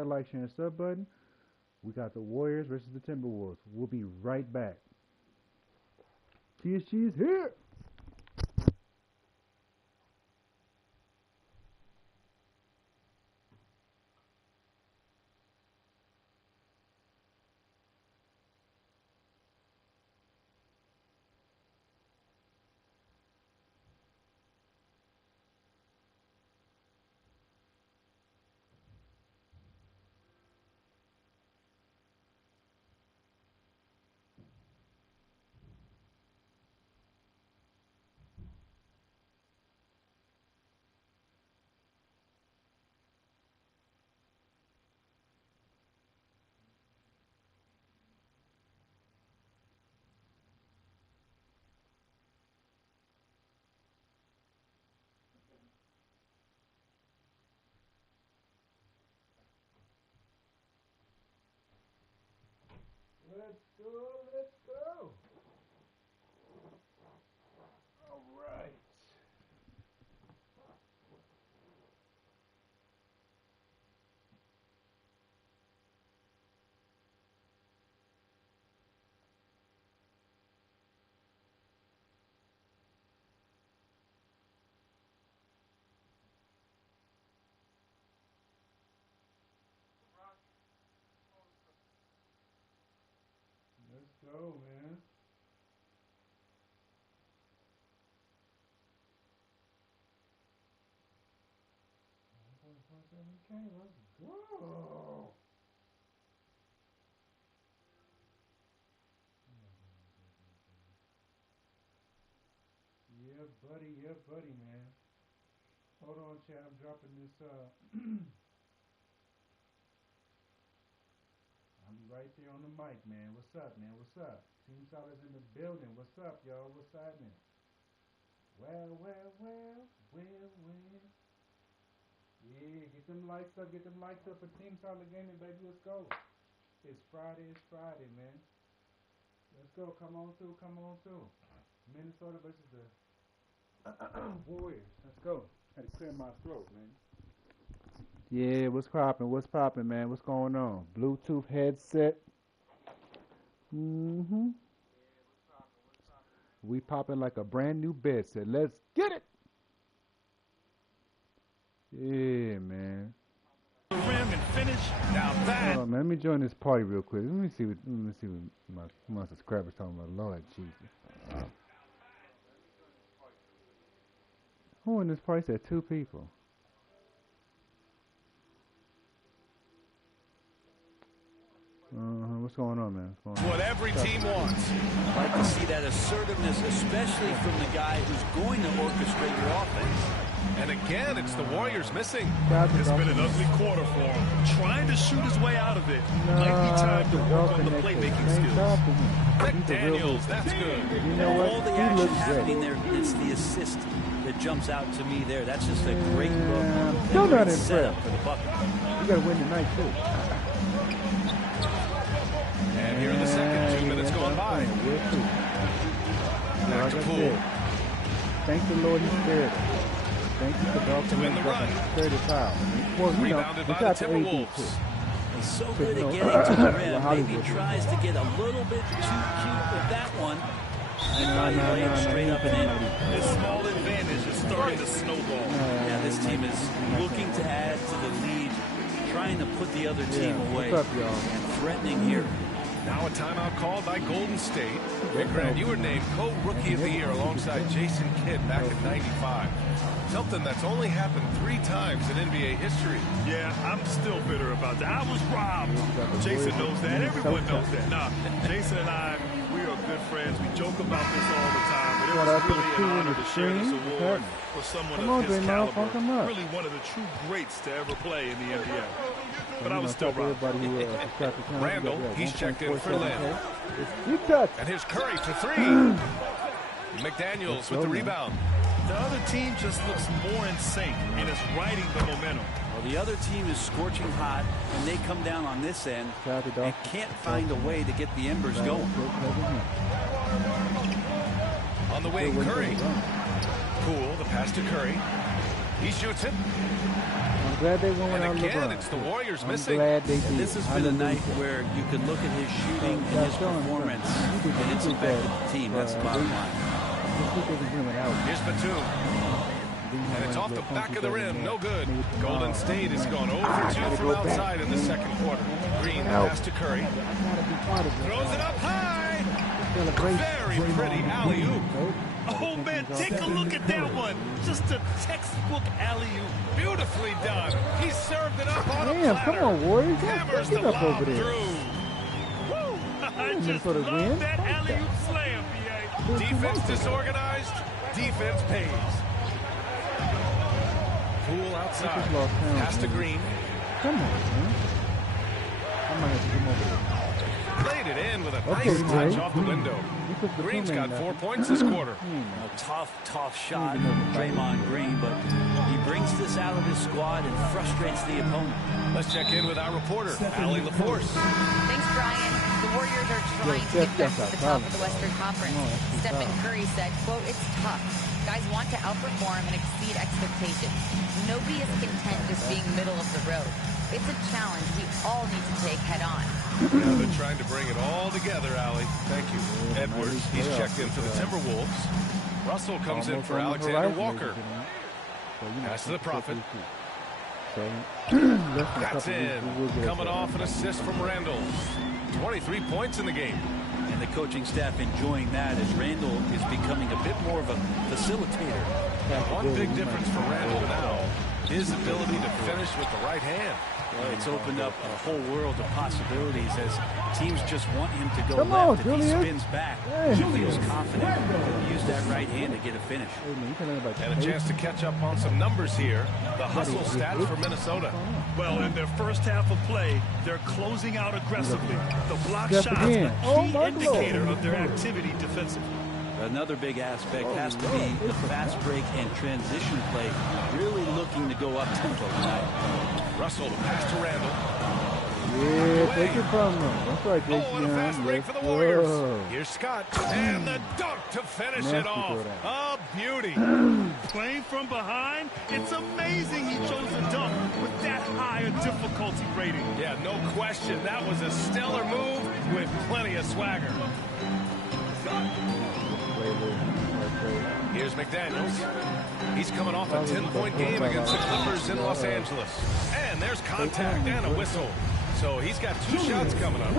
that like, share, and sub button. We got the Warriors versus the Timberwolves. We'll be right back. TSG is here. Let's go, let's go. All right. Let's go, man. Okay, let's go. Yeah, buddy, man. Hold on, chat. I'm dropping this. I'm right there on the mic, man. What's up, man? What's up? Team Solid's in the building. What's up, y'all? What's happening? Well. Yeah, get them likes up. Get them likes up for Team Solid Gaming, baby. Let's go. It's Friday, man. Let's go. Come on through. Minnesota versus the Warriors. Let's go. Had to clear my throat, man. Yeah, what's poppin', man? What's going on? Bluetooth headset. We popping like a brand new bed set. Let's get it. Yeah, man. Rim and finish. Now that. Oh, man, let me join this party real quick. Let me see what my subscribers talking about. Lord Jesus. Who in this party said 2 people? What's going on, man? What every team wants. I like to see that assertiveness, especially from the guy who's going to orchestrate your offense. And again, it's the Warriors missing. It's been an ugly quarter for him. Trying to shoot his way out of it. Might be time to work on the playmaking skills. McDaniels, that's good. You know what? All the action happening there, it's the assist that jumps out to me there. That's just a great look. Still not impressed. Setup for the bucket. You got to win tonight, too. And here in the second, 2 minutes going by. Back to Poole. Thank the Lord he spared us. Thank you for Dolphins. To win the run. Well, Rebounded by the Timberwolves. He's so good at getting to the rim. Maybe tries to get a little bit too cute with that one. No. Straight up and in. This small advantage is starting to snowball. Yeah, this team is looking to add to the lead, trying to put the other team away. What's up, y'all? And threatening here. Now a timeout called by Golden State. Rick Grant, you were named co-rookie of the year alongside Jason Kidd back in '95. Something that's only happened 3 times in NBA history. Yeah, I'm still bitter about that. I was robbed. Jason knows that. Everyone knows that. Nah, Jason and I, we are good friends. We joke about this all the time. But it was really an honor to share this award for someone of his caliber. Really one of the true greats to ever play in the NBA. But I was still robbed. Randall, he's checked in for Lynn. And here's Curry for 3. McDaniels with the rebound. The other team just looks more in sync and is riding the momentum. Well, the other team is scorching hot, and they come down on this end and can't find a way to get the embers going. On the wing, Curry. Poole, the pass to Curry. He shoots it. glad they won without And again, LeBron. it's the Warriors I'm missing. glad they did. This has been a night where you could look at his shooting and his performance, and it's affected the team. That's the bottom line. Here's Batum. And it's off the back of the rim. No good. Golden State has gone 0 for 2 from outside in the second quarter. Green pass to Curry. Throws it up high. Very pretty alley-oop. Oh, man, take a look at that one. Just a textbook alley-oop. Beautifully done. He served it up on a platter. Damn, come on, Warriors. Hammers the Get up lob over there. through. Woo! I just Minnesota love win. that alley-oop slam, B.A. Defense disorganized. Defense pays. Poole outside. Pass to Green. Come on, man. I might have to come over there. Played it in with a Okay, nice touch Jay. off the window. Green's got 4 points this quarter. A tough shot from Draymond Green, but he brings this out of his squad and frustrates the opponent. Let's check in with our reporter, Allie LaForce. Thanks, Brian. The Warriors are trying to get back to the top of the Western Conference. Stephen Curry said, quote, "It's tough. Guys want to outperform and exceed expectations. Nobody is content just being middle of the road. It's a challenge we all need to take head on." Yeah, they're trying to bring it all together, Allie. Thank you. Edwards, he's checked in for the Timberwolves. Russell comes in for Alexander Walker. Pass to the Prophet. That's in. Coming off an assist from Randall. 23 points in the game. And the coaching staff enjoying that as Randall is becoming a bit more of a facilitator. One big difference for Randall now, his ability to finish with the right hand. Well, it's opened up a whole world of possibilities as teams just want him to go Come on, left. If he Julius. spins back, he feels confident to use that right hand to get a finish. And a chance to catch up on some numbers here. The hustle stats for Minnesota. Well, in their first half of play, they're closing out aggressively. The block Step shot's again. a Oh, key my indicator Lord. of their activity defensively. Another big aspect has to be the fast break and transition play, really looking to go up-tempo tonight. Russell, the pass to Randall. Yeah, take it from them. That's right, Jason. Oh, and a fast break for the Warriors. Here's Scott. And the dunk to finish it off. A beauty. Playing from behind, it's amazing he chose a dunk with that high a difficulty rating. Yeah, no question. That was a stellar move with plenty of swagger. Here's McDaniels. He's coming off a 10-point game against the Clippers in Los Angeles. And there's contact and a whistle. So he's got 2 shots coming up.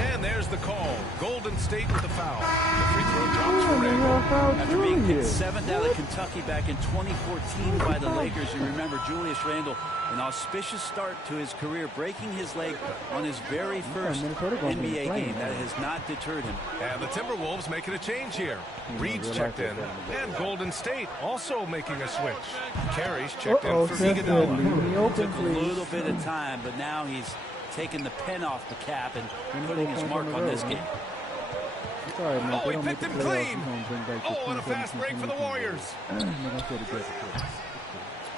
And there's the call. Golden State with the foul. The free throw drops for Randall. After being picked 7th out of Kentucky back in 2014 by the Lakers, you remember Julius Randle, an auspicious start to his career, breaking his leg on his very first NBA game. That has not deterred him. And the Timberwolves making a change here. Reed's checked in. And Golden State also making a switch. Carey's checked in for Iguodala. Took a little bit of time, but now he's taking the pen off the cap and putting his mark on this game. Oh, he picked him clean. Oh, and a fast break for the Warriors.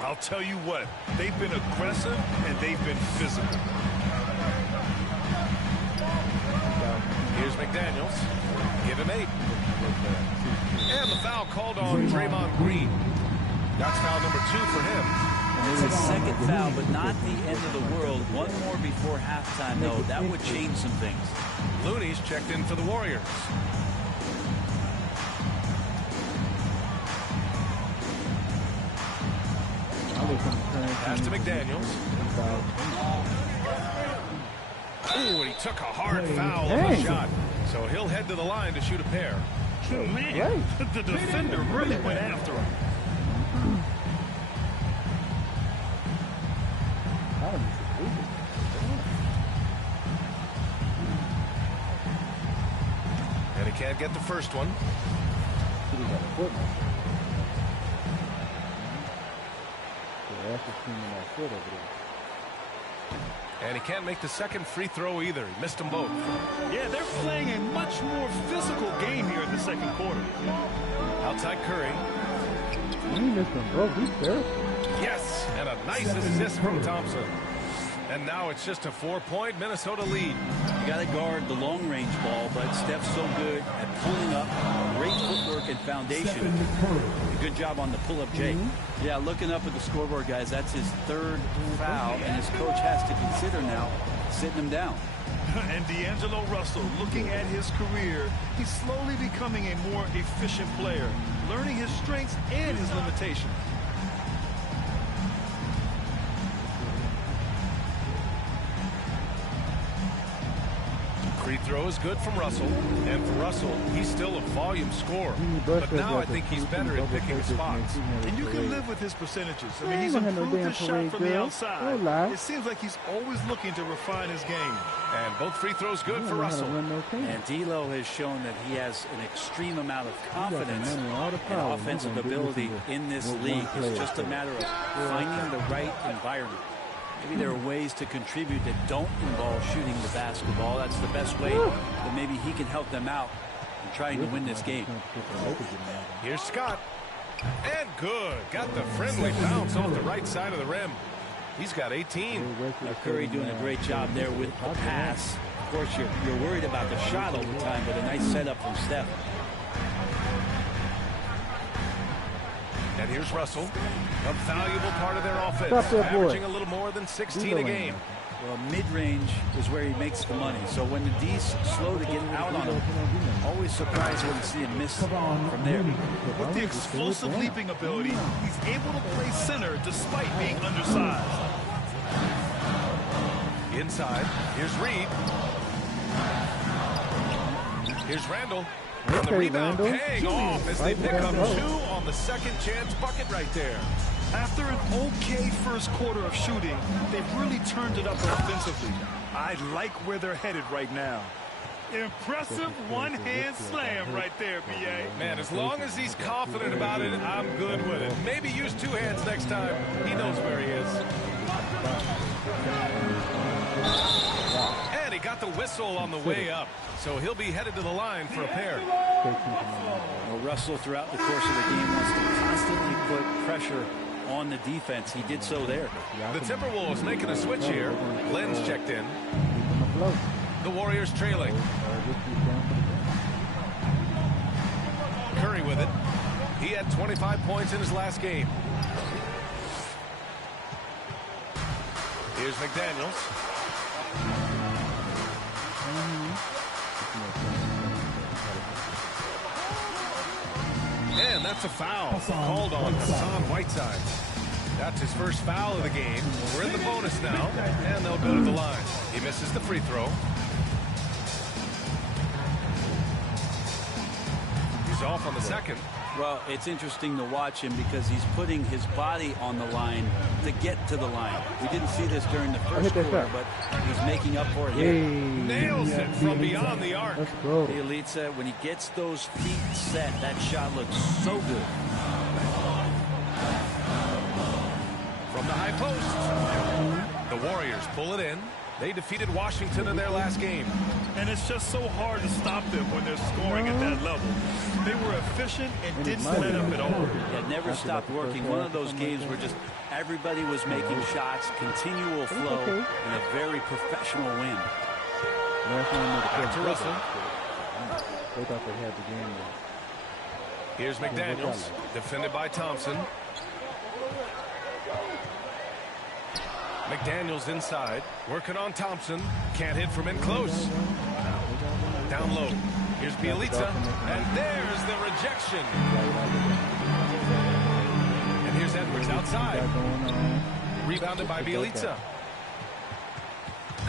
I'll tell you what, they've been aggressive and they've been physical. Here's McDaniels. Give him 8. And the foul called on Draymond Green. That's foul number 2 for him. It's his second foul, but not the end of the world. One more before halftime, though. That would change some things. Looney's checked in for the Warriors. Pass to McDaniels. Oh, and he took a hard foul on the shot. So he'll head to the line to shoot a pair. Man, the defender really went after him. And he can't get the first one. And he can't make the second free throw either. He missed them both. Yeah, they're playing a much more physical game here in the second quarter. Outside Curry. He missed them both. He's terrible. Yes, and a nice assist from Thompson. And now it's just a 4-point Minnesota lead. got to guard the long-range ball, but Steph's so good at pulling up, great footwork and foundation. Good job on the pull-up, Jay. Yeah, looking up at the scoreboard, guys, that's his 3rd foul, and his coach has to consider now sitting him down. And D'Angelo Russell, looking at his career, he's slowly becoming a more efficient player, learning his strengths and his limitations. Free throw is good from Russell, and for Russell, he's still a volume scorer. But now I think he's better at picking spots. And you can live with his percentages. I mean, he's improved his shot from the outside. It seems like he's always looking to refine his game. And both free throws good for Russell. And D'Lo has shown that he has an extreme amount of confidence and offensive ability in this league. It's just a matter of finding the right environment. Maybe there are ways to contribute that don't involve shooting the basketball. That's the best way that maybe he can help them out in trying to win this game. Here's Scott. And good. Got the friendly bounce off the right side of the rim. He's got 18. Curry doing a great job there with the pass. Of course, you're worried about the shot all the time, but a nice setup from Steph. And here's Russell, a valuable part of their offense, averaging a little more than 16 a game. Well, mid-range is where he makes the money. So when the D's slow to get out on him, always surprised when you see him miss from there. With the explosive leaping ability, he's able to play center despite being undersized. Inside, here's Reed. Here's Randall. And the rebound paying off as they pick up 2 on the second chance bucket right there. After an okay first quarter of shooting, they've really turned it up offensively. I like where they're headed right now. Impressive one-hand slam right there, B.A. Man, as long as he's confident about it, I'm good with it. Maybe use 2 hands next time. He knows where he is. And he got the whistle on the way up, so he'll be headed to the line for a pair. Well, Russell, throughout the course of the game, wants to constantly put pressure on the defense. He did so there. The Timberwolves making a switch here. Len's checked in. The Warriors trailing. Curry with it. He had 25 points in his last game. Here's McDaniels. And that's a foul called on Hassan Whiteside. That's his first foul of the game. We're in the bonus now, and they'll go to the line. He misses the free throw. He's off on the second. Well, it's interesting to watch him because he's putting his body on the line to get to the line. We didn't see this during the first quarter, but he's making up for it here. Nails it from beyond the arc. Bielitsa, when he gets those feet set, that shot looks so good. From the high post. The Warriors pull it in. They defeated Washington in their last game. And it's just so hard to stop them when they're scoring at that level. They were efficient and didn't let up at all. It never stopped working. One of those games where just everybody was making shots, continual flow, and a very professional win. Back to Russell. They thought they had the game. Here's McDaniels, defended by Thompson. McDaniels inside, working on Thompson. Can't hit from in close. Down low. Here's Bielitsa, and there's the rejection. And here's Edwards outside. Rebounded by Bielitsa.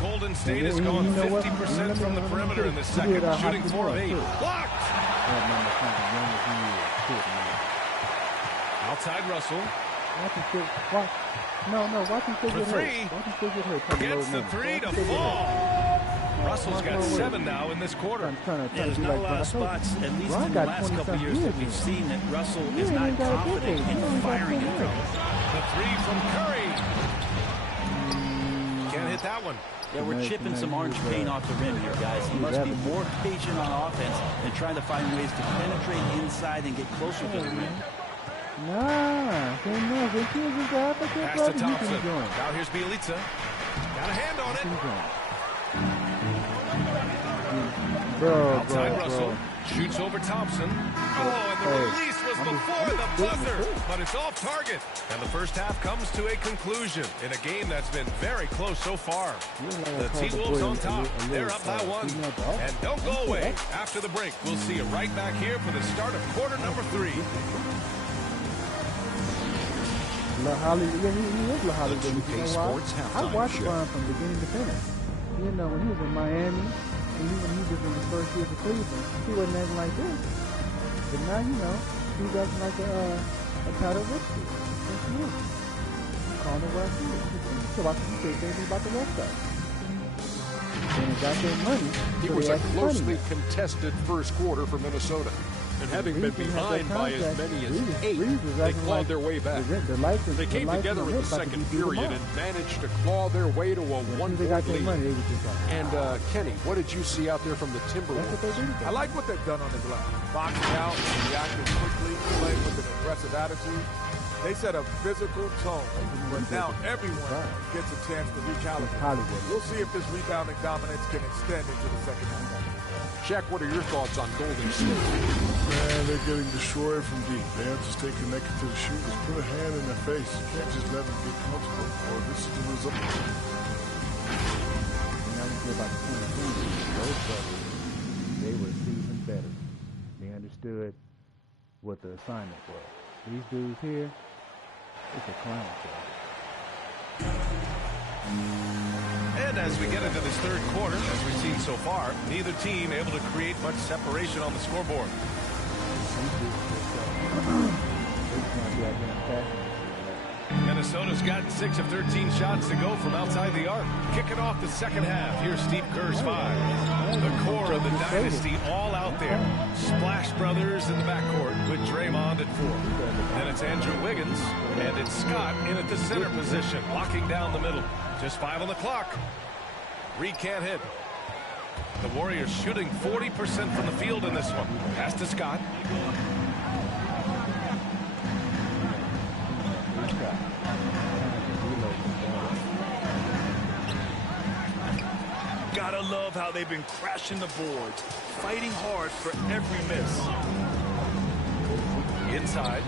Golden State has gone 50% from the perimeter in the second, shooting 4 of 8. Blocked! Outside Russell. Watch him still get hurt. Gets the 3 to fall. Russell's got 7 now in this quarter. There's not a lot of spots, at least in the last couple of years, that we've seen that Russell is not confident in firing it from. The 3 from Curry. Can't hit that one. Yeah, we're chipping some orange paint off the rim here, guys. He must be more patient on offense and trying to find ways to penetrate inside and get closer to the rim. Pass to Thompson. Now here's Bielitsa. Got a hand on it. Outside Russell. Shoots over Thompson. Oh, and the release was before the buzzer. But it's off target. And the first half comes to a conclusion in a game that's been very close so far. The T-Wolves on top. They're up by 1. And don't go away. After the break, we'll see you right back here for the start of quarter number 3. Hollywood, yeah, he is La Hollywood. You know why? I watched Bron from beginning to finish. You know, when he was in Miami, and when he was in the first year of Cleveland, he wasn't acting like this. But now, you know, he's acting like a title Richie. That's you. Calling it what I see. So I can say anything about the West Side. And they got their money. He was a closely contested first quarter for Minnesota. And having been behind by as many as 8, they clawed their way back. They came together in the second period and managed to claw their way to a 1-point lead. And Kenny, what did you see out there from the Timberwolves? I like what they've done on the glass. Boxing out, reacting quickly, playing with an aggressive attitude. They set a physical tone, but now everyone gets a chance to recalibrate. We'll see if this rebounding dominance can extend into the second half. Shaq, what are your thoughts on Golden State? Man, they're getting destroyed from deep. They have to stay connected to the shooters. Put a hand in their face. You can't just let them get comfortable, or this is the result. Now you hear about the those brothers, they were seasoned better. They understood what the assignment was. These dudes here, it's a clown show. And as we get into this third quarter, as we've seen so far, neither team able to create much separation on the scoreboard. Minnesota's gotten 6 of 13 shots to go from outside the arc. Kicking off the second half, here's Steve Kerr's 5. The core of the dynasty all out there. Splash Brothers in the backcourt with Draymond at 4. Then it's Andrew Wiggins, and it's Scott in at the center position, locking down the middle. Just 5 on the clock. Reed can't hit. The Warriors shooting 40% from the field in this one. Pass to Scott. Gotta love how they've been crashing the boards, fighting hard for every miss. Inside.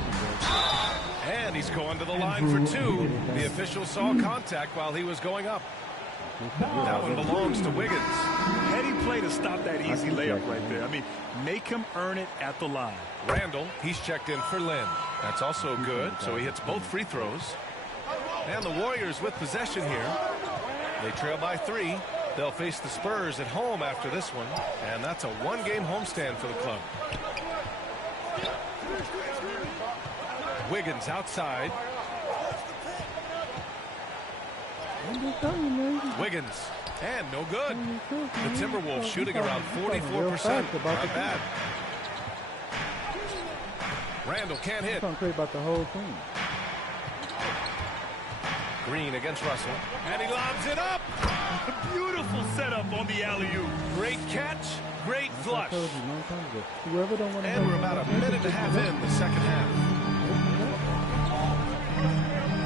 And he's going to the line for 2. The official saw contact while he was going up. That one belongs to Wiggins. Heady play to stop that easy layup right there. I mean, make him earn it at the line. Randall, he's checked in for Lynn. That's also good, so he hits both free throws. And the Warriors with possession here. They trail by 3. They'll face the Spurs at home after this one, and that's a 1-game homestand for the club. Wiggins outside. Wiggins, and no good. The Timberwolves shooting around 44%. Not bad. Randall can't hit. About the whole thing. Green against Russell. And he lobs it up. Beautiful setup on the alley-oop. Great catch, great flush. And we're about a minute and a half in the second half.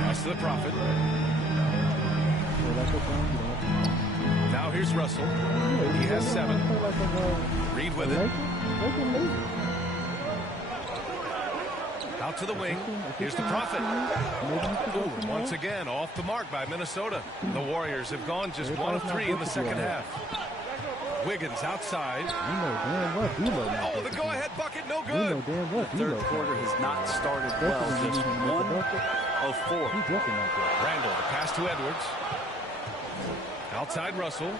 Pass to the Prophet. Now here's Russell. He has 7. Reed with it. Out to the wing. Here's the Prophet. Ooh, once again, off the mark by Minnesota. The Warriors have gone just 1 of 3 in the second half. Wiggins outside. Oh, the go-ahead bucket, no good. The third quarter has not started well. Just 1 of 4. Randall, pass to Edwards. Outside Russell.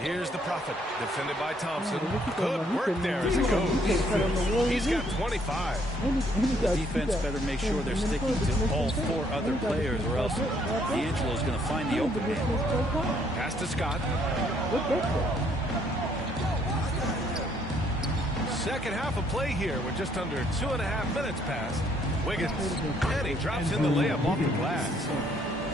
Here's the Prophet, defended by Thompson. Good work there as it goes. He's got 25. The defense better make sure they're sticking to all 4 other players, or else D'Angelo's going to find the open man. Pass to Scott. Second half of play here with just under 2.5 minutes passed. Wiggins, and he drops in the layup off the glass.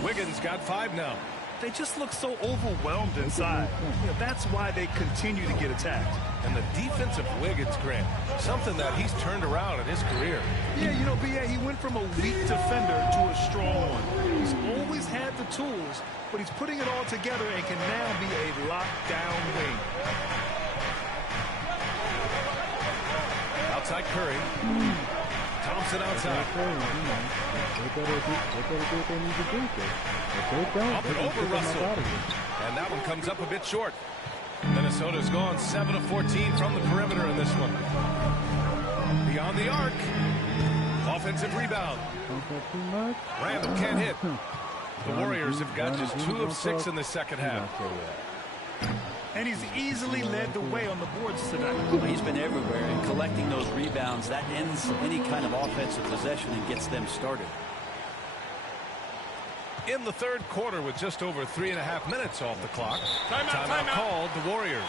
Wiggins got 5 now. They just look so overwhelmed inside. You know, that's why they continue to get attacked. And the defense of Wiggins, Grant, something that he's turned around in his career. Yeah, you know, B.A., he went from a weak defender to a strong one. He's always had the tools. but he's putting it all together and can now be a lockdown wing. Outside Curry. Thompson outside. Up and over Russell. And that one comes up a bit short. Minnesota's gone 7 of 14 from the perimeter in this one. Beyond the arc. Offensive rebound. Randall can't hit. The Warriors have got just 2 of 6 in the second half. And he's easily led the way on the boards tonight. Well, he's been everywhere, and collecting those rebounds, that ends any kind of offensive possession and gets them started. In the third quarter with just over 3.5 minutes off the clock. Timeout called the Warriors.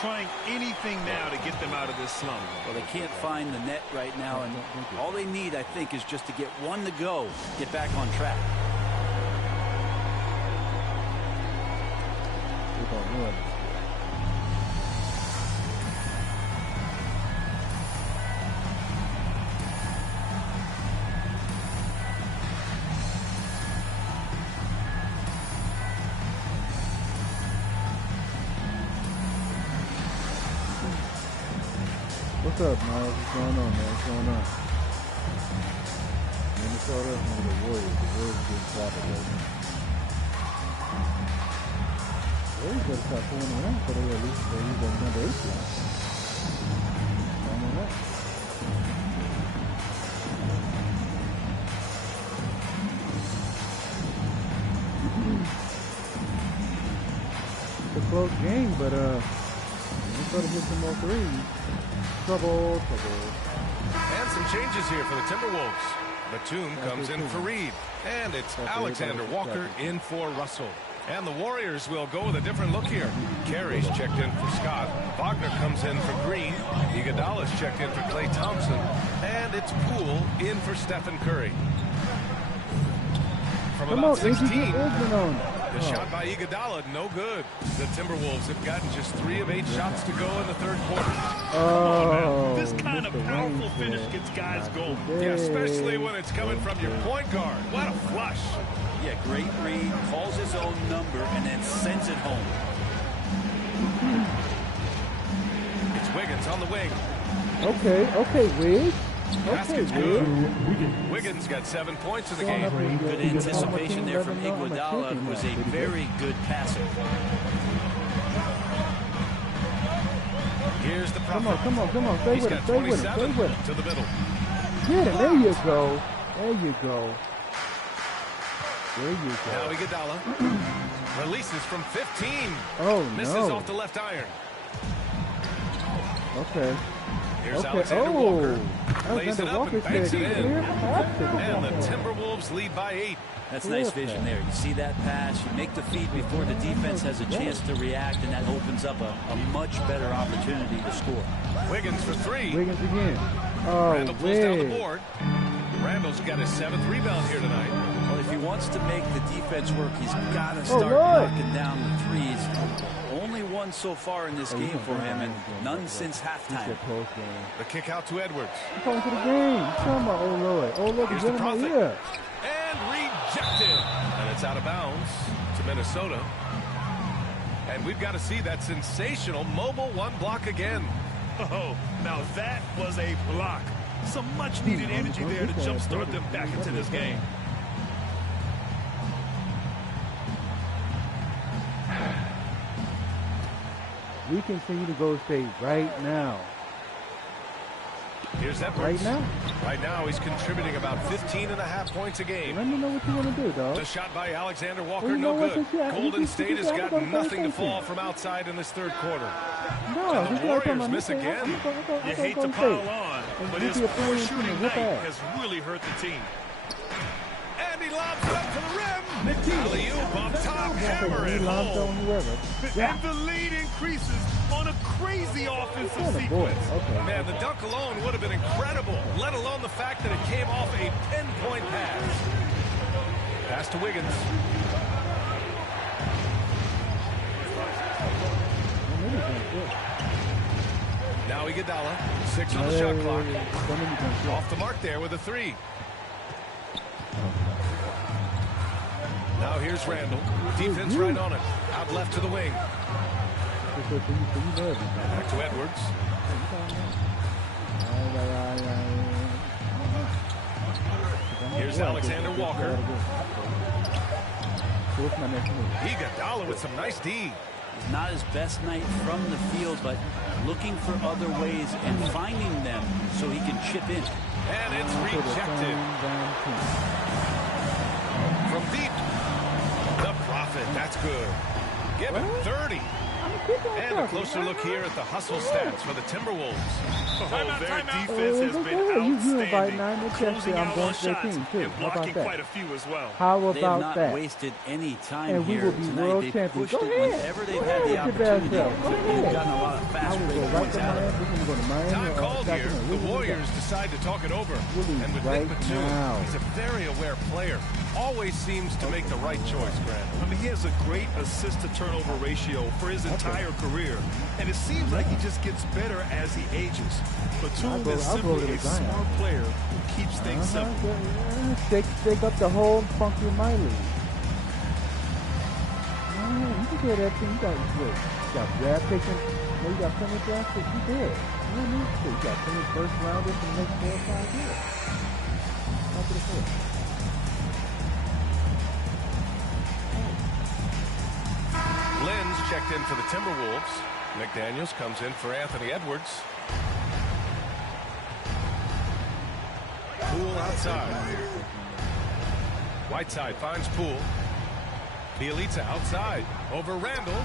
Trying anything now to get them out of this slump. Well, they can't find the net right now, and all they need, I think, is just to get one to go, get back on track. What's up, Miles? What's going on, man? What's going on? Minnesota, one of the Warriors. The Warriors are getting slapped right now. Warriors got to start pulling around so they at least use that number 8 slot. I know that. It's a close game, but Minnesota hit some more threes. Trouble. And some changes here for the Timberwolves. Batum comes in for Reed. And it's Alexander Walker in for Russell. And the Warriors will go with a different look here. Carey's checked in for Scott. Wagner comes in for Green. Iguodala's checked in for Klay Thompson. And it's Poole in for Stephen Curry. From about 16. The shot by Iguodala, no good. The Timberwolves have gotten just 3 of 8 shots to go in the third quarter. Oh, this kind of powerful finish gets guys going. Yeah, especially when it's coming from your point guard. What a flush. Yeah, great read, calls his own number, and then sends it home. It's Wiggins on the wing. Okay, Wiggs. Basket's good. Wiggins got 7 points in the game. Good anticipation there from Iguodala, who was a very good passer. Here's the Prophet. Come on. Stay He's with got him. 27 to the middle. Get him. There you go. Now Iguodala releases from 15. Misses off the left iron. Okay. Here's Alexander Walker. Lays it up and banks it in. And the Timberwolves lead by 8. That's nice vision there. You see that pass, you make the feed before the defense has a chance to react, and that opens up a much better opportunity to score. Wiggins for 3. Wiggins again. Randall pulls down the board. Randall's got his 7th rebound here tonight. Well, if he wants to make the defense work, he's got to start knocking down the threes. Only one so far in this game for him, and none since halftime. The kick out to Edwards. Going to the game. Come on, oh Lord, here's the Prophet. And rejected. And it's out of bounds to Minnesota. And we've got to see that sensational mobile 1 block again. Oh, now that was a block. Some much-needed energy there to jumpstart them back into this game. We continue to go State right now. Here's Edwards. Right now, he's contributing about 15.5 points a game. Let me know what you want to do, dog. The shot by Alexander Walker, no good. Golden State has got nothing to fall from outside in this third quarter. And the Warriors miss again. You hate to pile on, but his poor shooting night has really hurt the team. And he lobs it up to the rim. Alley-oop on top, hammer it home. And the lead increases on a crazy offensive sequence. Man, the dunk alone would have been incredible, let alone the fact that it came off a pinpoint pass. Pass to Wiggins. Now Iguodala, 6 on the shot clock. Off the mark there with a 3. Now here's Randall. Defense right on it. Out left to the wing. Back to Edwards. Here's Alexander Walker. Iguodala with some nice D. It's not his best night from the field, but looking for other ways and finding them so he can chip in. And it's rejected. From deep. The Prophet. That's good. Give him 30. And a closer look here at the hustle stats for the Timberwolves. Their defense has been outstanding, closing out on shots and blocking quite a few as well. How about that? They have not wasted any time and here we will be tonight. world They've champions. pushed it whenever they've had the opportunity. They've gotten a lot of fast break points out of it. Time called here. The Warriors decide to talk it over. And with Nick Batum, he's a very aware player. Always seems to make the right choice, Grant. I mean, he has a great assist-to-turnover ratio for his entire career. And it seems like he just gets better as he ages. Batum is simply a smart player who keeps things simple. Shake up the whole Funky Miley. You can get that thing. You got draft picks. You got plenty of draft picks. You did. You don't need to. You got plenty of first rounders in the next 4 or 5 years. Top of the fourth. Lynn's checked in for the Timberwolves. McDaniels comes in for Anthony Edwards. Poole outside. Whiteside finds Poole. Bielitsa outside. Over Randall.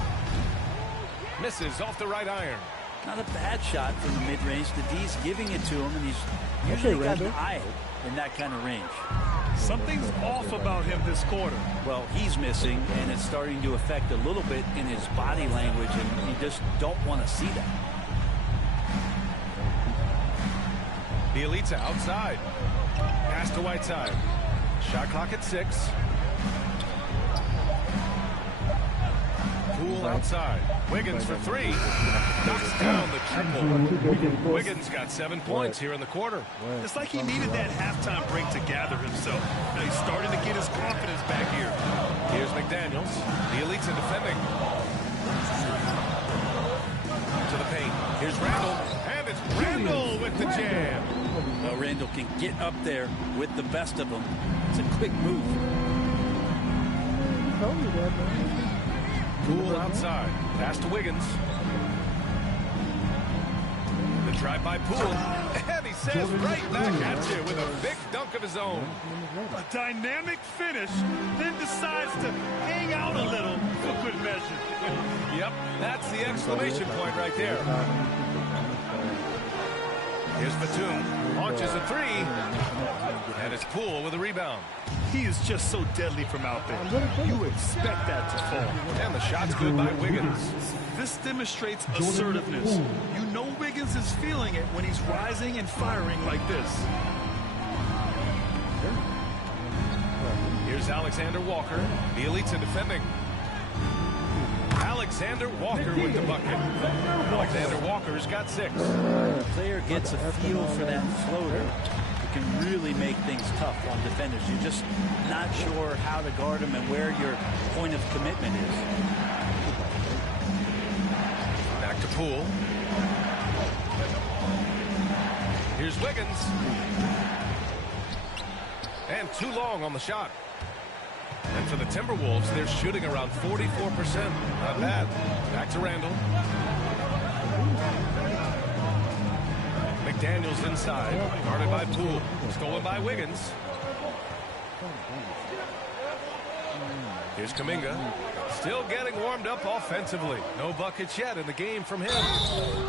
Misses off the right iron. Not a bad shot from the mid-range. The D's giving it to him, and he's usually got an eye in that kind of range. Something's off about him this quarter. Well, he's missing, and it's starting to affect a little bit in his body language, and you just don't want to see that. Bielitsa outside. Pass to Whiteside. Shot clock at 6. Poole outside. Wiggins for 3. Knocks down the triple. Wiggins got 7 points here in the quarter. It's like he needed that halftime break to gather himself. Now he's starting to get his confidence back here. Here's McDaniels. Bielitsa defending. To the paint. Here's Randall. And it's Randall with the jam. Well, Randall can get up there with the best of them. It's a quick move. Poole outside. Pass to Wiggins. The drive by Poole. And he says right back at you with a big dunk of his own. A dynamic finish, then decides to hang out a little for good measure. Yep, that's the exclamation point right there. Here's Batum. Launches a 3. And it's Poole with a rebound. He is just so deadly from out there. You expect that to fall. And the shot's good by Wiggins. This demonstrates assertiveness. You know Wiggins is feeling it when he's rising and firing like this. Here's Alexander Walker. Bielitsa defending. Alexander Walker with the bucket. Alexander Walker's got 6. The player gets a feel for that floater. It can really make things tough on defenders. You're just not sure how to guard them and where your point of commitment is. Back to Poole. Here's Wiggins. And too long on the shot. And for the Timberwolves, they're shooting around 44%. Not bad. Back to Randall. McDaniels inside. Guarded by Poole. Stolen by Wiggins. Here's Kuminga. Still getting warmed up offensively. No buckets yet in the game from him.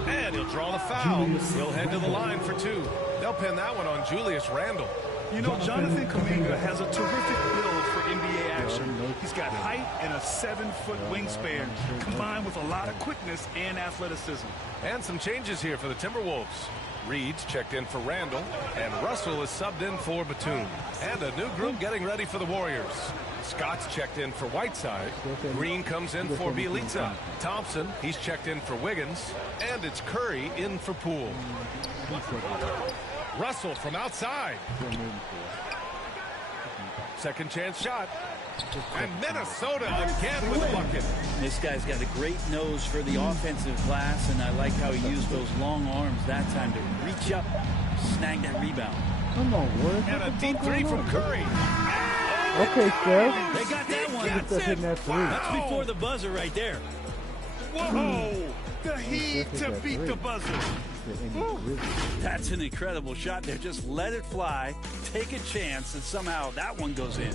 And he'll draw the foul. He'll head to the line for 2. They'll pin that one on Julius Randle. You know, Jonathan Kuminga has a terrific build for NBA action. He's got height and a 7-foot wingspan, combined with a lot of quickness and athleticism. And some changes here for the Timberwolves. Reed's checked in for Randall, and Russell is subbed in for Batum. And a new group getting ready for the Warriors. Scott's checked in for Whiteside. Green comes in for Bielitsa. Thompson, he's checked in for Wiggins. And it's Curry in for Poole. Russell from outside. Second chance shot. And Minnesota again with a bucket. This guy's got a great nose for the offensive glass, and I like how he used those long arms that time to reach up, snag that rebound. Come on, Warriors. And a deep three from Curry. Okay, Steph. They got that one. That's before the buzzer right there. Whoa! The heat to beat the buzzer. That's an incredible shot there. Just let it fly, take a chance, and somehow that one goes in.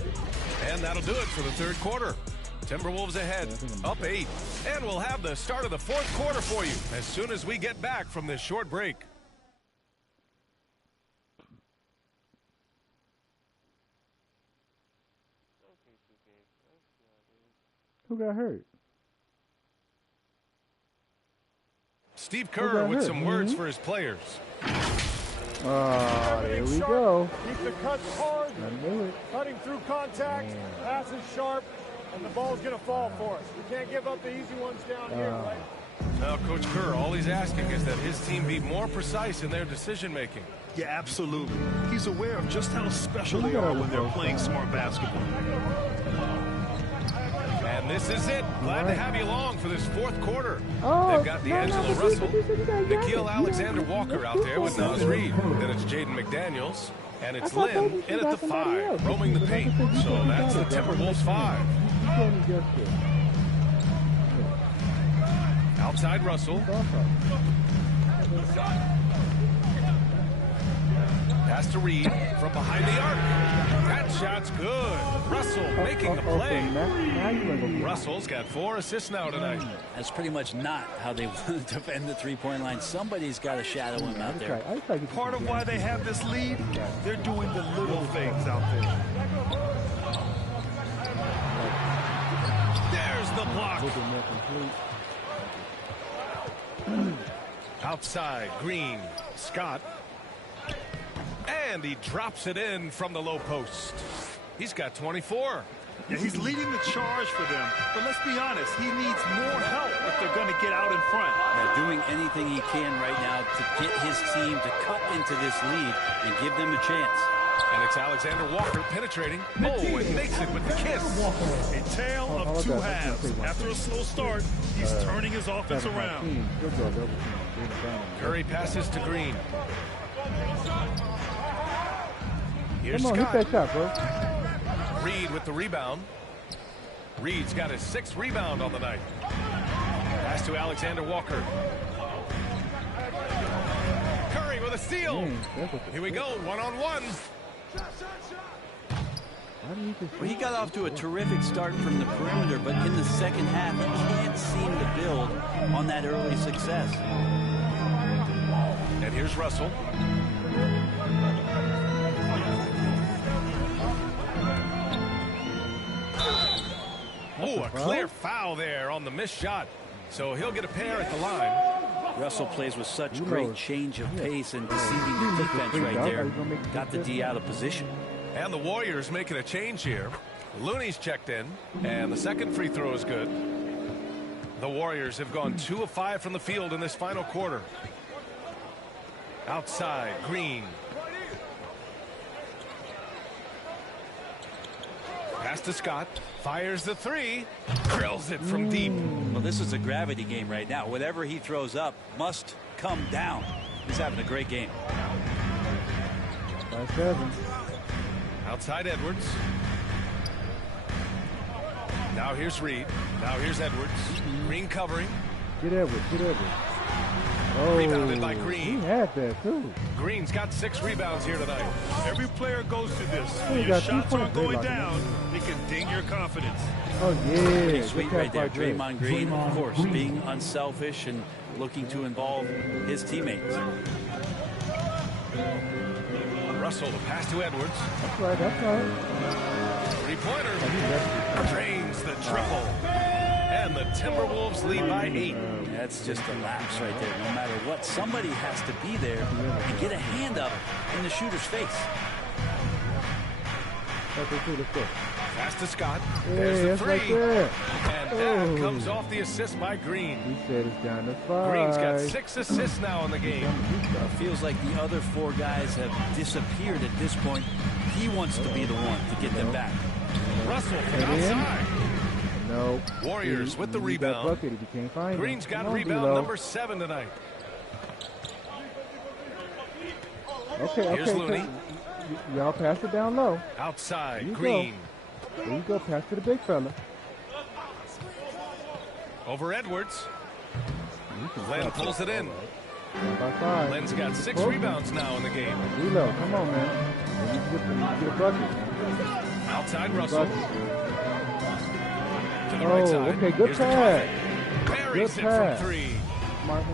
And that'll do it for the third quarter. Timberwolves ahead, up 8. And we'll have the start of the fourth quarter for you as soon as we get back from this short break. Who got hurt? Steve Kerr with some words for his players. There we go. Keep the cuts hard. I knew it. Cutting through contact. Pass is sharp, and the ball's going to fall for us. We can't give up the easy ones down here, right? Now, Coach Kerr, all he's asking is that his team be more precise in their decision-making. Yeah, absolutely. He's aware of just how special they are when they're playing smart basketball. And this is it. Glad to have you along for this fourth quarter. Oh, they've got D'Angelo Russell, Nickeil Alexander-Walker out there with Naz Reid. Then it's Jaden McDaniels. And it's Lynn in at the 5, roaming the paint. So that's the Timberwolves 5. Outside Russell. Pass to Reid from behind the arc. That shot's good. Russell making the play. Russell's got 4 assists now tonight. That's pretty much not how they want to defend the three-point line. Somebody's got to shadow him out there. Part of why they have this lead, they're doing the little things out there. There's the block. Outside, Green, Scott. And he drops it in from the low post. He's got 24. Yeah, he's leading the charge for them. But let's be honest, he needs more help if they're going to get out in front. Yeah, doing anything he can right now to get his team to cut into this lead and give them a chance. And it's Alexander Walker penetrating. Oh, and makes it with the kiss. A tale of two halves. After a slow start, he's turning his offense around. Curry passes to Green. Here's Come on, Scott. hit that shot, bro. Reid with the rebound. Reid's got his 6th rebound on the night. Pass to Alexander Walker. Curry with a steal. Here we go, one-on-one. Well, he got off to a terrific start from the perimeter, but in the second half, he can't seem to build on that early success. And here's Russell. Oh, a clear foul there on the missed shot. So he'll get a pair at the line. Russell plays with such great change of pace and deceiving the defense right there. Got the D out of position. And the Warriors making a change here. Looney's checked in, and the second free throw is good. The Warriors have gone 2 of 5 from the field in this final quarter. Outside, Green. Pass to Scott. Fires the 3. Drills it from deep. Well, this is a gravity game right now. Whatever he throws up must come down. He's having a great game. 5-7. Outside Edwards. Now here's Reid. Now here's Edwards. Green covering. Get Edwards. Get Edwards. Oh, rebounded by Green. He had that too. Green's got 6 rebounds here tonight. Every player goes through this. When your shots aren't going down, it can ding your confidence. Oh, yeah. Pretty sweet right there. Draymond Green, of course, being unselfish and looking to involve his teammates. Russell, the pass to Edwards. That's right, that's right. Three-pointer. Drains the triple. And the Timberwolves lead by 8. That's just a lapse right there. No matter what, somebody has to be there and get a hand up in the shooter's face. Pass to Scott. Yeah, there's the 3. Right and that comes off the assist by Green. He said it's down to 5. Green's got 6 assists now in the game. It feels like the other 4 guys have disappeared at this point. He wants to be the one to get them back. Russell from outside. No. Warriors with the rebound. Bucket if you can't find Green's him. got rebound number 7 tonight. Okay. Here's Looney. Y'all pass it down low. Outside, Green. There you go. Pass to the big fella. Over Edwards. Len pulls it in. Len's got 6 rebounds now in the game. Reload. Come on, man. You get a bucket. Outside Russell. To the right side. Okay, good pass. Buries it from 3.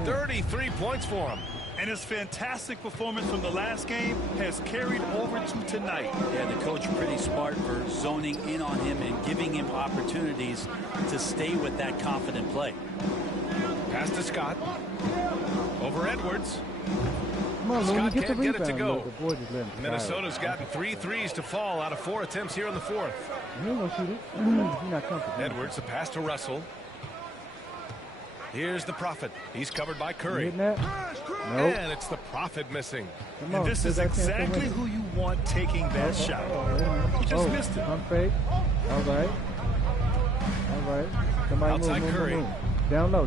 33 points for him. And his fantastic performance from the last game has carried over to tonight. Yeah, the coach pretty smart for zoning in on him and giving him opportunities to stay with that confident play. Pass to Scott. Over Edwards. Come on, Scott get can't the get it to go. Minnesota's gotten 3 threes to fall out of 4 attempts here in the 4th. He ain't gonna shoot it. He's not comfortable. Edwards, the pass to Russell. Here's the Prophet. He's covered by Curry. Nope. And it's the Prophet missing. And this is exactly who you want taking that shot. He just missed it. On fake. All right. Somebody outside move. Curry. Down low.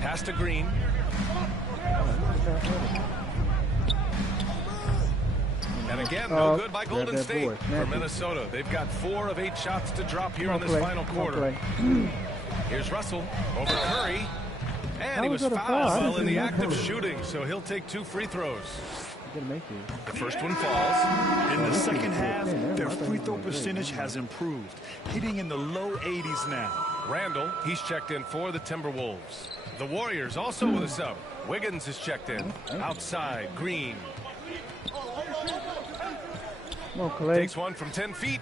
Pass to Green. And again, no good by Golden State for Minnesota. They've got 4 of 8 shots to drop here in this final quarter. Here's Russell over Curry. And he was fouled while in the act of shooting, so he'll take 2 free throws. The first one falls. In the second half, their free throw percentage has improved, hitting in the low 80s now. Randall, he's checked in for the Timberwolves. The Warriors also with a sub. Wiggins is checked in. Outside, Green. Come on, Clay. Takes one from 10 feet.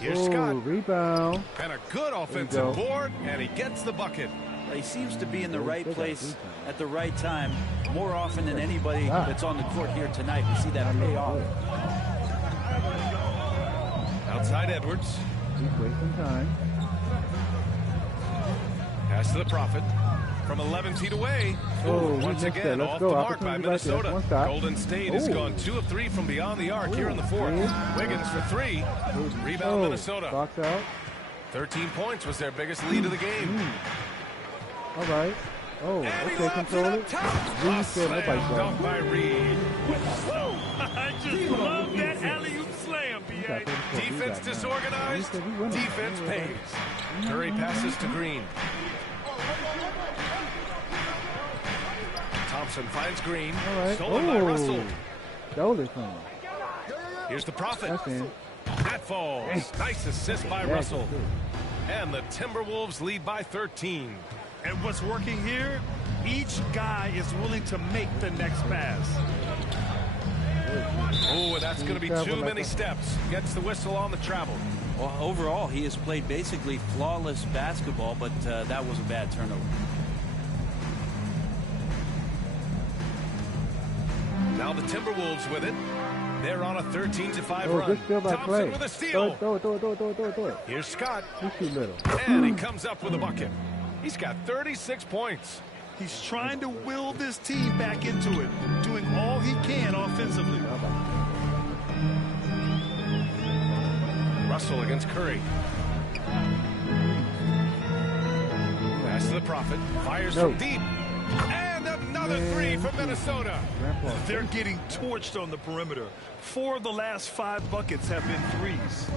Here's Scott. Rebound. And a good offensive board, and he gets the bucket. He seems to be in the right place at the right time more often than anybody that's on the court here tonight. We see that pay off. Outside Edwards. He's wasting time. Pass to the Prophet. From 11 feet away. Once again, off the mark by Minnesota. Golden State has gone 2 of 3 from beyond the arc here in the 4th. Wiggins for 3. Rebound Minnesota. Box out. 13 points was their biggest lead of the game. All right. Okay, control it. Reed said nobody's dunk by Reed. I just love that alley-oop slam, B.A. Defense disorganized. Defense pays. Curry passes to Green. Thompson finds Green. Stolen by Russell. Stole it from him. Here's the Prophet. That falls. Nice assist by Russell. And the Timberwolves lead by 13. And what's working here, each guy is willing to make the next pass. Oh, that's going to be too many steps. Gets the whistle on the travel. Well, overall, he has played basically flawless basketball, but that was a bad turnover. Now the Timberwolves with it. They're on a 13-5 run. Good steal by Thompson Clay. with a steal. Throw it. Here's Scott. He's too little. And he comes up with a bucket. He's got 36 points. He's trying to will this team back into it, doing all he can offensively. Russell against Curry. Pass to the Prophet. Fires from deep. And another 3 from Minnesota. They're getting torched on the perimeter. 4 of the last 5 buckets have been threes.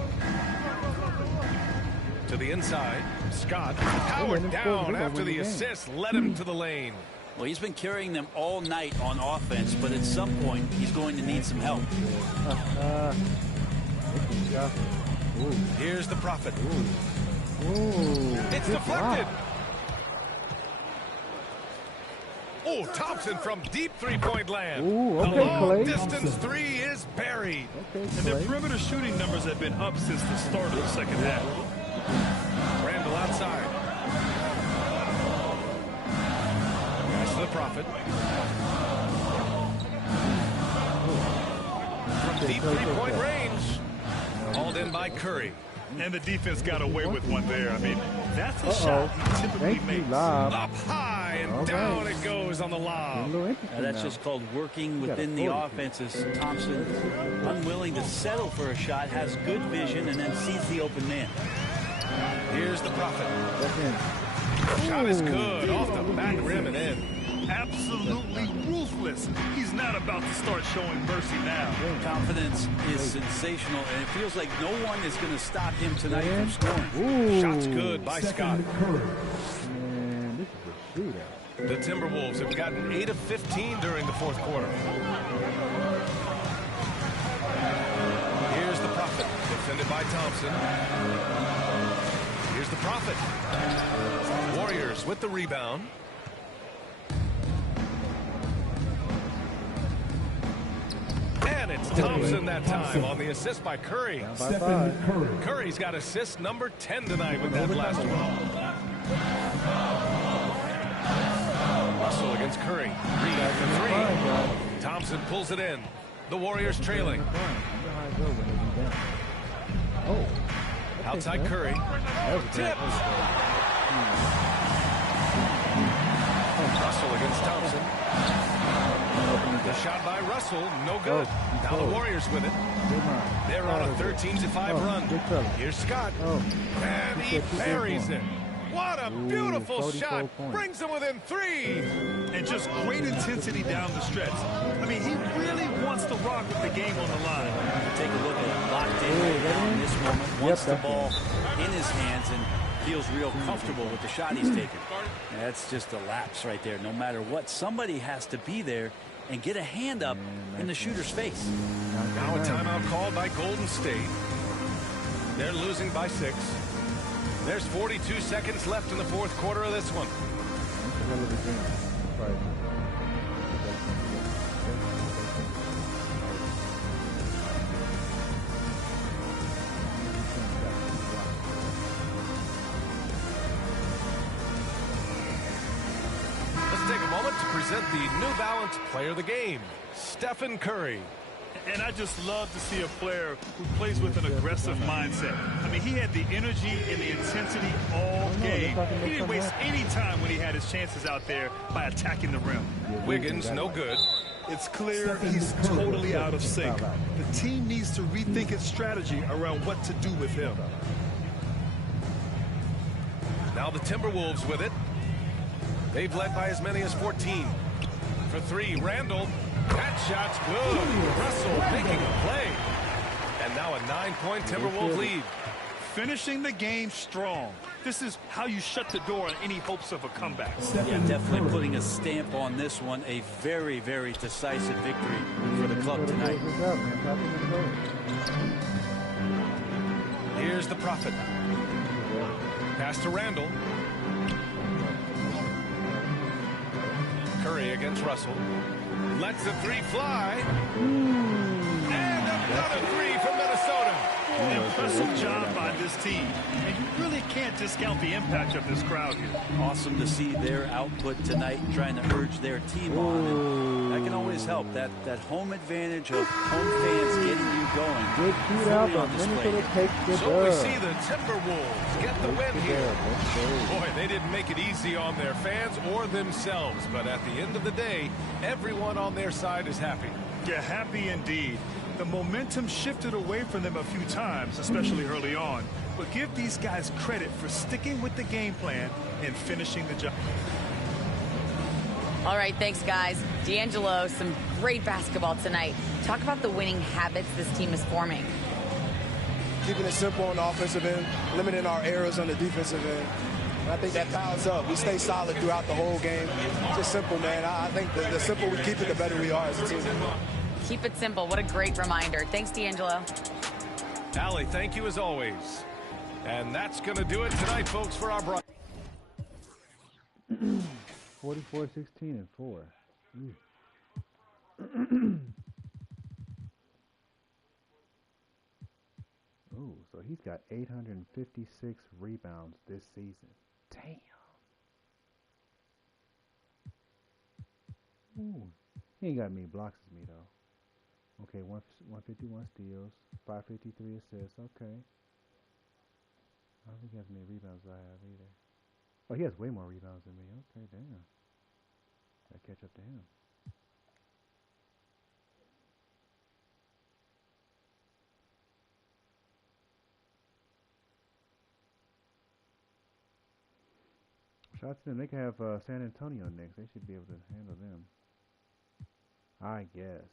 To the inside, Scott powered down after the assist led him to the lane. Well, he's been carrying them all night on offense, but at some point, he's going to need some help. Here's the Prophet. It's deflected. Oh, Thompson from deep three-point land. The long-distance 3 is buried. And their perimeter shooting numbers have been up since the start of the second half. Randall outside. Pass to the Prophet. From deep three-point range. Hauled in by Curry. And the defense got away with one there. I mean, that's a shot he typically makes. Up high. high, and down it goes on the lob. That's just called working within the offenses. Thompson, unwilling to settle for a shot, has good vision, and then sees the open man. Here's the Prophet. Shot is good, off the back rim and in. Absolutely ruthless. He's not about to start showing mercy now. Confidence is sensational, and it feels like no one is going to stop him tonight from scoring. Shot's good by Scott. Man, this is a shootout. The Timberwolves have gotten 8 of 15 during the fourth quarter. Here's the Prophet, defended by Thompson. Here's the Prophet. Warriors with the rebound. And it's Thompson that time on the assist by Curry. Curry's got assist number 10 tonight with that last one. Russell against Curry. Reed for three. Thompson pulls it in. The Warriors trailing. Outside Curry. Tipped. Russell against Thompson. The shot by Russell, no good. Now the Warriors with it. They're on a 13-5 run. Here's Scott. And he buries it. What a beautiful shot. Brings them within 3. And just great intensity down the stretch. I mean, he really wants to rock with the game on the line. Take a look at it. Locked in right now in this moment. Wants the ball in his hands and feels real comfortable with the shot he's taking. That's just a lapse right there. No matter what, somebody has to be there and get a hand up in the shooter's face. Now a timeout called by Golden State. They're losing by 6. There's 42 seconds left in the fourth quarter of this one. Take a moment to present the New Balance Player of the Game, Stephen Curry. And I just love to see a player who plays with an aggressive mindset. I mean, he had the energy and the intensity all game. He didn't waste any time when he had his chances out there by attacking the rim. Wiggins, no good. It's clear he's totally out of sync. The team needs to rethink its strategy around what to do with him. Now the Timberwolves with it. They've led by as many as 14. For 3, Randall. That shot's good. Russell making a play. And now a 9-point Timberwolves lead. Finishing the game strong. This is how you shut the door on any hopes of a comeback. Yeah, definitely putting a stamp on this one. A very, very decisive victory for the club tonight. Here's the Prophet. Pass to Randall. Curry against Russell. Lets the 3 fly. And another 3 from Minnesota. Impressive job by this team. And you really can't discount the impact of this crowd here. Awesome to see their output tonight, trying to urge their team on. And that can always help. That home advantage of home fans getting you going. Good shootout, but Minnesota takes the So we see the Timberwolves get the win here. Boy, they didn't make it easy on their fans or themselves. But at the end of the day, everyone on their side is happy. Yeah, happy indeed. The momentum shifted away from them a few times, especially early on. But give these guys credit for sticking with the game plan and finishing the job. All right, thanks, guys. D'Angelo, some great basketball tonight. Talk about the winning habits this team is forming. Keeping it simple on the offensive end, limiting our errors on the defensive end. And I think that piles up. We stay solid throughout the whole game. Just simple, man. I think the simpler we keep it, the better we are as a team. Keep it simple. What a great reminder. Thanks, D'Angelo. Allie, thank you as always. And that's going to do it tonight, folks, for our broadcast. 44, 16, and 4. Oh, so he's got 856 rebounds this season. Damn. Ooh. He ain't got many blocks as me, though. Okay, 151 steals, 553 assists. Okay. I don't think he has many rebounds as I have either. Oh, he has way more rebounds than me. Okay, damn. Gotta catch up to him. Shots to them. They can have San Antonio next. They should be able to handle them. I guess.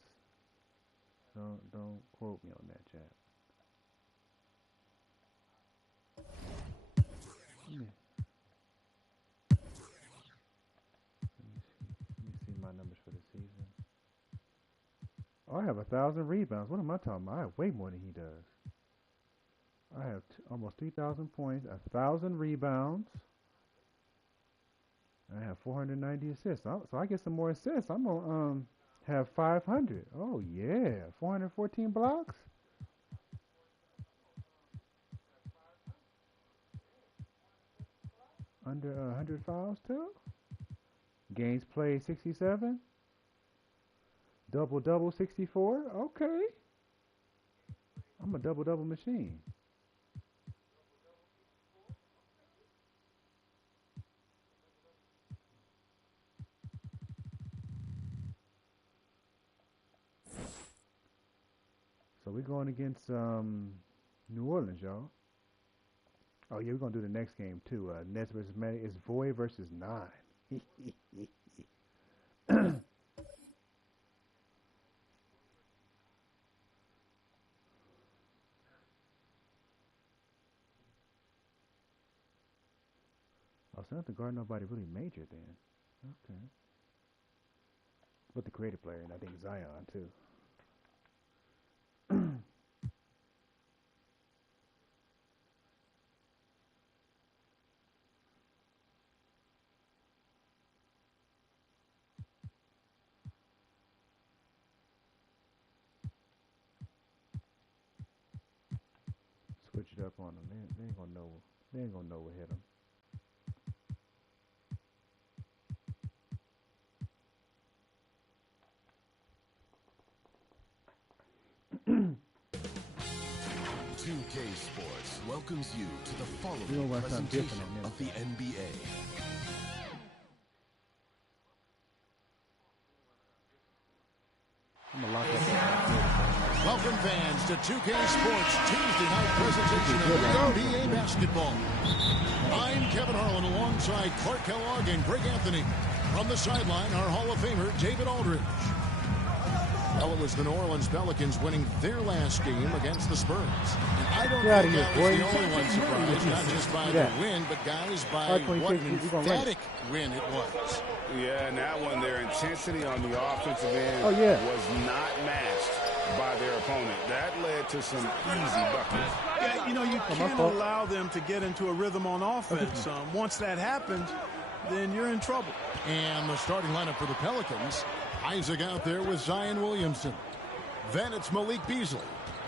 Don't quote me on that, chat. Let me see my numbers for the season. Oh, I have 1,000 rebounds. What am I talking about? I have way more than he does. I have almost 3,000 points, 1,000 rebounds. I have 490 assists. So I get some more assists. I'm gonna have 500. Oh yeah, 414 blocks. Under 100 fouls too. Games played 67. Double 64. Okay. I'm a double machine. So we're going against New Orleans, y'all. Oh yeah, we're gonna do the next game too. Nets versus Magic. It's Void versus 9. Oh, so not to guard nobody really major then. Okay. But the creative player, and I think Zion too. Switch it up on them. They ain't gonna know. They ain't gonna know what hit them. Sports welcomes you to the following presentation of the NBA. Welcome fans to 2K Sports Tuesday night presentation of NBA basketball. I'm Kevin Harlan alongside Clark Kellogg and Greg Anthony. From the sideline, our Hall of Famer David Aldridge. Well, it was the New Orleans Pelicans winning their last game against the Spurs. And I don't think that was the only one surprised, not just by the win, but guys, by what an emphatic win it was. Yeah, and that one, their intensity on the offensive end was not matched by their opponent. That led to some easy buckets. Yeah, you know, you can't allow them to get into a rhythm on offense. Once that happens, then you're in trouble. And the starting lineup for the Pelicans, Isaac out there with Zion Williamson. Then it's Malik Beasley.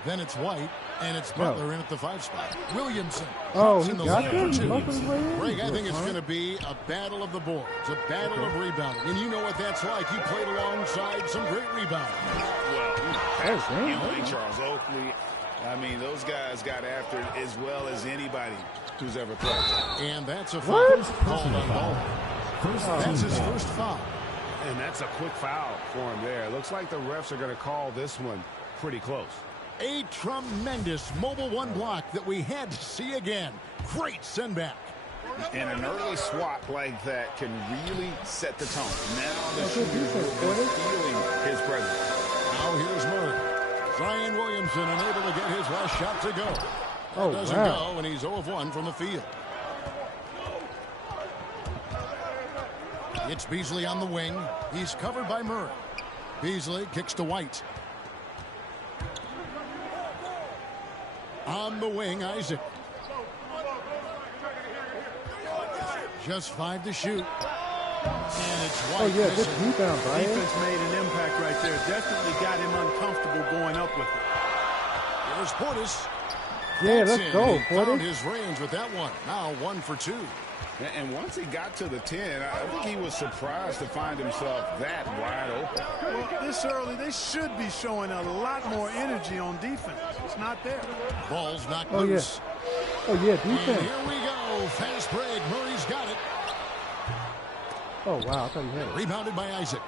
Then it's White. And it's Butler in at the 5 spot. Williamson. Oh, he in the got lane for 2. Greg, I think it's going to be a battle of the boards. A battle of rebounding. And you know what that's like. You played alongside some great rebounders. Well, Charles Oakley. I mean, those guys got after it as well as anybody who's ever played. And that's a foul. Called on ball. That's his first foul. And that's a quick foul for him there. It looks like the refs are going to call this one pretty close. A tremendous mobile one block that we had to see again. Great send back. And an early swat like that can really set the tone. Now the shooter's feeling his presence. Now here's Murray. Zion Williamson unable to get his last shot to go. Oh, doesn't go, and he's 0 of 1 from the field. It's Beasley on the wing. He's covered by Murray. Beasley kicks to White. On the wing, Isaac. Just 5 to shoot. And it's White. Oh, yeah, good rebound, Brian. Defense made an impact right there. Definitely got him uncomfortable going up with it. There's Portis. Yeah, let's go, Portis. Found his range with that one. Now 1 for 2. And once he got to the 10, I think he was surprised to find himself that wide open. Well, this early, they should be showing a lot more energy on defense. It's not there. Ball's knocked loose. Oh, yeah, defense. And here we go. Fast break. Murray's got it. Oh, wow. I thought he had it. Rebounded by Isaac.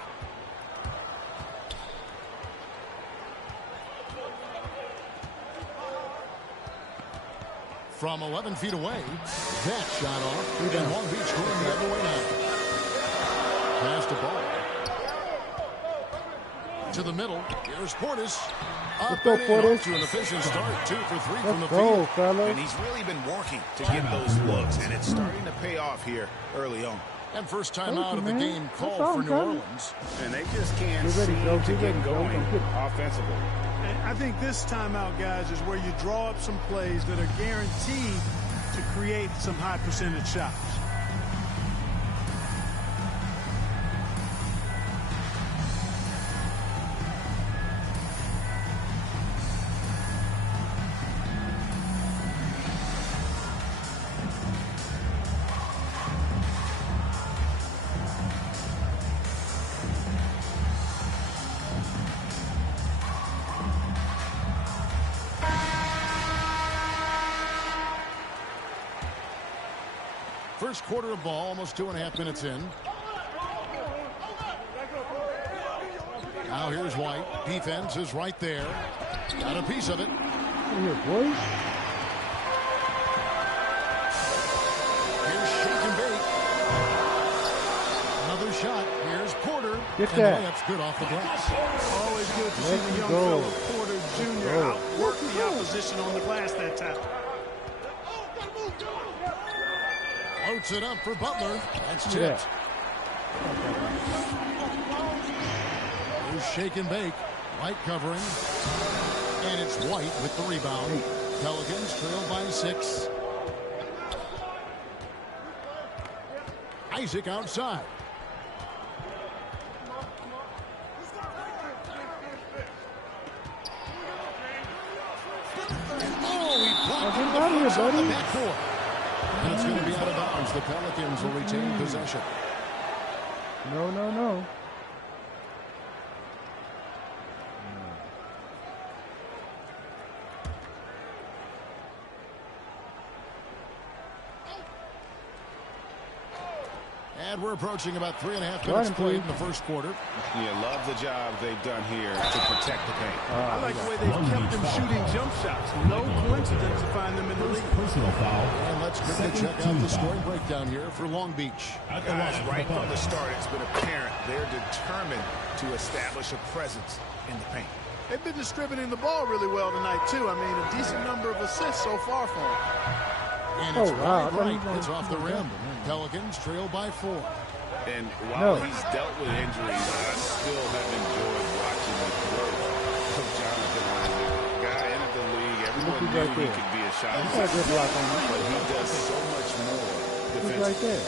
From 11 feet away, that shot off. And Long Beach going the other way now. Pass the ball. To the middle. Here's Portis. Up and in to an efficient start. 2 for 3 from the field. And he's really been working to get those looks, and it's starting to pay off here early on. And first time out of the game called for New Orleans. And they just can't seem to get going offensively. And I think this timeout, guys, is where you draw up some plays that are guaranteed to create some high percentage shots. First quarter of ball, almost 2.5 minutes in. Now here's White. Defense is right there. Got a piece of it. Here, boys. Here's Shake and Bake. Another shot. Here's Porter. Get and that. Layup's good off the glass. Always good to see the young fellow Porter Jr. outwork the opposition on the glass that time. Floats it up for Butler. That's tipped. Here's Shake and Bake. White covering. And it's White with the rebound. Pelicans trail by 6. Isaac outside. Oh, he blocked him out here, buddy. The backcourt. And it's going to be out of bounds. The Pelicans will retain possession. No, no, no. And we're approaching about 3.5 minutes played in the first quarter. You love the job they've done here to protect the paint. I like the way they've kept them shooting jump shots. No coincidence to find them in the league. Personal foul. And let's quickly check out the scoring breakdown here for Long Beach. Guys, right from the start, it's been apparent they're determined to establish a presence in the paint. They've been distributing the ball really well tonight, too. I mean, a decent number of assists so far for them. And it's right. It's off the rim. Pelicans trail by 4. And while he's dealt with injuries, I still have enjoyed watching the growth of Jonathan Isaac. Guy entered the league, everyone knew he could be a shot maker, but he does so much more defensively. He's right there.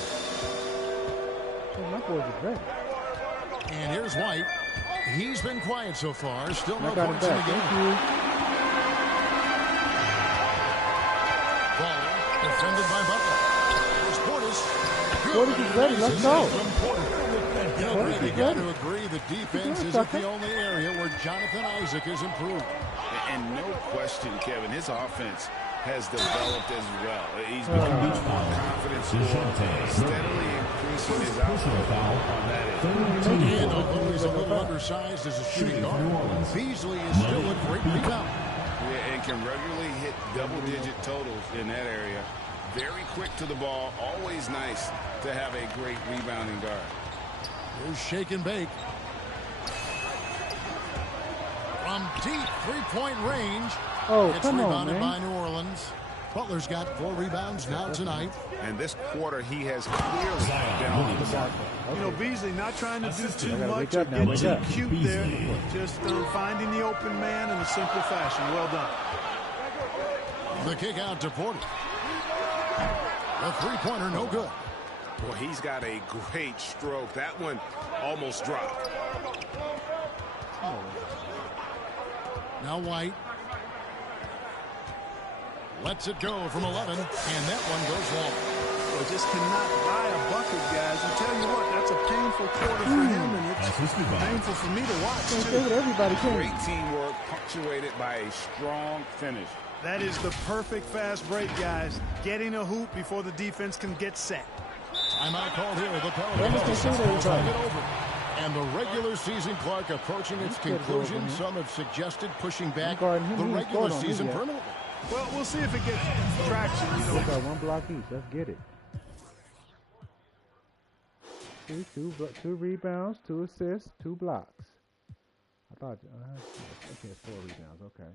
Oh, my boys are ready. And here's White. He's been quiet so far. Still no points in the game. Ball defended by Butler. Here's Portis. Portis is ready. Let's go. You got to agree the defense isn't the only area where Jonathan Isaac has improved. And no question, Kevin, his offense has developed as well. He's become much more confident, steadily increasing his output on that end. And although he's a little undersized as a shooting guard, Beasley is still a great rebound. Yeah, and can regularly hit double-digit totals in that area. Very quick to the ball. Always nice to have a great rebounding guard. Here's Shake and Bake. From deep three-point range. Oh, it's rebounded by New Orleans. Butler's got 4 rebounds now tonight. And this quarter, he has clearly been on the mark. You know, Beasley not trying to do too much or get too cute there. Just finding the open man in a simple fashion. Well done. The kick out to Porter. The three-pointer, no good. Well, he's got a great stroke. That one almost dropped. Now White. Lets it go from 11, and that one goes long. Well, just cannot buy a bucket, guys. I tell you what, that's a painful quarter for him, and it's painful for me to watch, too. Everybody can. Great teamwork punctuated by a strong finish. That is the perfect fast break, guys. Getting a hoop before the defense can get set. Timeout called here. The Pelicans trying to get over. And the regular season, Clark, approaching its conclusion. Some have suggested pushing back the regular season permanently. Well, we'll see if it gets traction. We got one block each. Let's get it. Two rebounds, 2 assists, 2 blocks. I thought, okay, it's 4 rebounds. Okay.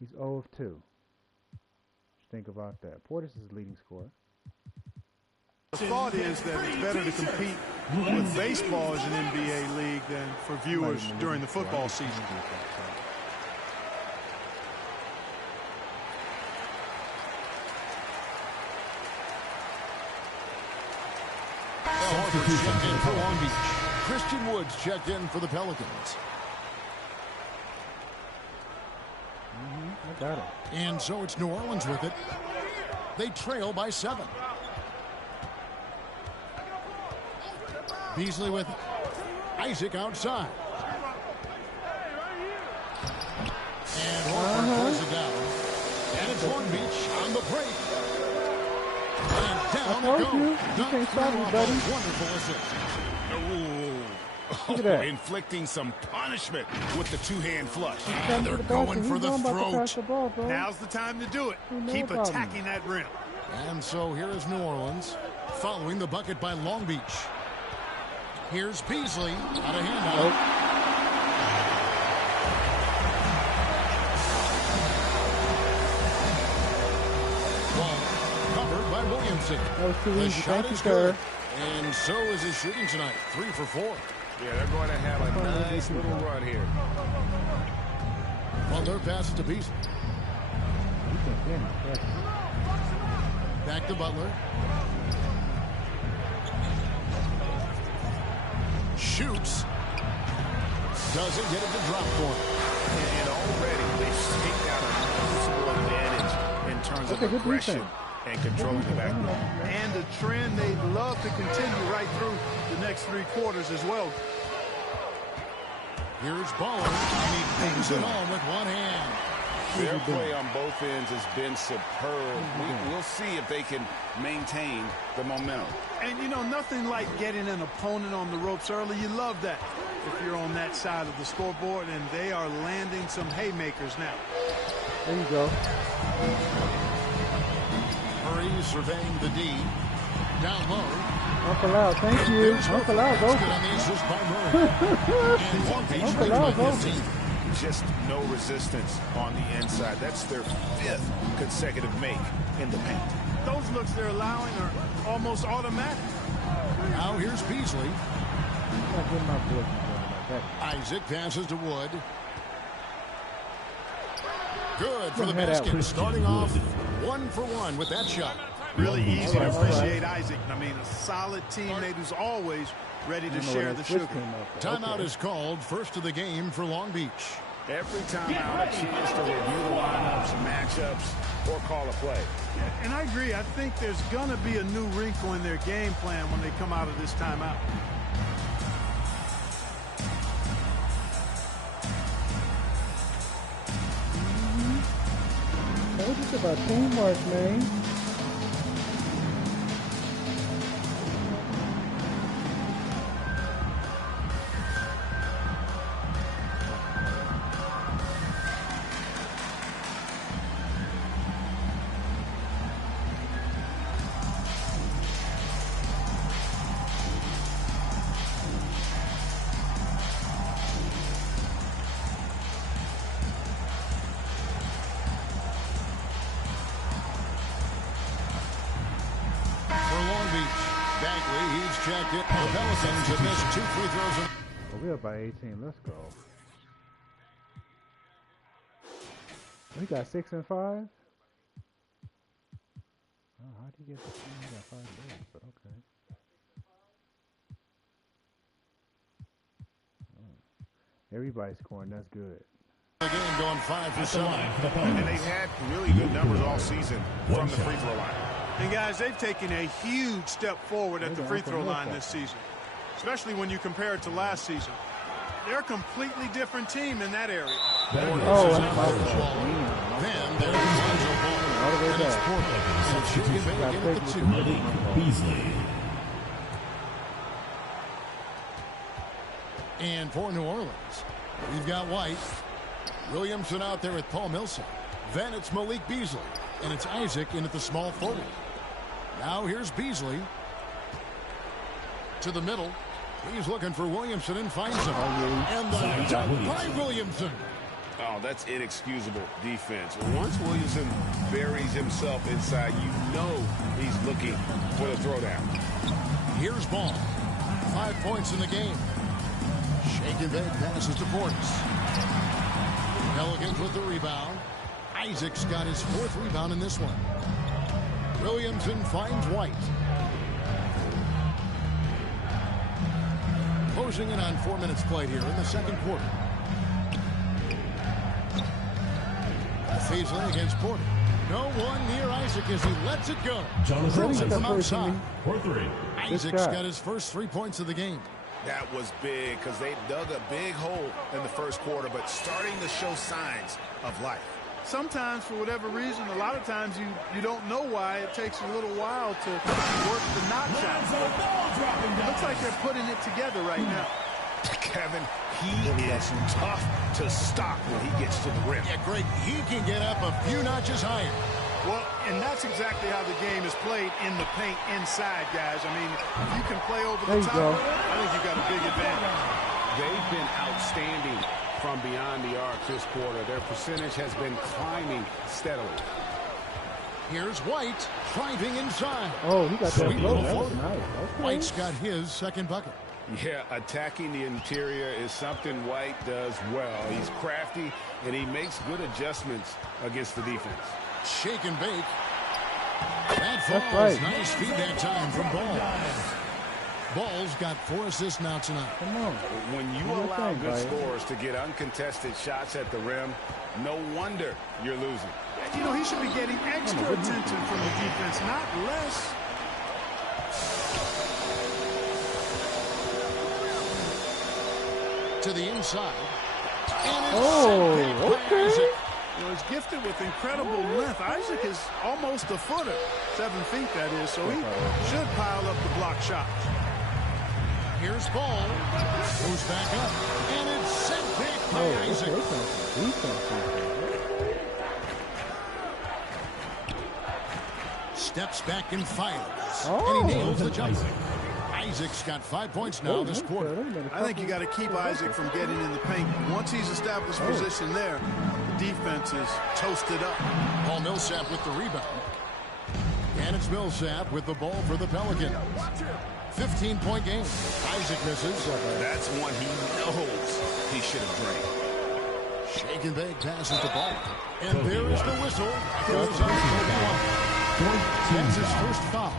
He's 0 of 2. Just think about that. Portis is leading scorer. The thought is that it's better to compete with baseball as an NBA league than for viewers during the football season. Checked in for Long Beach. Christian Woods checked in for the Pelicans. I got it. And so it's New Orleans with it. They trail by 7. Beasley with it. Isaac outside. And Horford throws it down. And it's Long Beach on the break. And down it goes. You can't stop me, buddy. Wonderful assist. Oh, inflicting some punishment with the two-hand flush. They're going for the throat. Now's the time to do it. Keep attacking that rim. And so here is New Orleans following the bucket by Long Beach. Here's Beasley on a handout. Ball covered by Williamson. That was too easy. The shot is good. And so is his shooting tonight. 3 for 4. Yeah, they're going to have a nice little run here. Butler passes to Beasley. Back to Butler. Shoots. Doesn't get it to drop corner. And already they've taken out a noticeable advantage in terms of aggression and controlling the backboard. And a trend they'd love to continue right through the next 3 quarters as well. Here's Baller, and he bangs it home with one hand. Their play on both ends has been superb. We'll see if they can maintain the momentum. And, you know, nothing like getting an opponent on the ropes early. You love that if you're on that side of the scoreboard, and they are landing some haymakers now. There you go. Murray surveying the D. Down low. Uncle Al, thank you. Uncle Al, go. Uncle Al, go. Just no resistance on the inside. That's their 5th consecutive make in the paint. Those looks they're allowing are almost automatic. Now here's Beasley. Isaac passes to Wood. Good for the basket. Starting off 1 for 1 with that shot. Really easy to appreciate Isaac. I mean, a solid teammate who's always ready to share the sugar. Timeout is called. First of the game for Long Beach. Every time out, a chance to review the lineups, matchups, or call a play. And I agree. I think there's going to be a new wrinkle in their game plan when they come out of this timeout. Told you about teamwork, man. Checked it. The Pelicans have missed 2 free throws. Well, we're up by 18. Let's go. We got 6 and 5. Oh, how do you get the team? We got 5 days, but okay. Everybody's scoring. That's good. The game going 5 for 7. And they've had really good numbers all season from the free throw line. And, guys, they've taken a huge step forward at the free throw line this season, especially when you compare it to last season. They're a completely different team in that area. Then there's Lonzo Ball. All the way And it's back. Portland. Got Again played at the with two. Malik Beasley. And for New Orleans, we've got White. Williamson out there with Paul Millsap. Then it's Malik Beasley. And it's Isaac in at the small forward. Now here's Beasley. To the middle. He's looking for Williamson and finds him. And the dunk by Williamson. Oh, that's inexcusable defense. Once Williamson buries himself inside, you know he's looking for the throwdown. Here's Ball. 5 points in the game. Shake and bake passes to Portis. Pelicans with the rebound. Isaac's got his 4th rebound in this one. Williamson finds White. Closing in on 4 minutes played here in the second quarter. Beasley against Porter. No one near Isaac as he lets it go. Drills it from outside. Isaac's got his first 3 points of the game. That was big because they dug a big hole in the first quarter, but starting to show signs of life. Sometimes, for whatever reason, a lot of times you don't know why. It takes a little while to work the knock shot. It looks like they're putting it together right now. Kevin, he is tough to stop when he gets to the rim. Yeah, Greg, he can get up a few notches higher. Well, and that's exactly how the game is played in the paint inside, guys. I mean, if you can play over the top, I think you've got a big advantage. They've been outstanding from beyond the arc this quarter. Their percentage has been climbing steadily. Here's White driving inside. Oh, he got that blow. That was nice. Okay. White's got his second bucket. Yeah, attacking the interior is something White does well. He's crafty, and he makes good adjustments against the defense. Shake and bake. That falls. Right. Nice feed that time from Ball. Ball's got 4 assists now tonight. Come on. When you allow good scorers to get uncontested shots at the rim, no wonder you're losing. You know, he should be getting extra attention from the defense, not less. To the inside. And it's okay. Isaac. You know, he's gifted with incredible length. Isaac is almost a footer, 7 feet that is, so he should pile up the block shots. Here's Ball. Goes back up. And it's sent back by Isaac. Steps back and fires. And he nails the jumper. Isaac's got 5 points now this quarter. I think you got to keep Isaac from getting in the paint. Once he's established position there, the defense is toasted up. Paul Millsap with the rebound. And it's Millsap with the ball for the Pelicans. 15-point game. Isaac misses. That's one he knows he should have drained. Shake and bake passes the ball. And there is the whistle. Goes on That's his first foul.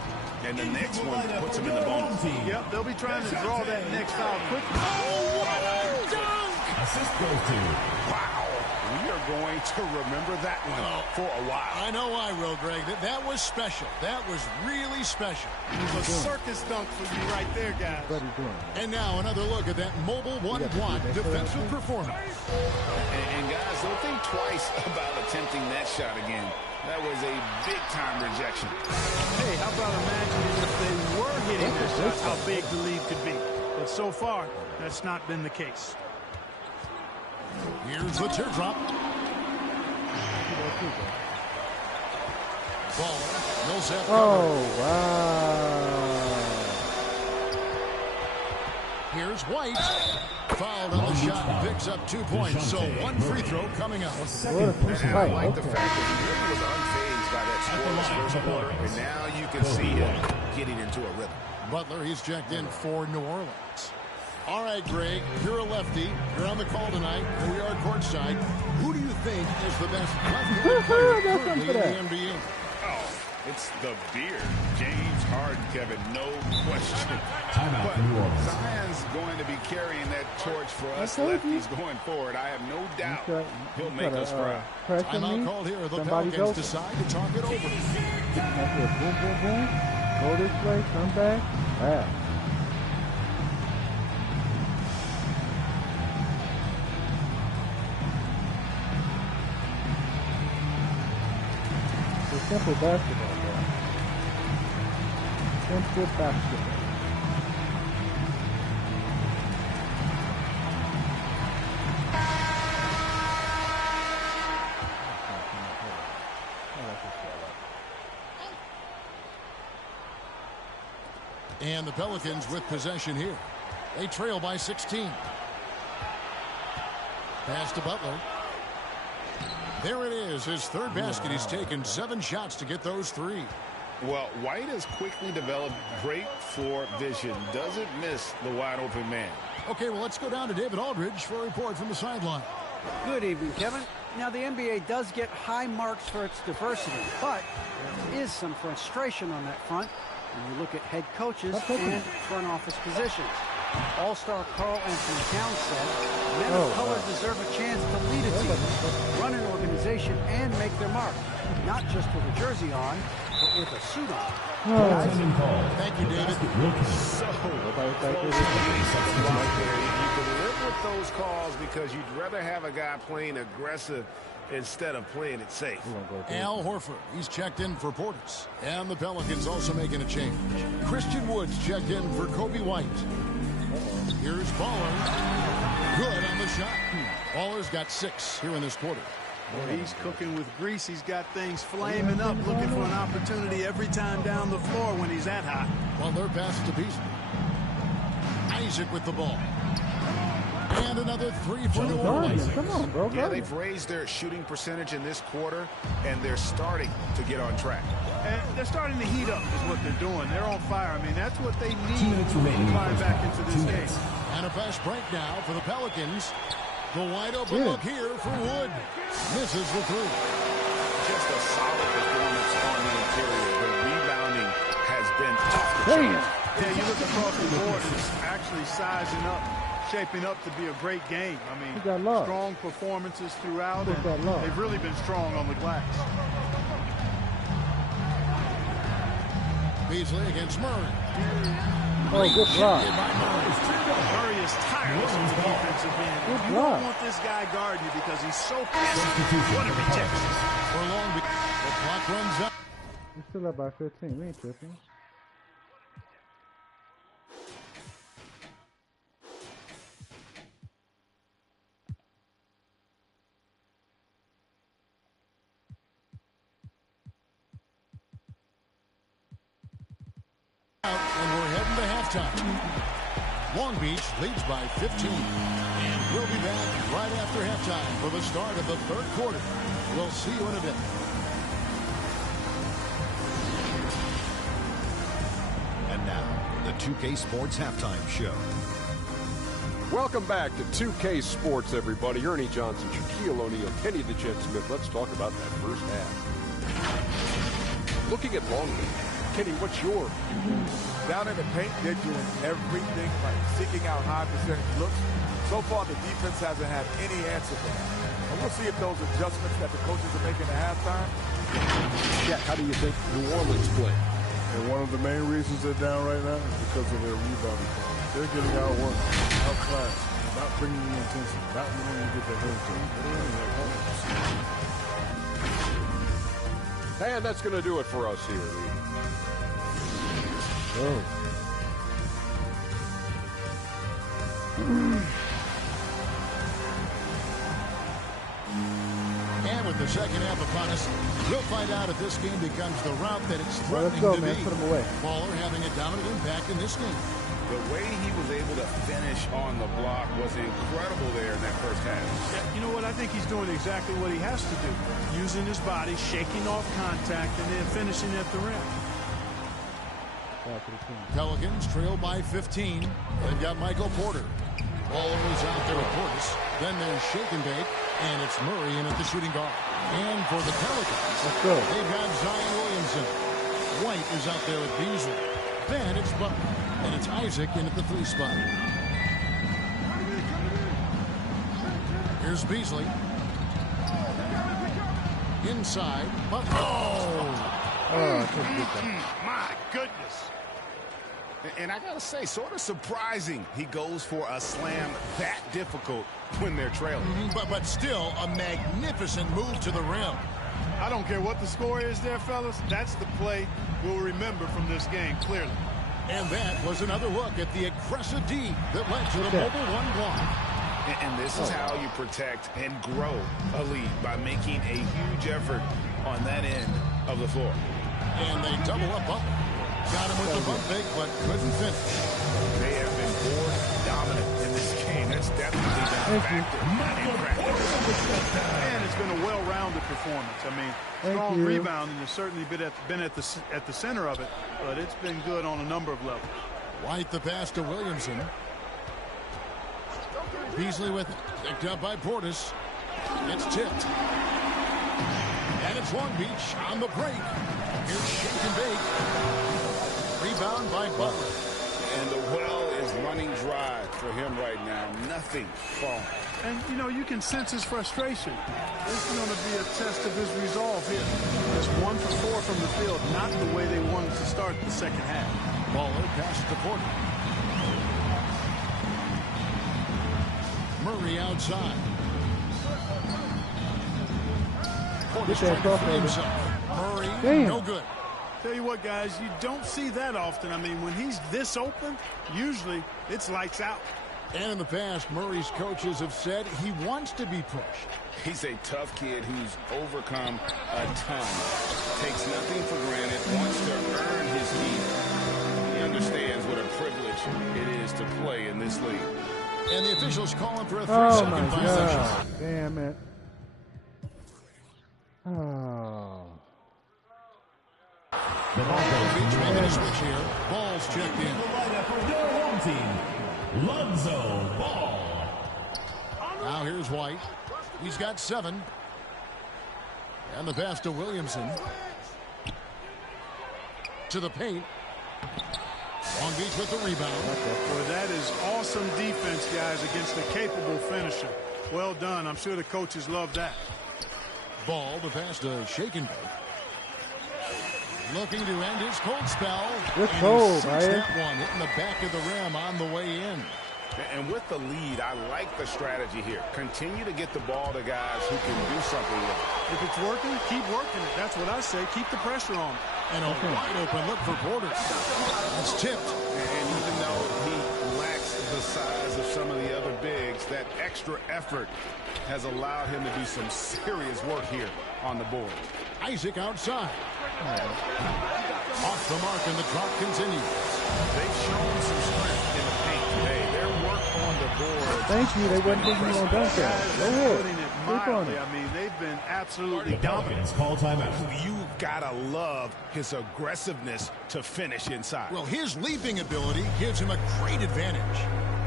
And the next one puts him in the bonus. Yep, they'll be trying to draw that next foul quickly. Oh, what a dunk! Assist goes to. Wow. We are going to remember that one for a while. I know I will, Greg. That was special. That was really special. It was a circus dunk for you right there, guys. And now another look at that mobile one-block defensive performance. And guys, don't think twice about attempting that shot again. That was a big-time rejection. Hey, how about imagining if they were hitting that shot, how big the lead could be. But so far, that's not been the case. Here's the teardrop. Ball. Millsap. Wow. Here's White. Fouled on the shot. Picks up 2 points. So 1 free throw coming up. And I like the fact that he really was unfazed by that scoreless first quarter. And now you can see him getting into a rhythm. Butler, he's checked in for New Orleans. All right, Greg, you're a lefty. You're on the call tonight. Here we are courtside. Who do you think is the best left-handed player currently in the NBA? Oh, it's the beard. James Harden, Kevin, no question. Timeout for New Orleans. Zion's going to be carrying that torch for us lefties going forward. I have no doubt he'll make us proud. Timeout called here. The Pelicans decide to talk it over. Boom, boom, boom. Go this way, come back. Ah. Simple basketball, bro. Simple basketball. And the Pelicans with possession here. They trail by 16. Pass to Butler. There it is, his third basket. He's taken 7 shots to get those 3. Well, White has quickly developed great floor vision. Doesn't miss the wide open man. Okay, well, let's go down to David Aldridge for a report from the sideline. Good evening, Kevin. Now, the NBA does get high marks for its diversity, but there is some frustration on that front when you look at head coaches and front office positions. All-star Karl Anthony Towns said, men of color deserve a chance to lead a team, run an organization, and make their mark, not just with a jersey on, but with a suit on. Thank you, David. So, you can live with those calls because you'd rather have a guy playing aggressive instead of playing it safe. Al Horford, he's checked in for Portis. And the Pelicans also making a change. Christian Woods checked in for Kobe White. Here's Baller. Good on the shot. Baller's got 6 here in this quarter. Well, he's cooking with grease. He's got things flaming up, looking for an opportunity every time down the floor when he's that hot. Well, their pass to Beasley. Isaac with the ball. And another 3 for New Orleans. Come on, bro. Yeah, they've raised their shooting percentage in this quarter, and they're starting to get on track. And they're starting to heat up is what they're doing. They're on fire. I mean, that's what they need to fire back into this game. And a fast break now for the Pelicans. The wide open look here for Wood. Misses the 3. Just a solid performance on the interior. The rebounding has been off the chain. Yeah, you look across the board, it's actually sizing up, shaping up to be a great game. I mean, strong performances throughout, and they've really been strong on the glass. Beasley against Murray. Oh, good block. Murray is tireless on the defensive end. You don't want this guy guarding you because he's so fast. What a rejection. For long, the clock runs up. We're still up by 15. We ain't tripping. And we're heading to halftime. Long Beach leads by 15. And we'll be back right after halftime for the start of the 3rd quarter. We'll see you in a bit. And now, the 2K Sports Halftime Show. Welcome back to 2K Sports, everybody. Ernie Johnson, Shaquille O'Neal, Kenny the Jet Smith. Let's talk about that first half. Looking at Long Beach, Kenny, what's your view? Down in the paint, they're doing everything right, seeking out high percentage looks. So far, the defense hasn't had any answer for that. And we'll see if those adjustments that the coaches are making at halftime. Jack, how do you think New Orleans play? And one of the main reasons they're down right now is because of their rebounding problem. They're getting outworked, outclassed, not bringing the intensity, not willing to get their hands dirty. And that's going to do it for us here. And with the second half upon us, we'll find out if this game becomes the route that it's threatening to be. Put him away. Baller having a dominant impact in this game. The way he was able to finish on the block was incredible there in that first half. Yeah, you know what? I think he's doing exactly what he has to do. Using his body, shaking off contact, and then finishing at the rim. Pelicans trail by 15. They've got Michael Porter. Baller is out there with Portis. Then there's Shake and Bake, and it's Murray in at the shooting guard. And for the Pelicans, they've got Zion Williamson. White is out there with Beasley. Then it's Butler, and it's Isaac in at the 3 spot. Here's Beasley. Inside, Butler. My goodness. And I got to say, sort of surprising he goes for a slam that difficult when they're trailing. But still a magnificent move to the rim. I don't care what the score is there, fellas. That's the play we'll remember from this game, clearly. And that was another look at the aggressive D that led to the mobile one block. And this is how you protect and grow a lead, by making a huge effort on that end of the floor. And they double up Butler. Got him with the bump fake, but couldn't finish. They have been board dominant in this game. That's definitely been a factor in practice. And it's been a well-rounded performance. I mean, strong rebounding has certainly been at the center of it, but it's been good on a number of levels. White the pass to Williamson. Beasley with it. Picked up by Portis. It's tipped. And it's Long Beach on the break. Here's Shake and Bake. Rebound by Butler. And the well is running dry for him right now. Nothing falling. And, you know, you can sense his frustration. This is going to be a test of his resolve here. Just 1 for 4 from the field, not the way they wanted to start the second half. Baller passes to Porter. Murray outside. Portis trying to free himself. Murray, no good. Tell you what, guys, you don't see that often. I mean, when he's this open, usually it's lights out. And in the past, Murray's coaches have said he wants to be pushed. He's a tough kid who's overcome a ton. Takes nothing for granted, wants to earn his keep. He understands what a privilege it is to play in this league. And the officials calling for a 3-second violation. Damn it. Oh. Beach making a switch here. Ball's checked in. The lineup for their home team, Lonzo Ball. Now here's White. He's got 7. And the pass to Williamson. To the paint. Long Beach with the rebound. Well, that is awesome defense, guys, against a capable finisher. Well done. I'm sure the coaches love that. Ball, the pass to Shake and Bake. Looking to end his cold spell. Good cold, right? That one hitting the back of the rim on the way in. And with the lead, I like the strategy here. Continue to get the ball to guys who can do something with it. If it's working, keep working it. That's what I say. Keep the pressure on. And a wide open look for Portis. That's tipped. And even though he lacks the size of some of the other bigs, that extra effort has allowed him to do some serious work here on the board. Isaac outside. Off the mark, and the drop continues. They've shown some strength in the paint today. Their work on the board. Thank you. They wasn't thinking you on dunk that. Go ahead. I mean, they've been absolutely dominant. Call timeout. You've got to love his aggressiveness to finish inside. Well, his leaping ability gives him a great advantage.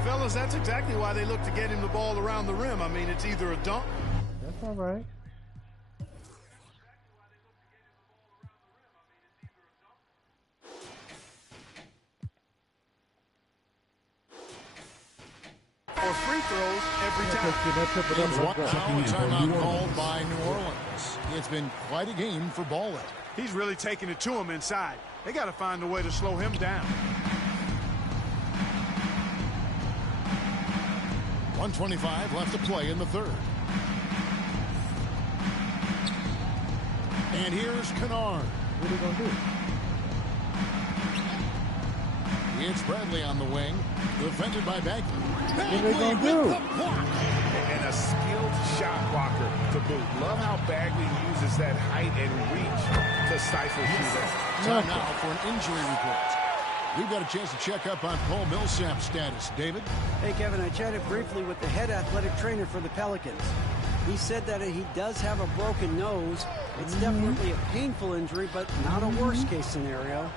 Fellas, that's exactly why they look to get him the ball around the rim. I mean, it's either a dunk. That's all right. Or free throws every time. Timeout called by New Orleans. It's been quite a game for Ball. He's really taking it to him inside. They got to find a way to slow him down. 1:25 left to play in the third. And here's Kennard. What are they going to do? It's Bradley on the wing. Defended by Bagley. What are they going to do? And a skilled shot blocker to boot. Love how Bagley uses that height and reach to stifle shooters. Time now for an injury report. We've got a chance to check up on Paul Millsap's status. David? Hey, Kevin, I chatted briefly with the head athletic trainer for the Pelicans. He said that he does have a broken nose. It's definitely a painful injury, but not a worst-case scenario.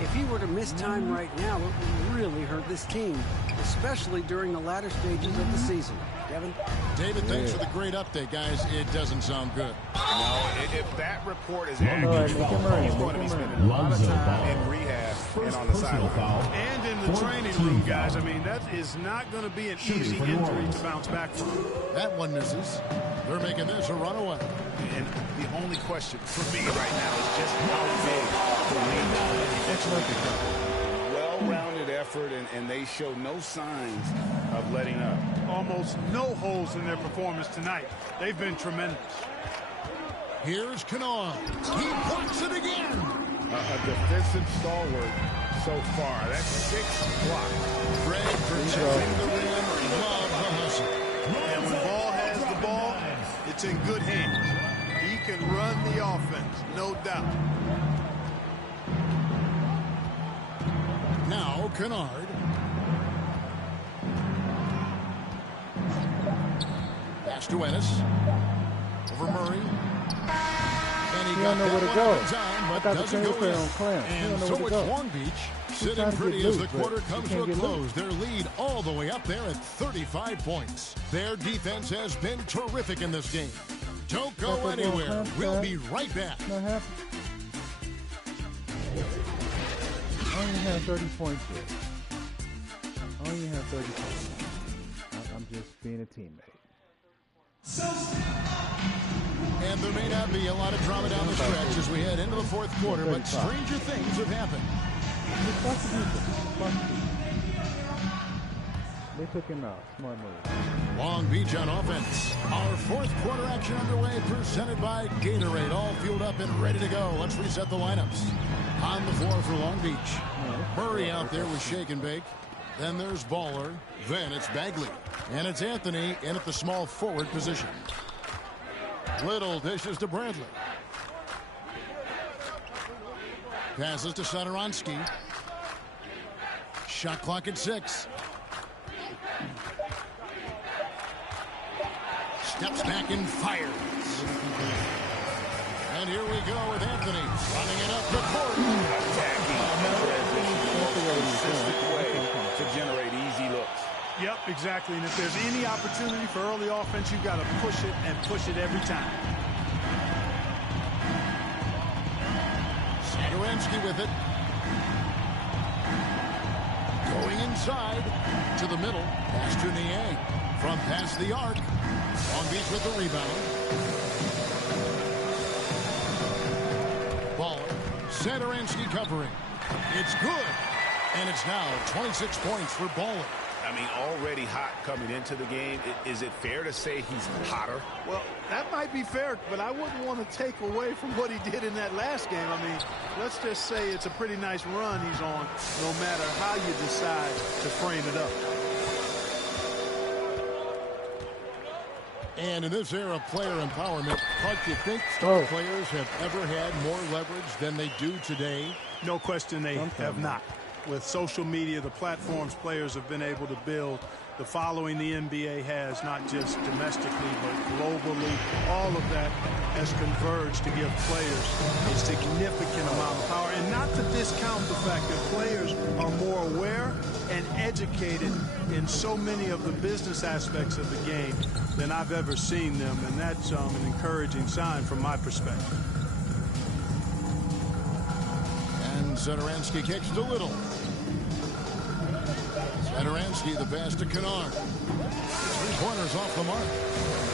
If he were to miss time right now, it would really hurt this team, especially during the latter stages of the season. Kevin? David, thanks for the great update, guys. It doesn't sound good. No, if that report is accurate, he's going to be spending a lot of time in rehab and on the sideline. And in the training room, guys. I mean, that is not going to be an easy injury to bounce back from. That one misses. They're making this a runaway. And the only question for me right now is just how big the lead is. Well-rounded effort, and they show no signs of letting up. Almost no holes in their performance tonight. They've been tremendous. Here's Kennard. He blocks it again. A defensive stalwart so far. That's 6 blocks. Greg protecting the rim. Love the hustle. And when Ball has the ball, it's in good hands. He can run the offense, no doubt. Now Kennard. Pass to Ennis. Over Murray. And he got don't know where to that go. one on time, but I got the doesn't same go player in. on Clem. He And don't know so where it's to go. Long Beach He's sitting trying to pretty get as loose, the but quarter he comes can't to a get loose. close. Their lead all the way up there at 35 points. Their defense has been terrific in this game. Don't go That's what anywhere. Clem's We'll got. be right back. Not happening. I only have 30 points yet. I only have 30 points. I'm just being a teammate. And there may not be a lot of drama down the stretch as we head into the fourth quarter, but stranger things have happened. They took him out. Smart move. Long Beach on offense. Our fourth quarter action underway, presented by Gatorade. All fueled up and ready to go. Let's reset the lineups. On the floor for Long Beach. Murray out there with Shake and Bake. Then there's Baller. Then it's Bagley. And it's Anthony in at the small forward position. Little dishes to Bradley. Passes to Satoransky. Shot clock at 6. Steps back and fires. And here we go with Anthony running it up the court. Consistent way to generate easy looks. Yep, exactly. And if there's any opportunity for early offense, you've got to push it and push it every time. Satoransky with it. Going inside to the middle. Pass to Niang. From past the arc. Long Beach with the rebound. Baller. Satoransky covering. It's good. And it's now 26 points for Baller. I mean, already hot coming into the game. Is it fair to say he's hotter? Well, that might be fair, but I wouldn't want to take away from what he did in that last game. I mean, let's just say it's a pretty nice run he's on, no matter how you decide to frame it up. And in this era of player empowerment, Clark, do you think star players have ever had more leverage than they do today? No question they have not. With social media, the platforms players have been able to build, the following the NBA has, not just domestically, but globally, all of that has converged to give players a significant amount of power. And not to discount the fact that players are more aware and educated in so many of the business aspects of the game than I've ever seen them. And that's an encouraging sign from my perspective. And Satoransky kicks to Little. Satoransky, the pass to Kennard. 3-pointers off the mark.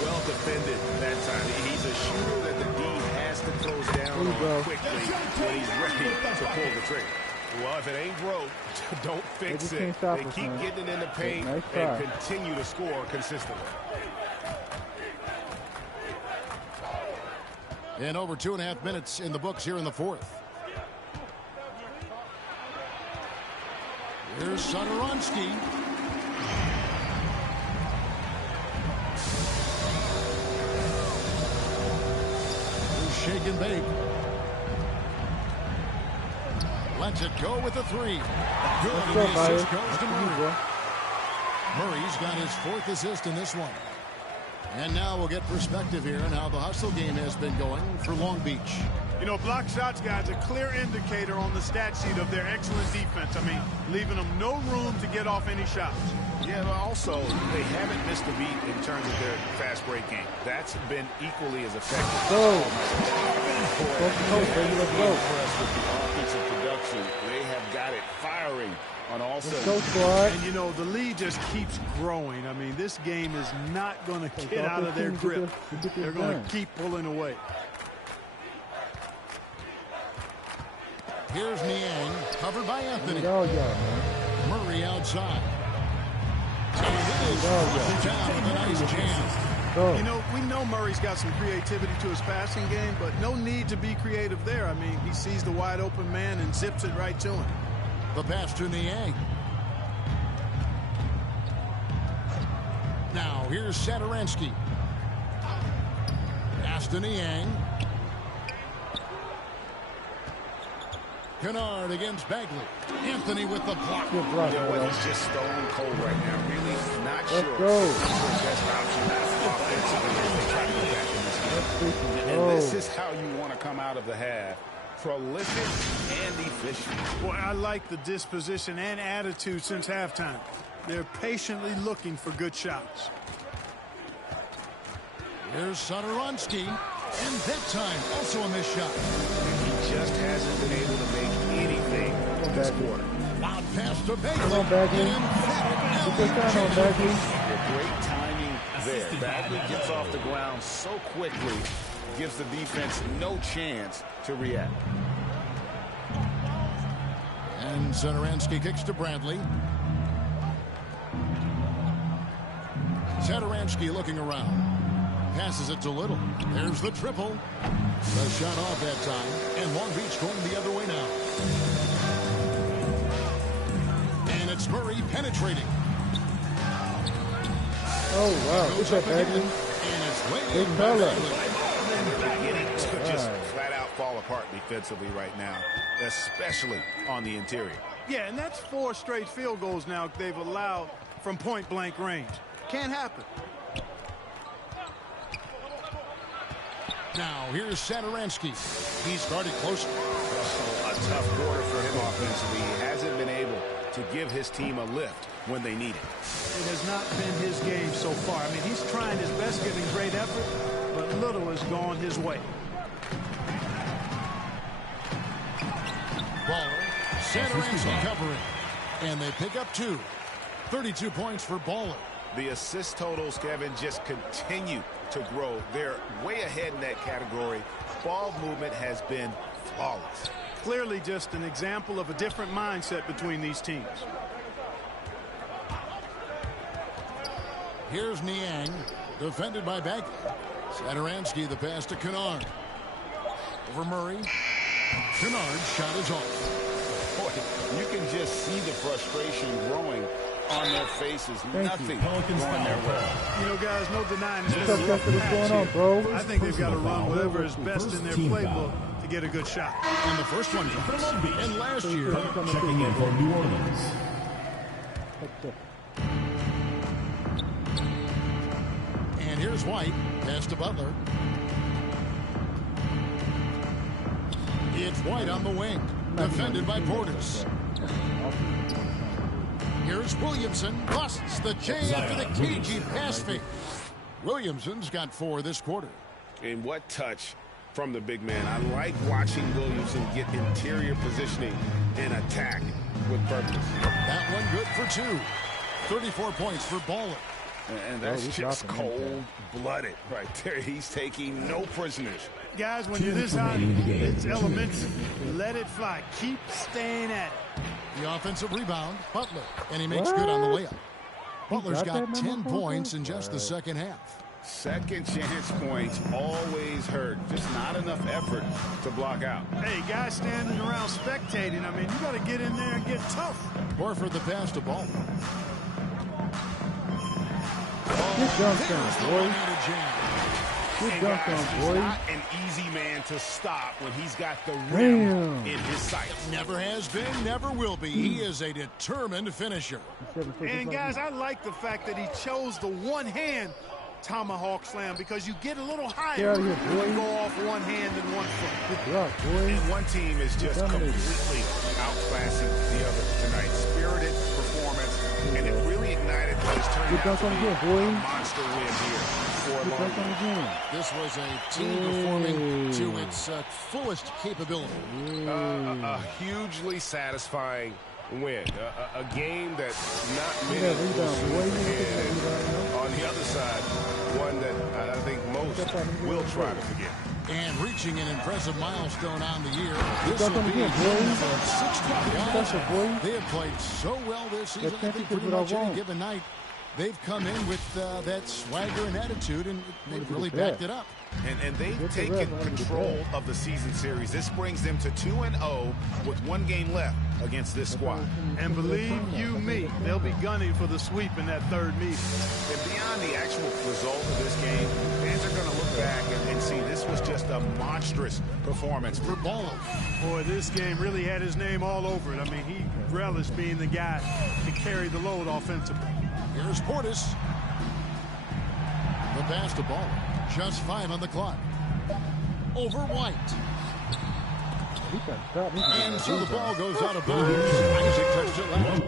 Well defended that time. He's a shooter that the D has to close down on quickly when he's ready to pull the trigger. Well, if it ain't broke, don't fix it. They keep getting it in the paint and continue to score consistently. And over 2.5 minutes in the books here in the fourth. Here's Satoransky. Here's Shake and Bake. Lets it go with the 3. Good. And the assist goes to Murray. Murray's got his 4th assist in this one. And now we'll get perspective here on how the hustle game has been going for Long Beach. You know, block shots, guys, a clear indicator on the stat sheet of their excellent defense. I mean, leaving them no room to get off any shots. Yeah, but also, they haven't missed a beat in terms of their fast break game. That's been equally as effective. Impressed with the offensive production. They have got it firing on all cylinders. And, you know, the lead just keeps growing. I mean, this game is not going to get out of their grip. They're going to keep pulling away. Here's Niang, covered by Anthony. Murray outside. So it is down with a nice jam. You know, we know Murray's got some creativity to his passing game, but no need to be creative there. I mean, he sees the wide open man and zips it right to him. The pass to Niang. Now, here's Satoransky. Pass to Niang. Kennard against Bagley. Anthony with the block. You know what? He's just stone cold right now. Really not sure. Let's go. The best option offensively as they try to go back in this game. And this is how you want to come out of the half. Prolific and efficient. Boy, I like the disposition and attitude since halftime. They're patiently looking for good shots. Here's Satoransky. And that time, also a missed shot. He just hasn't been able to make anything this quarter. Loud pass to Bagley. Come on, Bagley. Good time on Bagley. Great timing there. Bagley gets off the ground so quickly, gives the defense no chance to react. And Satoransky kicks to Bradley. Satoransky looking around. Passes it to Little. There's the triple. The shot off that time. And Long Beach going the other way now. And it's Murray penetrating. Oh, wow. What's up, Bagley? And it's way Big fella. And they're beginning to just flat out fall apart defensively right now, especially on the interior. Yeah, and that's 4 straight field goals now they've allowed from point-blank range. Can't happen. Now, here's Satoransky. He started close. A tough quarter for him offensively. He hasn't been able to give his team a lift when they need it. It has not been his game so far. I mean, he's trying his best, giving great effort, but little has gone his way. Baller. Satoransky covering. And they pick up 2. 32 points for Baller. The assist totals, Kevin, just continue to grow. They're way ahead in that category. Ball movement has been flawless. Clearly just an example of a different mindset between these teams. Here's Niang, defended by Bagley. Satoransky, the pass to Kennard. Over Murray. Kennard's shot is off. Boy, you can just see the frustration growing on their faces. Nothing going their way. You know, guys, no denying What's going on, bro? I think they've got to run whatever is best in their playbook to get a good shot. And the first one drops. And last year, checking in for New Orleans. And here's White. Pass to Butler. It's White on the wing. Defended by Portis. Here's Williamson. Busts the J after the cagey pass fake. Williamson's got 4 this quarter. And what touch from the big man. I like watching Williamson get interior positioning and attack with purpose. That one good for 2. 34 points for Baller. And that's just cold-blooded right there. He's taking no prisoners. Guys, when you're this hot, it's elementary. Let it fly. Keep staying at it. The offensive rebound, Butler, and he makes good on the layup. Butler's got 10 points in just the second half. Second chance points always hurt. Just not enough effort to block out. Hey, guys standing around spectating, I mean, you got to get in there and get tough. Horford the pass to Ball. Good dunk on, boy. Good dunk on, boy. Not an easy man to stop when he's got the rim in his sights. Never has been, never will be. He is a determined finisher. And guys, I like the fact that he chose the one-hand tomahawk slam because you get a little higher when you go off one hand and one foot. Good luck, boy. And one team is just completely outclassing the other tonight. Spirited performance, and it really ignited what has turned out to be a monster win here for Long. This was a team performing to its fullest capability. A hugely satisfying win. A game that not many will forget. And on the other side, one that I think most will try to forget. And reaching an impressive milestone on the year. This will be number 60. They have played so well this season. I think pretty much any given night they've come in with that swagger and attitude, and they've really backed it up. And they've taken control of the season series. This brings them to 2-0 with 1 game left against this squad. And believe you me, they'll be gunning for the sweep in that third meeting. And beyond the actual result of this game, fans are going to look back and see this was just a monstrous performance for Baller. Boy, this game really had his name all over it. I mean, he relished being the guy to carry the load offensively. Here's Portis. The pass to Baller. Just 5 on the clock. Over White. And so the ball goes out of bounds. Isaac touched it left.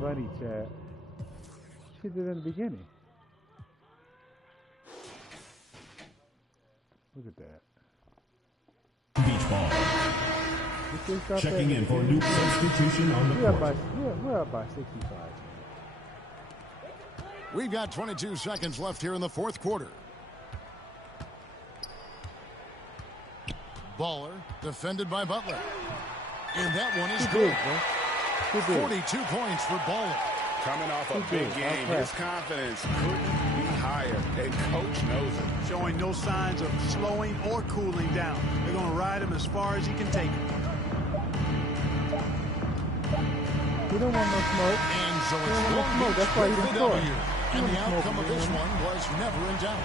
Funny, Chad. She did it in the beginning. Look at that. Beach ball. Checking in for new substitution on the court. We're up by 65. We've got 22 seconds left here in the fourth quarter. Baller, defended by Butler. And that one is good. 42 points for Baller. Coming off a big game, his confidence couldn't be higher, and Coach knows it. Showing no signs of slowing or cooling down. They're going to ride him as far as he can take him. He don't want no smoke. And so it's smoke. That's why he didn't score. And the outcome of this one was never in doubt.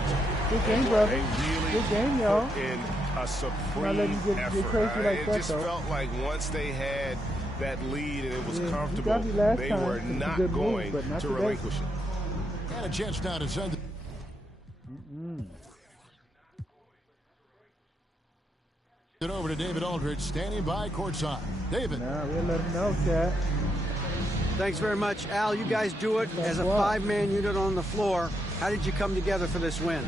Good game, brother. Really good game, y'all. In a supreme not letting you get crazy like it that, just though. felt like once they had that lead and it was comfortable, they time. were not going not to today. relinquish it. And a chance now to send it. It over to David Aldridge, standing by courtside. David. Now we'll let him know, Chad. Thanks very much, Al. You guys do it as a 5-man unit on the floor. How did you come together for this win?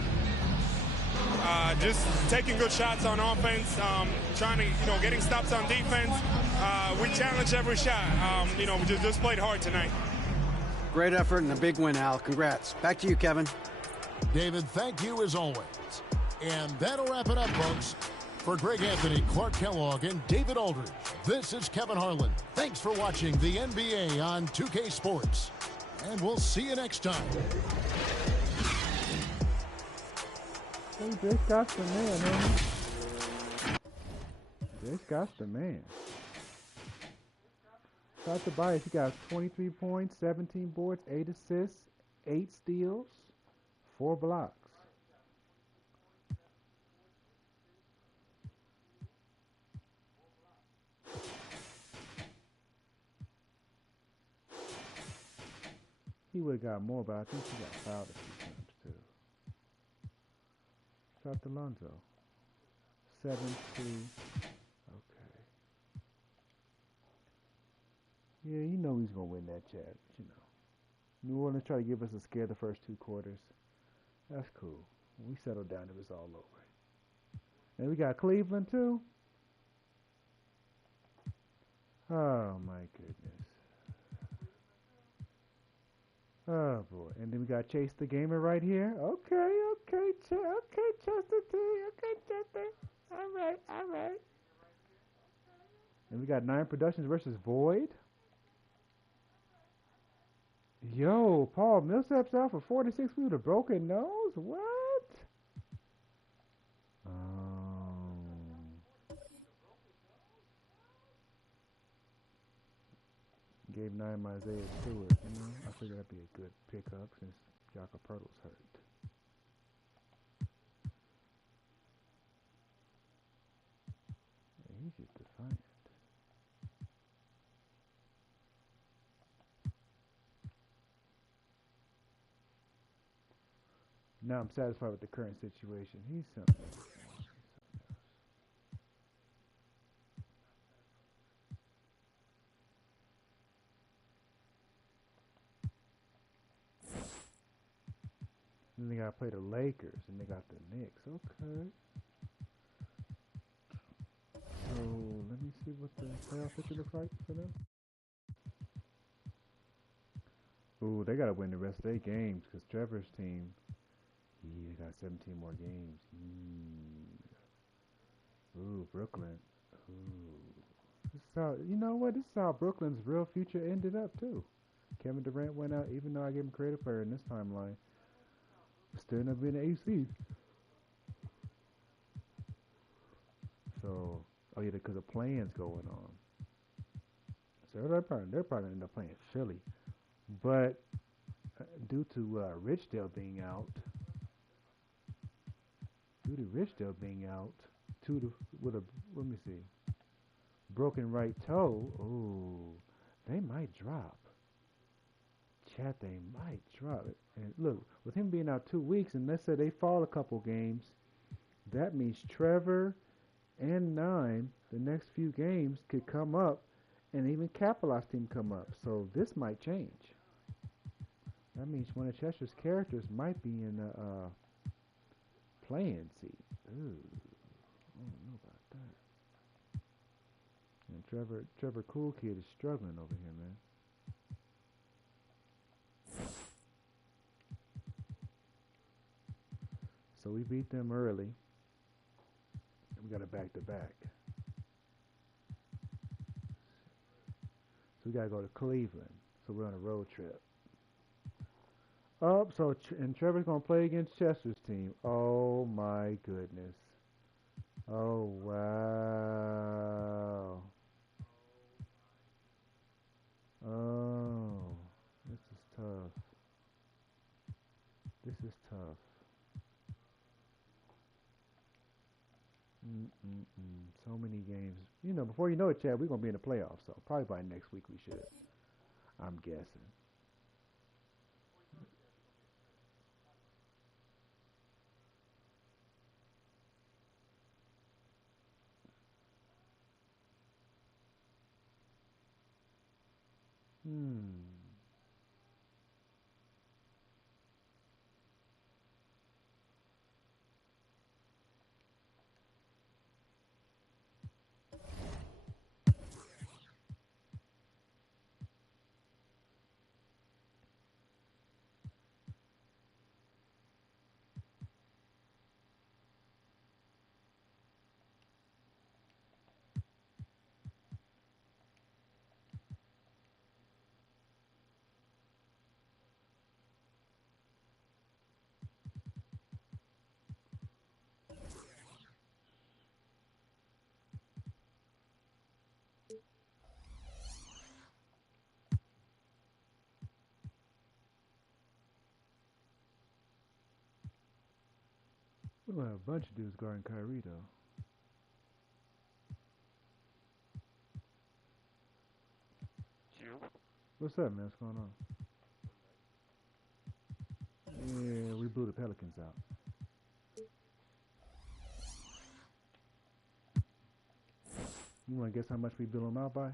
Just taking good shots on offense, trying to, getting stops on defense. We challenge every shot. We just played hard tonight. Great effort and a big win, Al. Congrats. Back to you, Kevin. David, thank you as always. And that'll wrap it up, folks. For Greg Anthony, Clark Kellogg, and David Aldridge, this is Kevin Harlan. Thanks for watching the NBA on 2K Sports. And we'll see you next time. Hey, Jay Scott's the man, homie. Jay Scott's the man. Shout out to Bias. He got 23 points, 17 boards, 8 assists, 8 steals, 4 blocks. He would have got more, but I think he got fouled a few times too. Shout out to Lonzo. 7-2. Okay. Yeah, you know he's gonna win that chat. New Orleans tried to give us a scare the first 2 quarters. That's cool. When we settled down, it was all over. And we got Cleveland too. Oh my goodness. Oh boy, and then we got Chase the Gamer right here. Okay, Chester T. Okay, Chester. All right. And we got 9 Productions versus Void. Yo, Paul Millsap's out for 46 with a broken nose. What? Gave 9 Isaiah Stewart, I figured that'd be a good pickup since Jakob Poeltl's hurt. Yeah, he's just defiant. Now I'm satisfied with the current situation. He's something else. And they got to play the Lakers, and they got the Knicks. Okay. So, let me see what the playoff picture looks like for them. Ooh, they got to win the rest of their games, because Trevor's team, they got 17 more games. Ooh, Brooklyn. Ooh. This is how, you know what? This is how Brooklyn's real future ended up, too. Kevin Durant went out, even though I gave him creative player in this timeline. Still ended up being an AC. So, oh yeah, because the plans going on. So they're probably end up playing Philly, but due to Richdale being out, with a, let me see, broken right toe. Oh, they might drop. Chat, they might drop it. And look, with him being out 2 weeks, and let's say they fall a couple games, that means Trevor and Nime, the next few games, could come up, and even Capelot's team come up. So this might change. That means one of Chester's characters might be in the playing seat. Ooh, I don't know about that. And Trevor Cool Kid is struggling over here, man. So we beat them early. We got a back-to-back. So we got to go to Cleveland. So we're on a road trip. And Trevor's going to play against Chester's team. Oh, my goodness. Oh, wow. Oh, this is tough. This is tough. So many games. You know, before you know it, Chad, we're going to be in the playoffs. So probably by next week we should. I'm guessing. We're going to have a bunch of dudes guarding Kyrie, though. What's up, man? What's going on? Yeah, we blew the Pelicans out. You want to guess how much we blew them out by?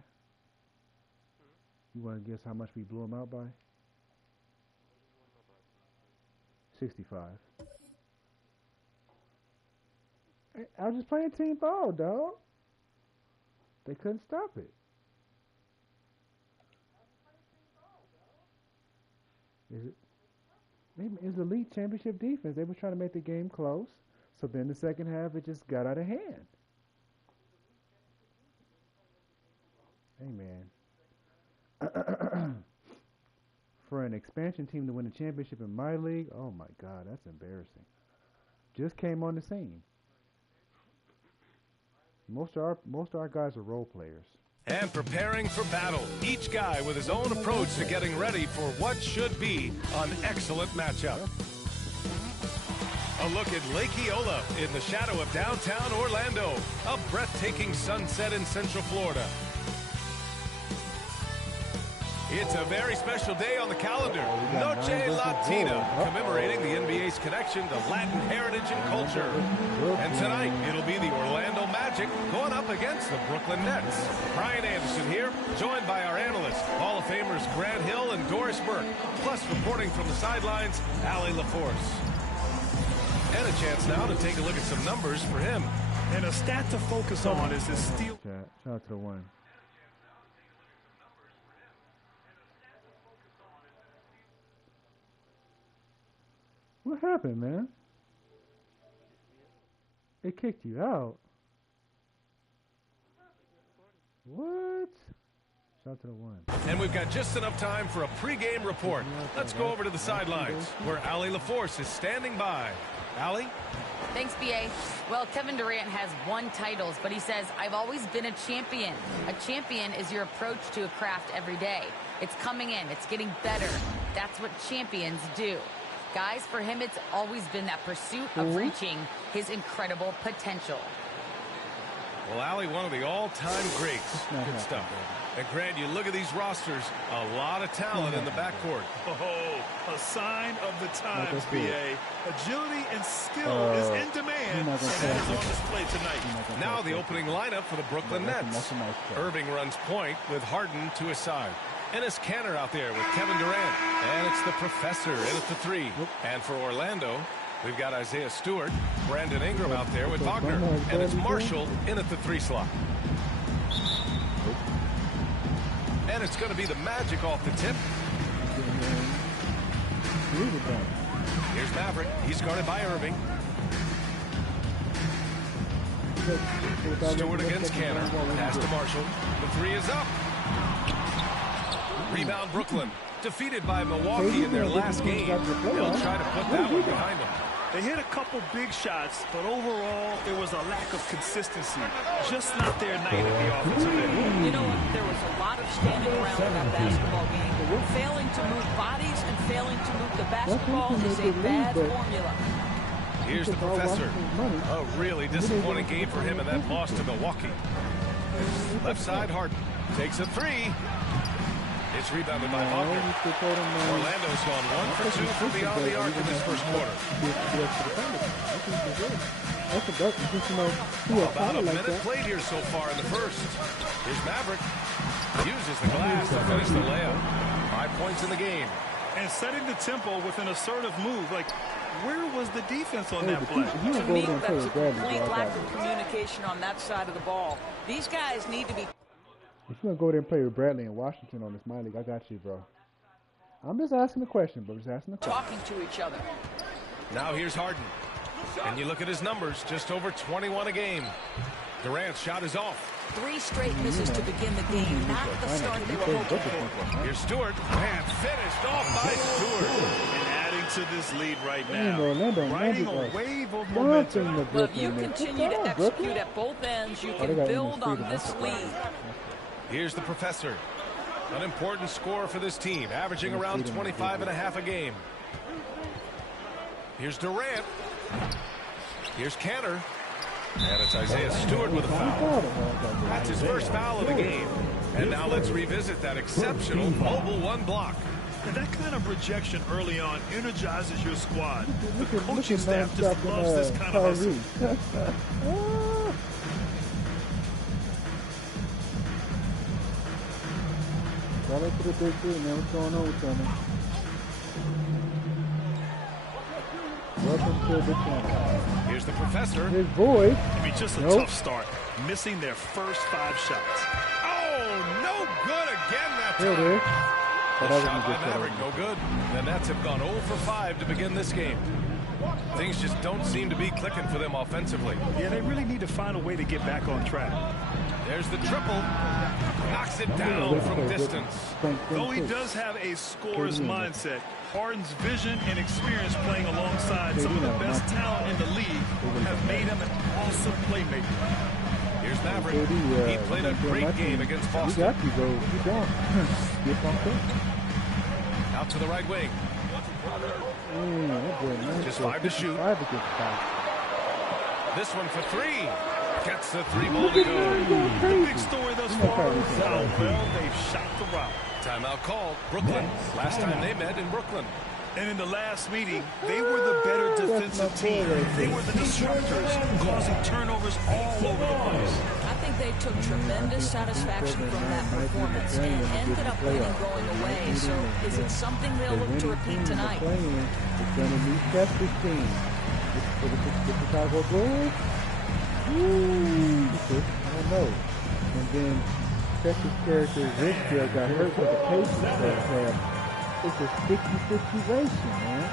You want to guess how much we blew them out by? 65. I was just playing team ball, dog. They couldn't stop it. It's elite championship defense. They were trying to make the game close. So then the second half, it just got out of hand. Hey, man. For an expansion team to win a championship in my league, oh my God, that's embarrassing. Just came on the scene. Most of our guys are role players. And preparing for battle, each guy with his own approach to getting ready for what should be an excellent matchup. A look at Lake Eola in the shadow of downtown Orlando, a breathtaking sunset in Central Florida. It's a very special day on the calendar, Noche Latina, commemorating the NBA's connection to Latin heritage and culture. And tonight, it'll be the Orlando Magic going up against the Brooklyn Nets. Brian Anderson here, joined by our analysts, Hall of Famers Grant Hill and Doris Burke, plus reporting from the sidelines, Allie LaForce. And a chance now to take a look at some numbers for him. And a stat to focus on is his steal. Shout out to the one. What happened, man? It kicked you out. What? Shout to the one. And we've got just enough time for a pregame report. Let's go over to the sidelines where Allie LaForce is standing by. Allie? Thanks, B.A. Well, Kevin Durant has won titles, but he says, I've always been a champion. A champion is your approach to a craft every day. It's coming in. It's getting better. That's what champions do. Guys, for him, it's always been that pursuit of reaching his incredible potential. Well, Allie, one of the all-time greats. Good stuff. And Grant, you look at these rosters, a lot of talent in the backcourt. Oh, a sign of the times, B.A. Agility and skill is in demand, and that is on display tonight. Now the opening lineup for the Brooklyn Nets. Irving runs point with Harden to his side. Enes Kanter out there with Kevin Durant. And it's the professor in at the three. And for Orlando, we've got Isaiah Stewart, Brandon Ingram out there with Wagner. And it's Marshall in at the three slot. And it's going to be the Magic off the tip. Here's Maverick. He's guarded by Irving. Stewart against Kanter. Pass to Marshall. The three is up. Rebound Brooklyn. Defeated by Milwaukee in their last game. They'll try to put that one behind them. They hit a couple big shots, but overall, there was a lack of consistency. Just not their night at the offensive end. You know what? There was a lot of standing around in that basketball game. Failing to move bodies and failing to move the basketball is a bad formula. Here's the professor. A really disappointing game for him in that loss to Milwaukee. Left side, Harden takes a three. It's rebounded by Wagner. Orlando's gone 1 for 2 from beyond the arc in this first quarter. About a minute played here so far in the first. Here's Maverick. Uses the glass to finish the layup. 5 points in the game. And setting the tempo with an assertive move. Like, where was the defense on that play? To me, that's a complete lack of communication on that side of the ball. These guys need to be... If you're going to go there and play with Bradley in Washington on this minor league, I got you, bro. I'm just asking the question, bro. Just asking the question. Talking to each other. Now here's Harden. And you look at his numbers, just over 21 a game. Durant's shot is off. 3 straight misses to begin the game. Not the start they were hoping for. Here's Stewart. And finished off by Stewart. And adding to this lead right now. Riding a wave of momentum. Well, if you continue to execute at both ends, you can build on this lead. Here's the professor. An important scorer for this team, averaging around 25.5 a game. Here's Durant. Here's Kanter. And it's Isaiah Stewart with a foul. That's his first foul of the game. And now let's revisit that exceptional mobile one block. And that kind of rejection early on energizes your squad. The coaching staff just loves this kind of hustle. Shout out to the big three, man. What's going on with y'all, man? Welcome to the channel. Here's the professor. His boy. I mean, just a tough start. Missing their first 5 shots. Oh, no good again that time. Here it is. The shot by Maverick, no good. The Nets have gone 0 for 5 to begin this game. Things just don't seem to be clicking for them offensively. Yeah, they really need to find a way to get back on track. There's the triple. Knocks it down from distance. Though he does have a scorer's mindset, Harden's vision and experience playing alongside some of the best talent in the league have made him an awesome playmaker. Here's Maverick. He played a great game against Boston. You got you, bro. You down. Get bumped up. Out to the right wing. Just 5 to shoot. This one for 3. Gets the 3-ball to go. The big story thus far is how well they've shot the route. Timeout called. Brooklyn. Last time they met in Brooklyn. And in the last meeting, they were the better defensive team. They were the disruptors, causing turnovers all over the place. I think they took tremendous satisfaction from that performance and ended up winning going away. So is it something they'll look to repeat tonight? It's going to be test this team. For the Chicago Bulls. I don't know. And then Texas character Rick got hurt with the Pacers that have. It's a sticky situation, man.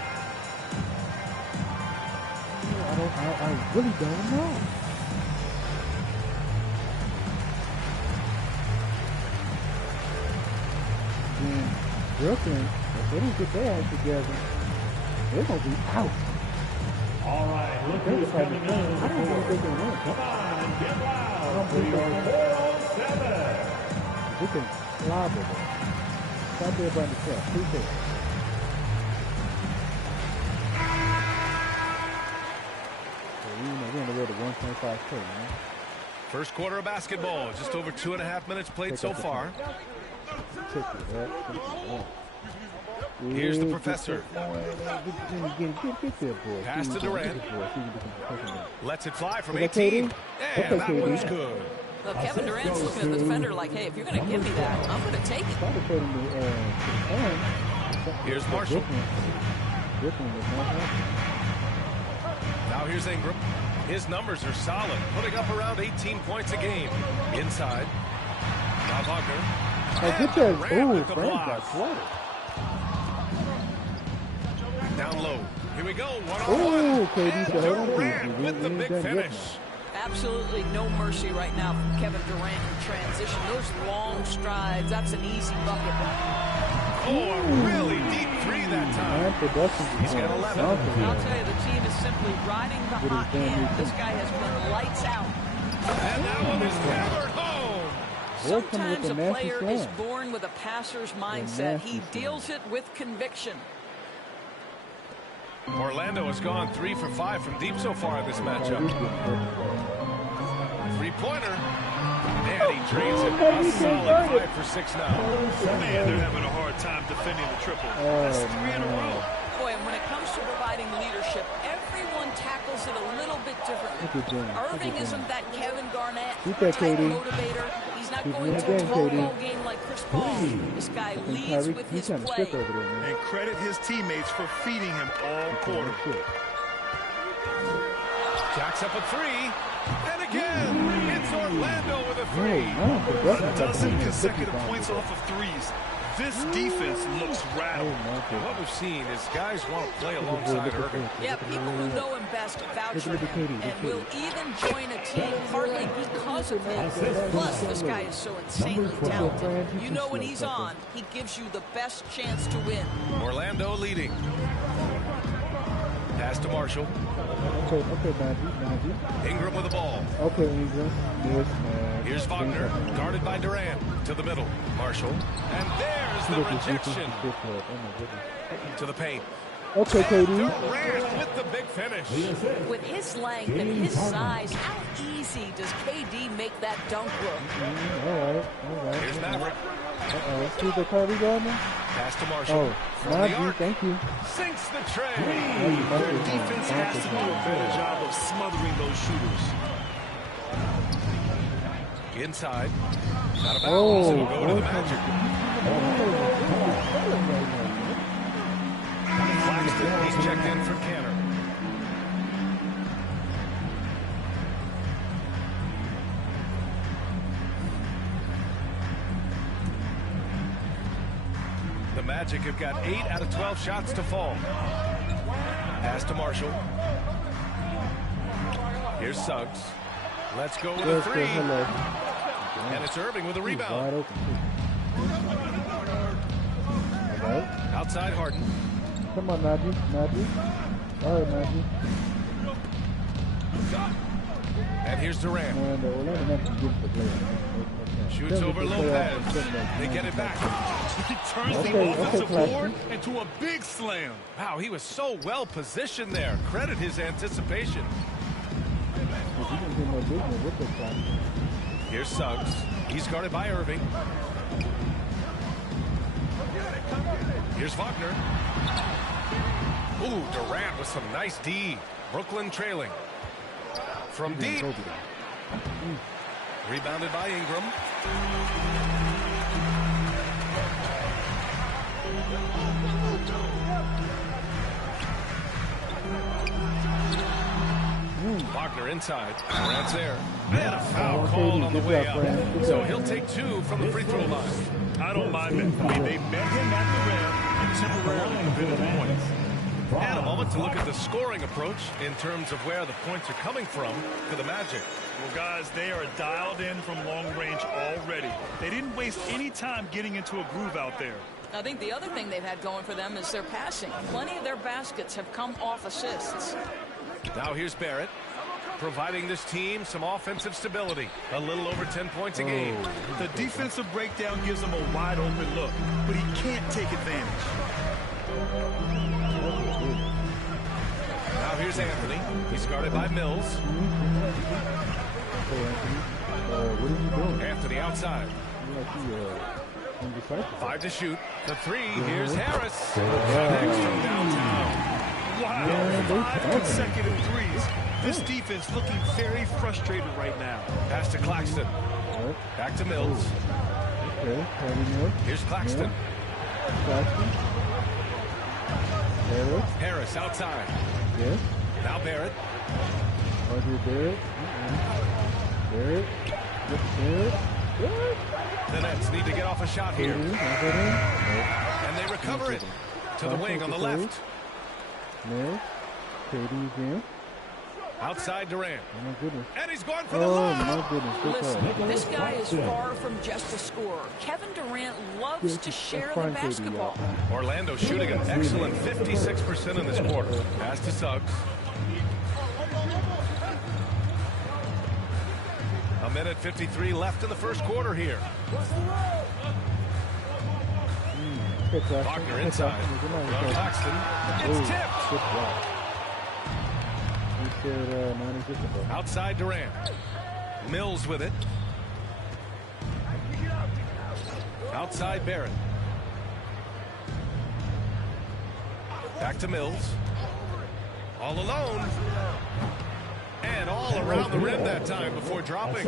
I really don't know. Brooklyn, if they don't get their act together, they're going to be out. All right, look who's coming in. I don't think they can win. Come on, get loud for your 407. We can clobber them. Stop there by the truck. Who's there? We're on the road to 1.5K, man. First quarter of basketball. Just over 2.5 minutes played so far. Here's the professor. Pass to Durant. Lets it fly from 18. And that one's good. Look, Kevin Durant's looking at the defender like, hey, if you're going to give me that, I'm going to take it. Here's Marshall. Now here's Ingram. His numbers are solid, putting up around 18 points a game. Inside. Now Wagner. Frank got flooded. Down low. Here we go. One-on-one. KD, Durant with the big finish. Absolutely no mercy right now from Kevin Durant in transition. Those long strides, that's an easy bucket. Oh, a really deep three that time. He's got 11. I'll tell you, the team is simply riding the hot hand. This guy has been lights out. And that one is hammered home. Sometimes a player is born with a passer's mindset. He deals it with conviction. Orlando has gone 3 for 5 from deep so far in this matchup. Three-pointer. And he drains it. A solid 5 for 6 now. Man, they're having a hard time defending the triple. That's 3 in a row. Boy, and when it comes to providing leadership, everyone tackles it a little bit differently. Irving isn't that Kevin Garnett type motivator. He's not going to a throw game like Chris Paul. This guy leads with his play. And credit his teammates for feeding him all quarter. Jacks up a three. And again, it's Orlando with a 3. A dozen consecutive points off of threes. This defense looks rattled. What we've seen is guys want to play alongside Irving. Yeah, people who know him best vouch for him and will even join a team partly because of him. Plus, this guy is so insanely talented. You know when he's on, he gives you the best chance to win. Orlando leading. Pass to Marshall. Ingram with the ball. Okay, Ingram. Yes, here's Wagner, guarded by Durant. To the middle. Marshall. And there's the rejection. To the paint. Okay, KD. Durant with the big finish. With his length and his size, how easy does KD make that dunk look? All right. Here's Maverick. Let's see the Curry Gardner. Pass to Marshall. Thank you. Sinks the tray. Their defense has to do a better job of smothering those shooters. Inside. Out of bounds. It'll go to the Magic. Claxton, he's checked in for Canner. The Magic have got 8 out of 12 shots to fall. Pass to Marshall. Here's Suggs. Let's go with a 3. And it's Irving with a rebound. Outside Harden. Come on, Magic. All right, Magic. And here's Durant. Shoots over Lopez. They get it back. He turns the offensive board into a big slam. Wow, he was so well positioned there. Credit his anticipation. Here's Suggs. He's guarded by Irving. Here's Wagner. Ooh, Durant with some nice D. Brooklyn trailing. From deep. Rebounded by Ingram. Wagner inside. Durant's there. And a foul called on the way out. So he'll take 2 from the free throw line. I don't mind that. I mean, they met him at the rim and temporarily prevented the points. And a moment to look at the scoring approach in terms of where the points are coming from for the Magic. Well, guys, they are dialed in from long range already. They didn't waste any time getting into a groove out there. I think the other thing they've had going for them is their passing. Plenty of their baskets have come off assists. Now here's Barrett, providing this team some offensive stability. A little over 10 points a game. The defensive breakdown gives him a wide open look, but he can't take advantage. Now here's Anthony. He's guarded by Mills. What is he doing? Anthony outside. 5 to shoot. The 3. Here's Harris. Connects from downtown. Wow, 5 consecutive threes. This defense looking very frustrated right now. Pass to Claxton. Back to Mills. Here's Claxton. Harris outside. Yes. Now Barrett. Barrett. Barrett. The Nets need to get off a shot here. And they recover it to the wing on the left. Outside Durant. Oh, my goodness. And he's going for the lob. My goodness. Listen, this guy is far from just a scorer. Kevin Durant loves to share the basketball. Orlando shooting an excellent 56% in this quarter. Pass to Suggs. A minute 53 left in the first quarter here. Wagner inside. Claxton. It's tipped. Outside Durant. Mills with it. Outside Barrett. Back to Mills. All alone. And all around the rim that time before dropping.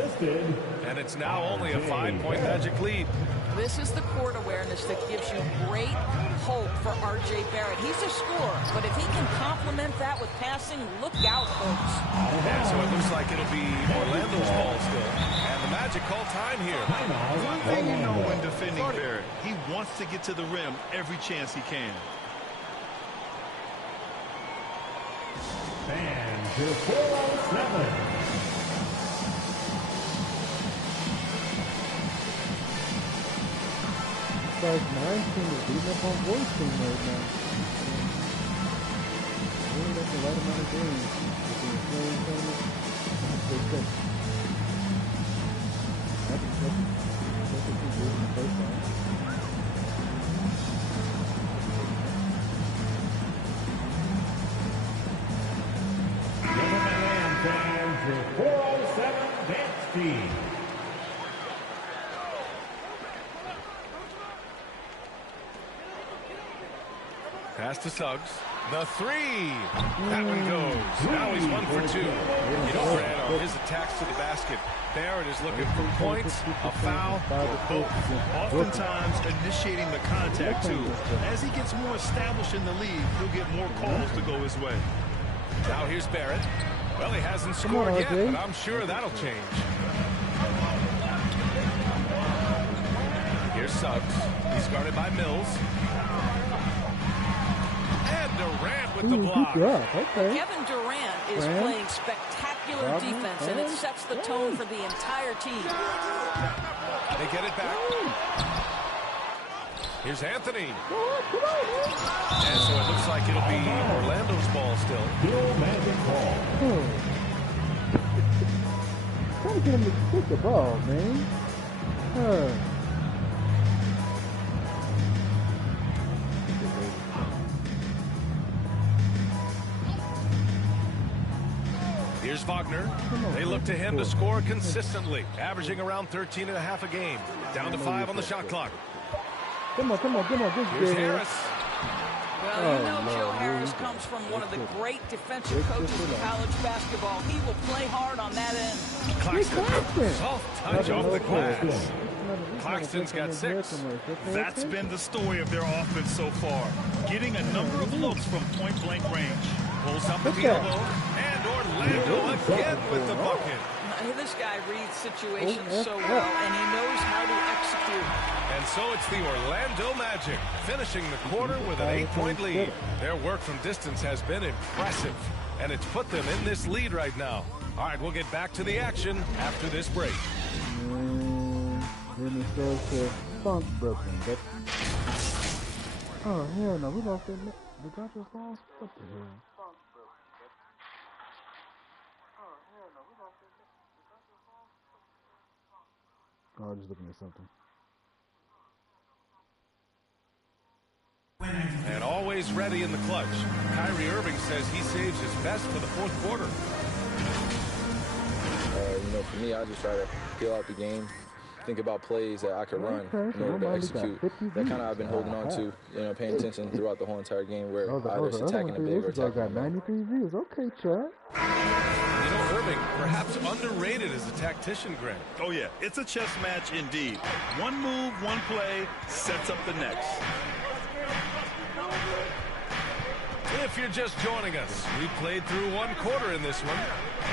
And it's now only a 5-point Magic lead. This is the court awareness that gives you great hope for R.J. Barrett. He's a scorer, but if he can complement that with passing, look out, folks. And so it looks like it'll be Orlando's ball still. And the Magic call time here. One thing you know when defending Barrett, he wants to get to the rim every chance he can. And to 407. Like 9 team is beating up on boys team right now. Really that's the right amount of games. Gentlemen fans, the 407 dance team. Pass to Suggs. The 3. That one goes. Now he's 1 for 2. You know, Brad, on his attacks to the basket, Barrett is looking for points, a foul, or both. Oftentimes initiating the contact, too. As he gets more established in the league, he'll get more calls to go his way. Now here's Barrett. Well, he hasn't scored yet, but I'm sure that'll change. Here's Suggs. He's guarded by Mills. Durant with the block. Kevin Durant is playing spectacular defense, and it sets the tone for the entire team. They get it back. Here's Anthony. And so it looks like it'll be Orlando's ball still. Trying to get him to kick the ball, man. Here's Wagner. They look to him to score consistently, averaging around 13.5 a game. Down to 5 on the shot clock. Come on. Here's Harris. Well, you know Joe Harris comes from one of the great defensive coaches in college basketball. He will play hard on that end. Claxton. Soft touch off the glass. Claxton's got 6. That's been the story of their offense so far. Getting a number of looks from point-blank range. Pulls up at the elbow. And Orlando again with the bucket. This guy reads situations so well, and he knows how to execute. And so it's the Orlando Magic finishing the quarter with an 8-point lead. Their work from distance has been impressive, and it's put them in this lead right now. All right, we'll get back to the action after this break. Then it goes to Funk Brooklyn. Oh, hell no. We lost that. The Dodgers lost? What the hell? Oh, I'm just looking at something. And always ready in the clutch. Kyrie Irving says he saves his best for the fourth quarter. For me, I just try to feel out the game, think about plays that I could run in order to execute. That kind of I've been holding on to, paying attention throughout the whole entire game where either it's attacking the big or attacking the got 93 views. Okay, Chad. Irving, perhaps underrated as a tactician, Grant. Oh, yeah. It's a chess match indeed. One move, one play sets up the next. If you're just joining us, we played through one quarter in this one.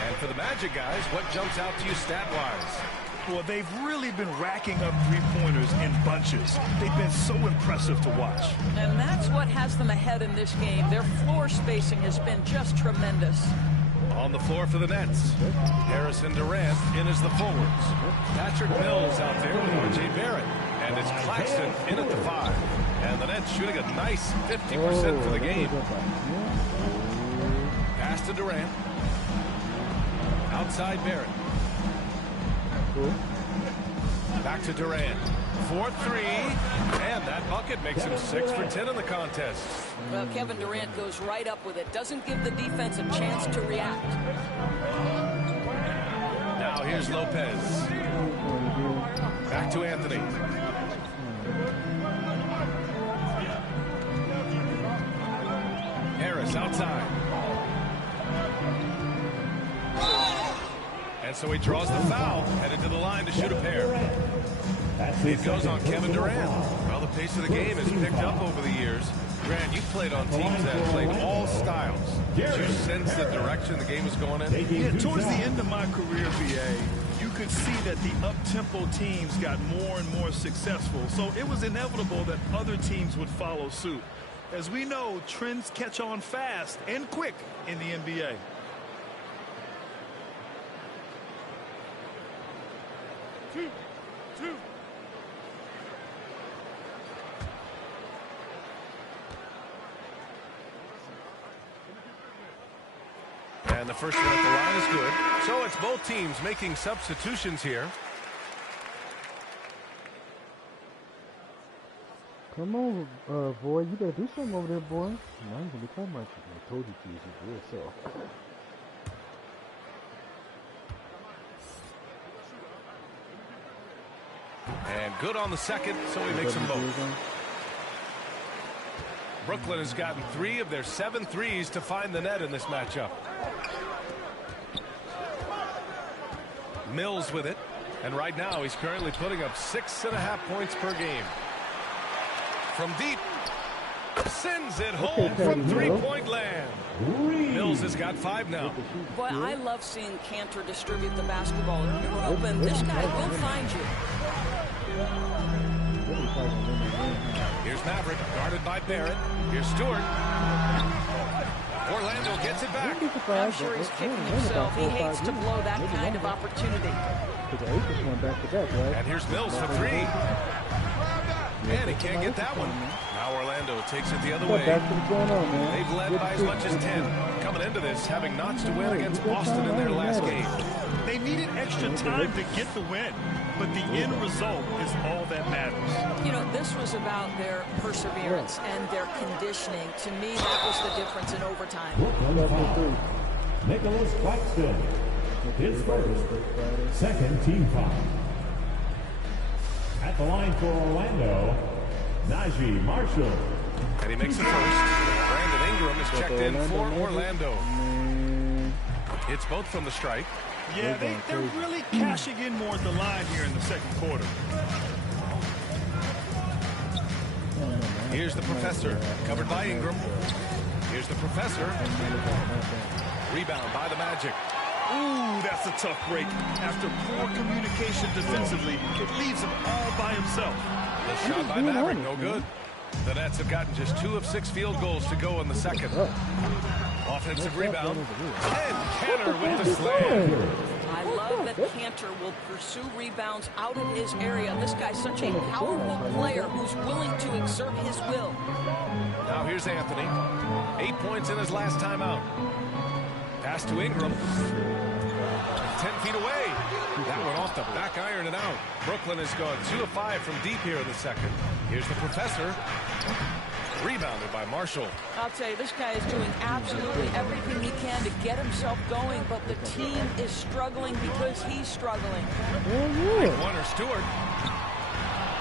And for the Magic guys, what jumps out to you stat-wise? Well, they've really been racking up three-pointers in bunches. They've been so impressive to watch. And that's what has them ahead in this game. Their floor spacing has been just tremendous. On the floor for the Nets, Harrison Durant in as the forwards. Patrick Mills out there with R.J. Barrett. And it's Claxton in at the 5. And the Nets shooting a nice 50% for the game. Pass to Durant. Outside Barrett. Back to Durant. 4-3. And that bucket makes him 6 for 10 in the contest. Well, Kevin Durant goes right up with it. Doesn't give the defense a chance to react. Now here's Lopez. Back to Anthony. Harris outside. And so he draws the foul, headed to the line to shoot a pair. It goes on Kevin Durant. Well, the pace of the game has picked up over the years. Grant, you've played on teams that have played all styles. Did you sense the direction the game was going in? Yeah, towards the end of my career, BA, you could see that the up-tempo teams got more and more successful. So it was inevitable that other teams would follow suit. As we know, trends catch on fast and quick in the NBA. Two. And the first one at the line is good. So it's both teams making substitutions here. Come on, boy. You better do something over there, boy. No, I ain't gonna become much. I told you to use your real self. And good on the second, so he makes them both. Brooklyn has gotten 3 of their 7 threes to find the net in this matchup. Mills with it. And right now he's currently putting up 6.5 points per game. From deep. Sends it home from three-point land. Mills has got 5 now. Boy, I love seeing Cantor distribute the basketball. If you're open, this guy will find you. Here's Maverick, guarded by Barrett. Here's Stewart. Orlando gets it back. I'm sure he's kicking himself. He hates to blow that kind of opportunity. And here's Mills for 3. And he can't get that one. Now Orlando takes it the other way. They've led by as much as 10. Coming into this, having notched a win against Boston in their last game. They needed extra time to get the win, but the end result is all that matters. You know, this was about their perseverance and their conditioning. To me, that was the difference in overtime. Nicholas Claxton, his first, second team foul. At the line for Orlando, Najee Marshall. And he makes the first. Brandon Ingram is checked in for Orlando. It's both from the strike. Yeah, they're really cashing in more at the line here in the second quarter. Here's the professor, covered by Ingram. Here's the professor. Rebound by the Magic. Ooh, that's a tough break. After poor communication defensively, it leaves him all by himself. The shot by Maverick, no good. The Nets have gotten just 2 of 6 field goals to go in the second. Offensive rebound. And Cantor with the slam. I love that Cantor will pursue rebounds out of his area. This guy's such a powerful player who's willing to exert his will. Here's Anthony. 8 points in his last time out. Pass to Ingram. 10 feet away. That one off the back iron and out. Brooklyn has gone 2 of 5 from deep here in the second. Here's the Professor. Rebounded by Marshall. I'll tell you, this guy is doing absolutely everything he can to get himself going, but the team is struggling because he's struggling. Warner Stewart.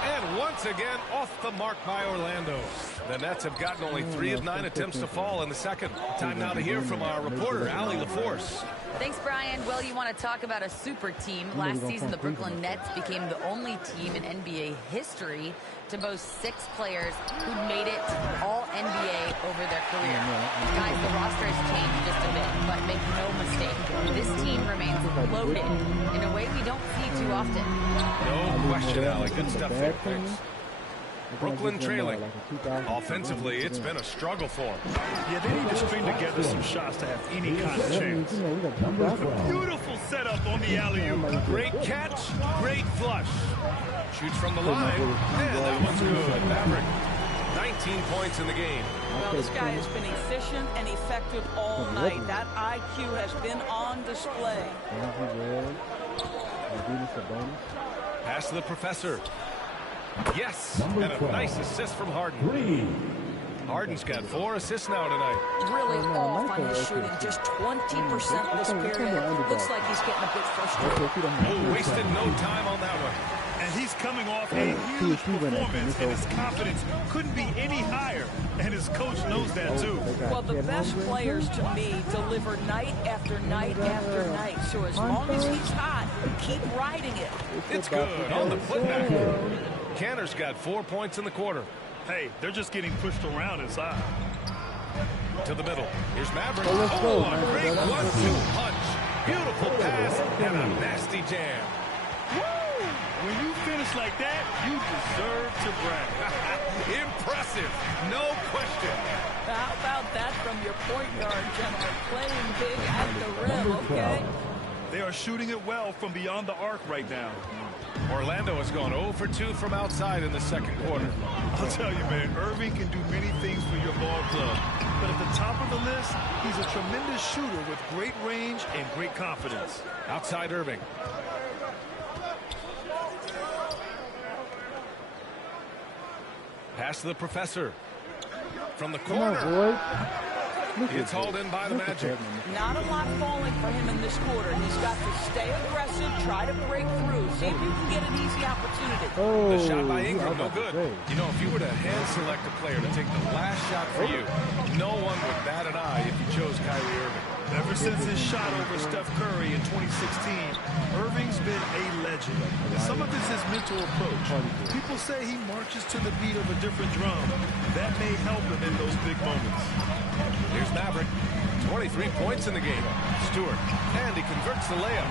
And once again, off the mark by Orlando. The Nets have gotten only 3 of 9 attempts to fall in the second. Time now to hear from our reporter, Allie LaForce. Thanks, Brian. Well, you want to talk about a super team. Last season, the Brooklyn Nets became the only team in NBA history to boast 6 players who made it all NBA over their career. Guys, the roster has changed just a bit, but make no mistake, this team remains loaded in a way we don't see too often. No question, Allie. Good stuff there. Thanks. Brooklyn trailing. Offensively, it's been a struggle for them. Yeah, they need to string together some shots to have any kind of chance. Beautiful setup on the alley-oop. Great catch, great flush. Shoots from the line, and that one's good. Maverick, 19 points in the game. Well, this guy has been efficient and effective all night. That IQ has been on display. Pass to the Professor. Yes, and a nice assist from Harden. Harden's got 4 assists now tonight. Really off on his shooting, just 20% this period. Looks like he's getting a bit frustrated. Oh, wasted no time on that one. And he's coming off a huge performance, and his confidence couldn't be any higher. And his coach knows that, too. Well, the best players, to me, deliver night after night after night. So as long as he's hot, keep riding it. It's good on the putback. Cantor's got 4 points in the quarter. Hey, they're just getting pushed around inside. To the middle. Here's Maverick. Oh, a great 1-2 punch. Beautiful pass and a nasty jam. Woo! When you finish like that, you deserve to brag. Impressive. No question. How about that from your point guard, gentlemen? Playing big at the rim, okay? They are shooting it well from beyond the arc right now. Orlando has gone 0 for 2 from outside in the second quarter. I'll tell you, man, Irving can do many things for your ball club. But at the top of the list, he's a tremendous shooter with great range and great confidence. Outside Irving. Pass to the Professor. From the corner. It's hauled in by the Magic. Not a lot falling for him in this quarter. He's got to stay aggressive, try to break through, see if you can get an easy opportunity. The shot by Ingram, no good. You know, if you were to hand select a player to take the last shot for you, no one would bat an eye if you chose Kyrie Irving. Ever since his shot over Steph Curry in 2016, Irving's been a legend. Some of this is mental approach. People say he marches to the beat of a different drum. That may help him in those big moments. Here's Maverick. 23 points in the game. Stewart. And he converts the layup.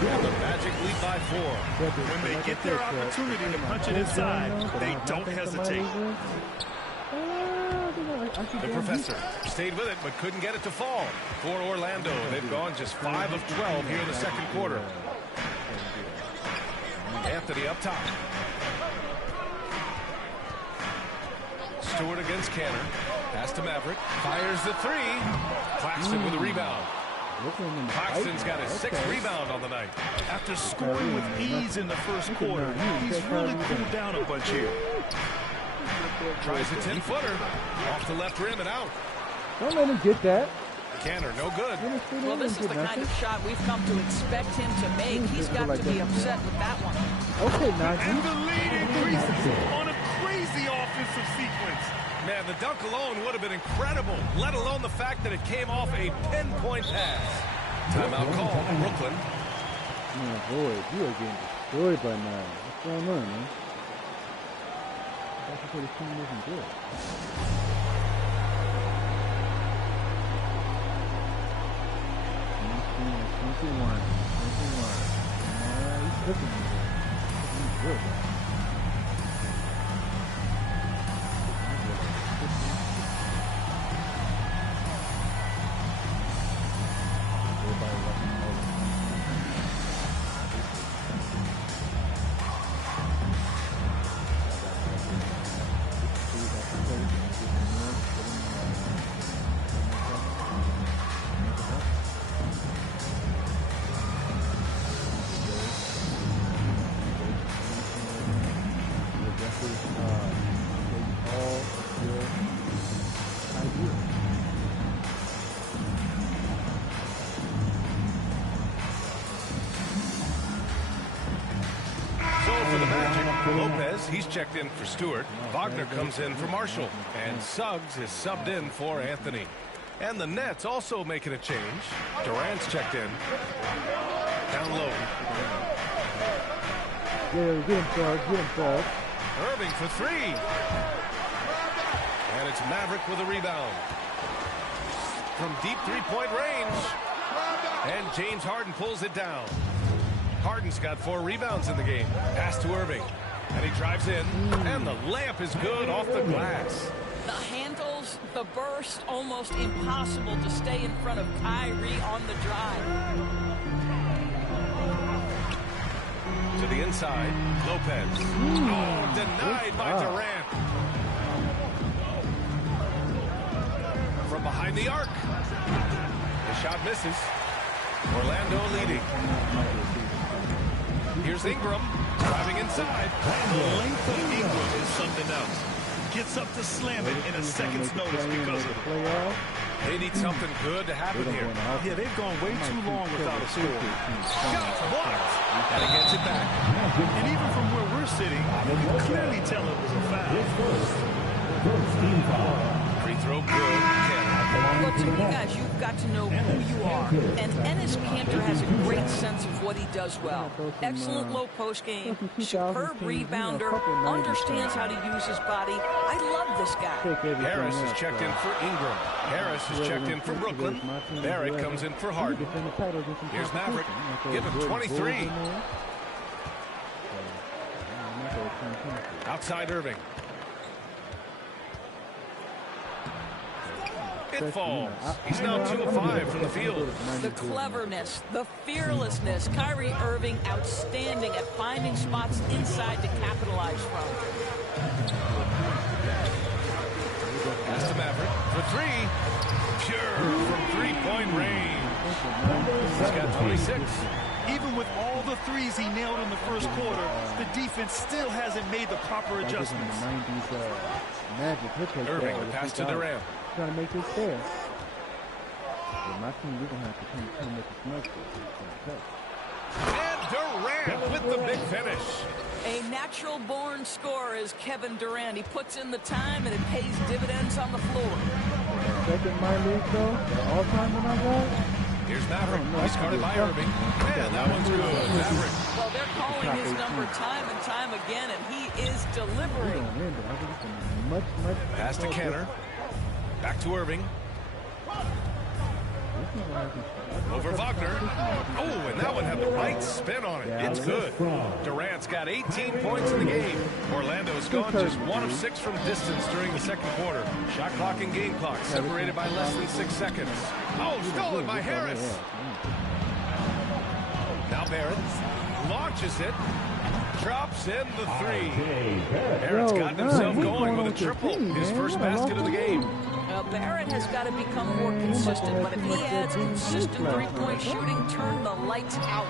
And the Magic lead by 4. When they get their opportunity to punch it inside, they don't hesitate. The Professor stayed with it, but couldn't get it to fall. For Orlando, they've gone just 5 of 12 here in the second quarter. Anthony up top. Stewart against Cantor. Pass to Maverick. Fires the 3. Claxton with a rebound. Claxton's got his 6th rebound on the night. After scoring with ease in the first quarter, he's really cooled down a bunch here. Tries a 10-footer. Off the left rim and out. Don't let him get that. Cantor, no good. Well, this is the kind of shot we've come to expect him to make. He's got to be upset with that one. Okay, Najee. And the lead increases on a crazy offensive sequence. Man, the dunk alone would have been incredible, let alone the fact that it came off a pinpoint pass. Timeout call, Brooklyn. Man, boy, you are getting destroyed by now. What's going on, man? That's because the team isn't good. 21. He's cooking me. He's good, man. Harris, he's checked in for Stewart. Wagner comes in for Marshall. And Suggs is subbed in for Anthony. And the Nets also making a change. Durant's checked in. Down low. Yeah, get him, Suggs. Irving for three. And it's Maverick with a rebound. From deep three-point range. And James Harden pulls it down. Harden's got 4 rebounds in the game. Pass to Irving. And he drives in. And the layup is good off the glass. The handles, the burst, almost impossible to stay in front of Kyrie on the drive. To the inside, Lopez. Oh, denied by Durant. From behind the arc. The shot misses. Orlando leading. Here's Ingram driving inside. The length of Ingram is something else. Gets up to slam it in a second's notice because of it. They need something good to happen here. Yeah, they've gone way too long without a score. Shots blocked. And he gets it back. And even from where we're sitting, you can clearly tell it was a foul. Free throw good. Well, to me, guys, you've got to know who you are. And Enes Kanter has a great sense of what he does well. Excellent low post game, superb rebounder, understands how to use his body. I love this guy. Harris is checked in for Ingram. Harris is checked in for Brooklyn. Barrett comes in for Harden. Here's Maverick. Give him 23. Outside Irving. It falls. He's now 2 of 5 from the field. The cleverness, the fearlessness. Kyrie Irving outstanding at finding spots inside to capitalize from. Pass to Maverick for 3. Pure from three-point range. He's got 26. Even with all the threes he nailed in the first quarter, the defense still hasn't made the proper adjustments. Irving, the pass to Durant. Trying to make this fair. My team, we're going to have to come with the smoke. And Durant with the big finish. A natural-born scorer is Kevin Durant. He puts in the time, and it pays dividends on the floor. Second in my league, though, all-time when I got. Here's Maverick. He's guarded by Irving. Man, that one's good. Maverick. Well, they're calling his number time and time again, and he is delivering. Pass to Kanter. Back to Irving. Over Wagner. Oh, and that one had the right spin on it. It's good. Durant's got 18 points in the game. Orlando's gone just 1 of 6 from distance during the second quarter. Shot clock and game clock separated by less than 6 seconds. Oh, stolen by Harris. Now Barrett launches it. Drops in the 3. Barrett's gotten himself going with a triple. His first basket of the game. Barrett has got to become more consistent, but if he adds consistent three-point shooting, turn the lights out.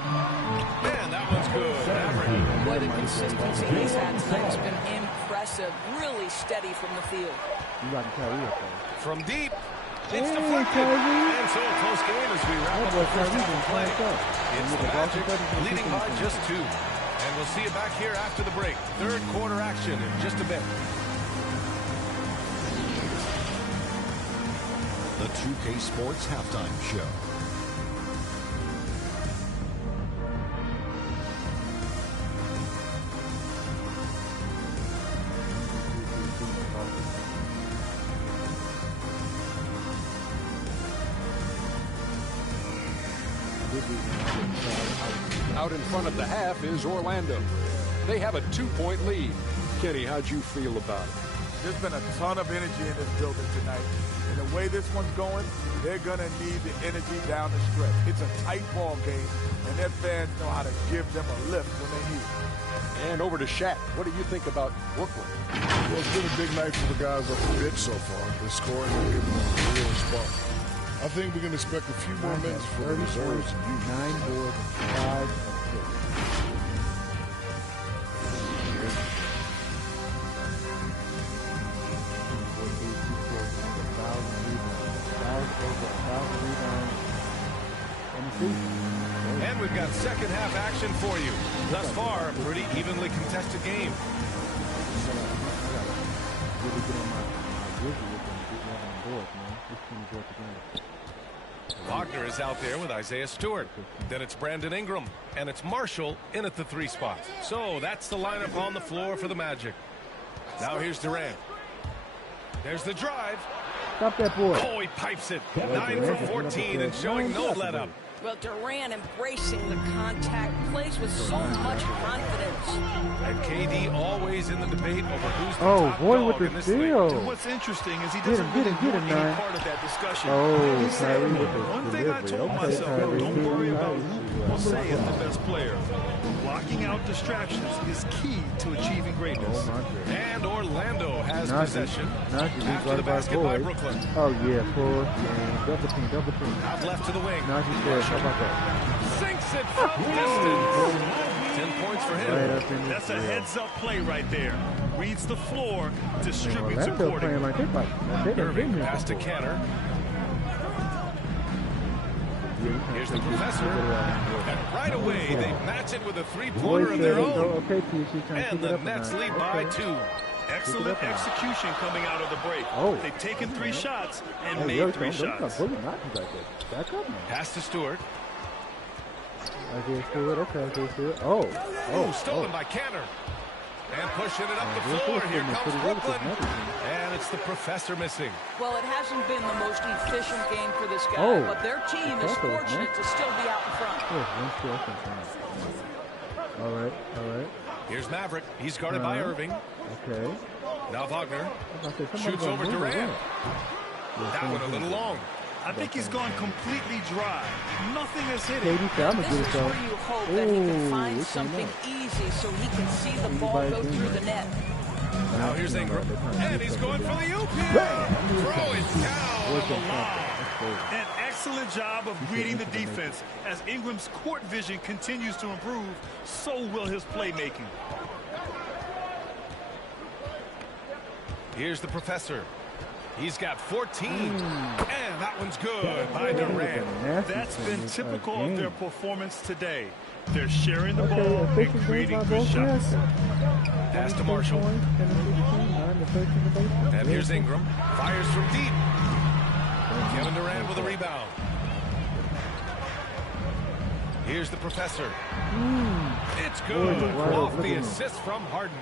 Man, that one's good. Maverick. Boy, the consistency he's had tonight has been impressive. Really steady from the field. From deep, it's deflected. And so a close game as we wrap up the first half of play. It's the Magic leading by just 2. And we'll see you back here after the break. Third quarter action in just a bit. The 2K Sports Halftime Show. Out in front of the half is Orlando. They have a 2-point lead. Kenny, how'd you feel about it? There's been a ton of energy in this building tonight. And the way this one's going, they're going to need the energy down the stretch. It's a tight ball game, and their fans know how to give them a lift when they need it. And over to Shaq. What do you think about Brooklyn? Well, it's been a big night for the guys up the pitch so far. They're scoring and giving them a real spark. I think we can expect a few more minutes for the reserves. 9 boards, 5 assists. And we've got second half action for you. Thus far, a pretty evenly contested game. Wagner is out there with Isaiah Stewart. Then it's Brandon Ingram. And it's Marshall in at the 3 spot. So that's the lineup on the floor for the Magic. Now here's Durant. There's the drive. Stop that boy. Oh, he pipes it. 9 for 14 and showing no let up. Well, Durant embracing the contact, plays with so much confidence. And KD always in the debate over who's the top boy dog with the in this steal. league. What's interesting is he doesn't really want any part of that discussion. He said, one thing I told myself, don't worry about who people say is the best player. Blocking out distractions is key to achieving greatness. And Orlando has possession after the right basket by Brooklyn. Oh, yeah, pull. Double team, double team. Out left to the wing. Najee said, how about that? Sinks it from distance. 10 points for him. That's a heads-up play right there. Reads the floor, distributes Orlando accordingly. playing like they Irving pass to Canner. Here's the professor. And right away, they match it with a 3-pointer of their own. And the Nets lead by 2. Excellent execution coming out of the break. They've taken 3 shots and made 3 shots. Pass to Stewart. Isaiah Stewart, Stolen by Canner. And pushing it up the floor. Here comes Brooklyn. And it's the professor missing. Well, it hasn't been the most efficient game for this guy, but their team is fortunate to still be out in front. All right. Here's Maverick. He's guarded by Irving. Okay. Now Wagner shoots over Durant. That one a little long. I think he's gone completely dry. Nothing has hit him. This is where you hope that he can find something easy so he can see the ball go through the net. Now here's Ingram. And he's going for the oop here. Throw it down on the line. An excellent job of reading the defense. As Ingram's court vision continues to improve, so will his playmaking. Here's the professor. He's got 14. And that one's good by Durant. That's been typical of their performance today. They're sharing the ball and creating good shots. Pass to Marshall. And here's Ingram. Fires from deep. Kevin Durant with a rebound. Here's the professor. It's good. Off the assist from Harden.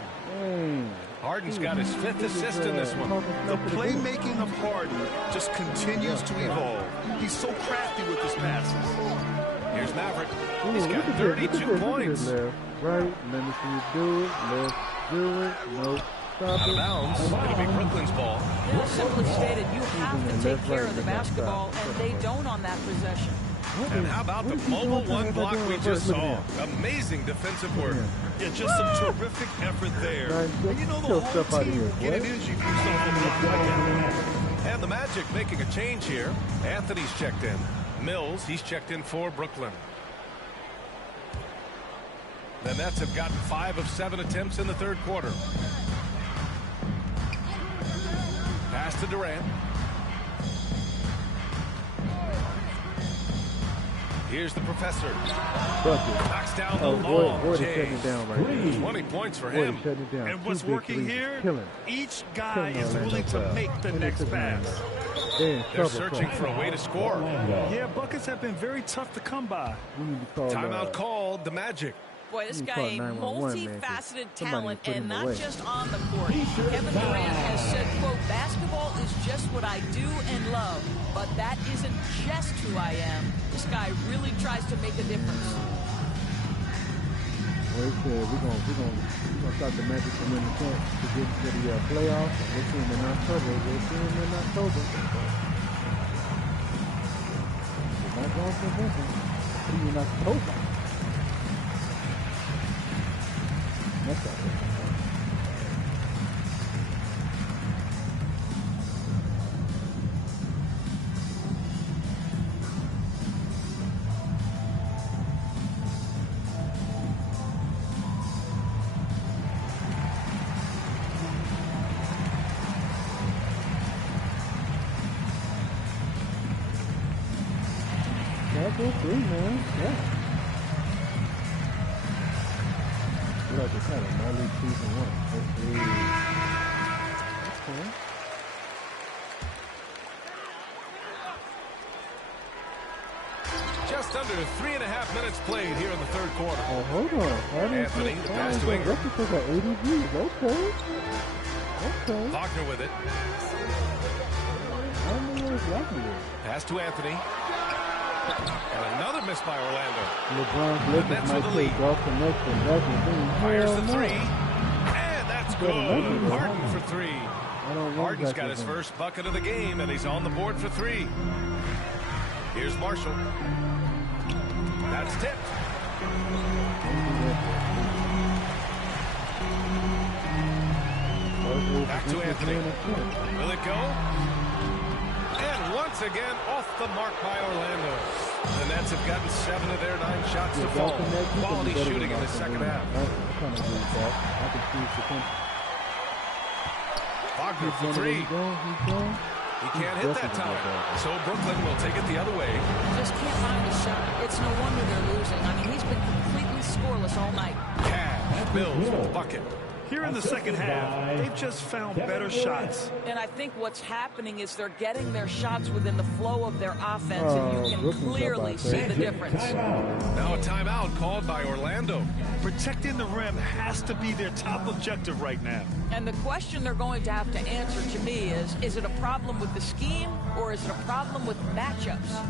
Harden's got his 5th assist in this one. The playmaking of Harden just continues to evolve. He's so crafty with his passes. Here's Maverick. He's got 32 points. Right, let me see you do it. Let's do it. No. Out of bounds. It'll be Brooklyn's ball. Yeah, simply stated, you have to take care of the basketball, and they don't on that possession. And how about the mobile 1 block we just saw? Amazing defensive work. Yeah, just some terrific effort there. And you know the whole team will get it in you if you saw a block like that. And the Magic making a change here. Anthony's checked in. Mills, he's checked in for Brooklyn. The Nets have gotten 5 of 7 attempts in the 3rd quarter. Pass to Durant. Here's the professor. Knocks down the long J. 20 points for him. And what's working here, each guy is willing to make the next pass. They're searching for a way to score. Yeah, buckets have been very tough to come by. Timeout called the Magic. Boy, this guy a multifaceted talent, and not just on the court. Kevin Durant has said, quote, basketball is just what I do and love, but that isn't just who I am. This guy really tries to make a difference. Well, he said we're gonna start the Magic to win the chance to get to the playoffs. We'll see him in October. We're not going to Memphis. See you in October. That's all. That's all 3, man. Yeah. Like it's kind of my league season 1. Okay. Just under 3.5 minutes played here in the third quarter. Oh, hold on. Anthony, the pass to Ingram. Okay. Wagner with it. Pass to Anthony. And another miss by Orlando. LeBron's Nets with the lead. Fires the three. And that's good. Harden for three. Harden's got his first bucket of the game, and he's on the board for three. Here's Marshall. That's tipped. Back to Anthony. Will it go? And once again, off the mark by Orlando. The Nets have gotten 7 of their 9 shots to fall. Quality shooting in the second half. Wagner for three. He can't hit that time. So Brooklyn will take it the other way. Just can't find a shot. It's no wonder they're losing. I mean, he's been completely scoreless all night. Cash Mills with the bucket. Here in the second half, they've just found better shots. And I think what's happening is they're getting their shots within the flow of their offense, and you can clearly see the difference. Now a timeout called by Orlando. Protecting the rim has to be their top objective right now. And the question they're going to have to answer to me is it a problem with the scheme, or is it a problem with matchups?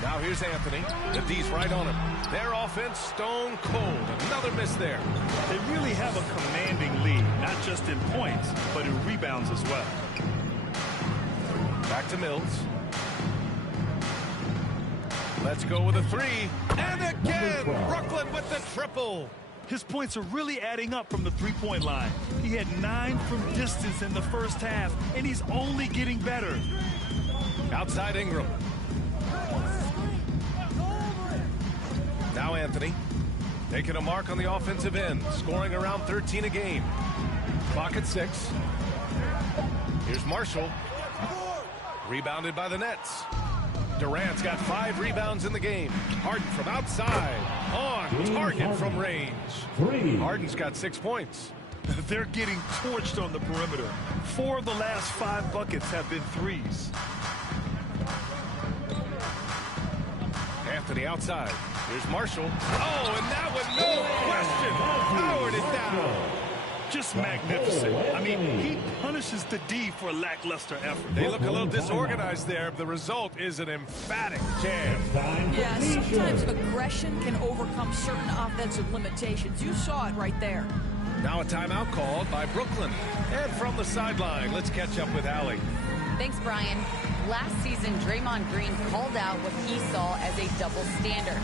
Now here's Anthony. The D's right on him. Their offense stone cold. Another miss there. They really have a commanding lead, not just in points, but in rebounds as well. Back to Mills. Let's go with a three. And again, Brooklyn with the triple. His points are really adding up from the three-point line. He had 9 from distance in the first half, and he's only getting better. Outside Ingram. Now Anthony. Taking a mark on the offensive end. Scoring around 13 a game. Clock at 6. Here's Marshall. Rebounded by the Nets. Durant's got 5 rebounds in the game. Harden from outside. On target from range. Harden's got 6 points. They're getting torched on the perimeter. 4 of the last 5 buckets have been threes. Anthony outside. Here's Marshall. Oh, and that one, no question, powered it down. Just magnificent. I mean, he punishes the D for lackluster effort. They look a little disorganized there. The result is an emphatic jam. Yeah, sometimes aggression can overcome certain offensive limitations. You saw it right there. Now a timeout called by Brooklyn. And from the sideline, let's catch up with Allie. Thanks, Brian. Last season, Draymond Green called out what he saw as a double standard.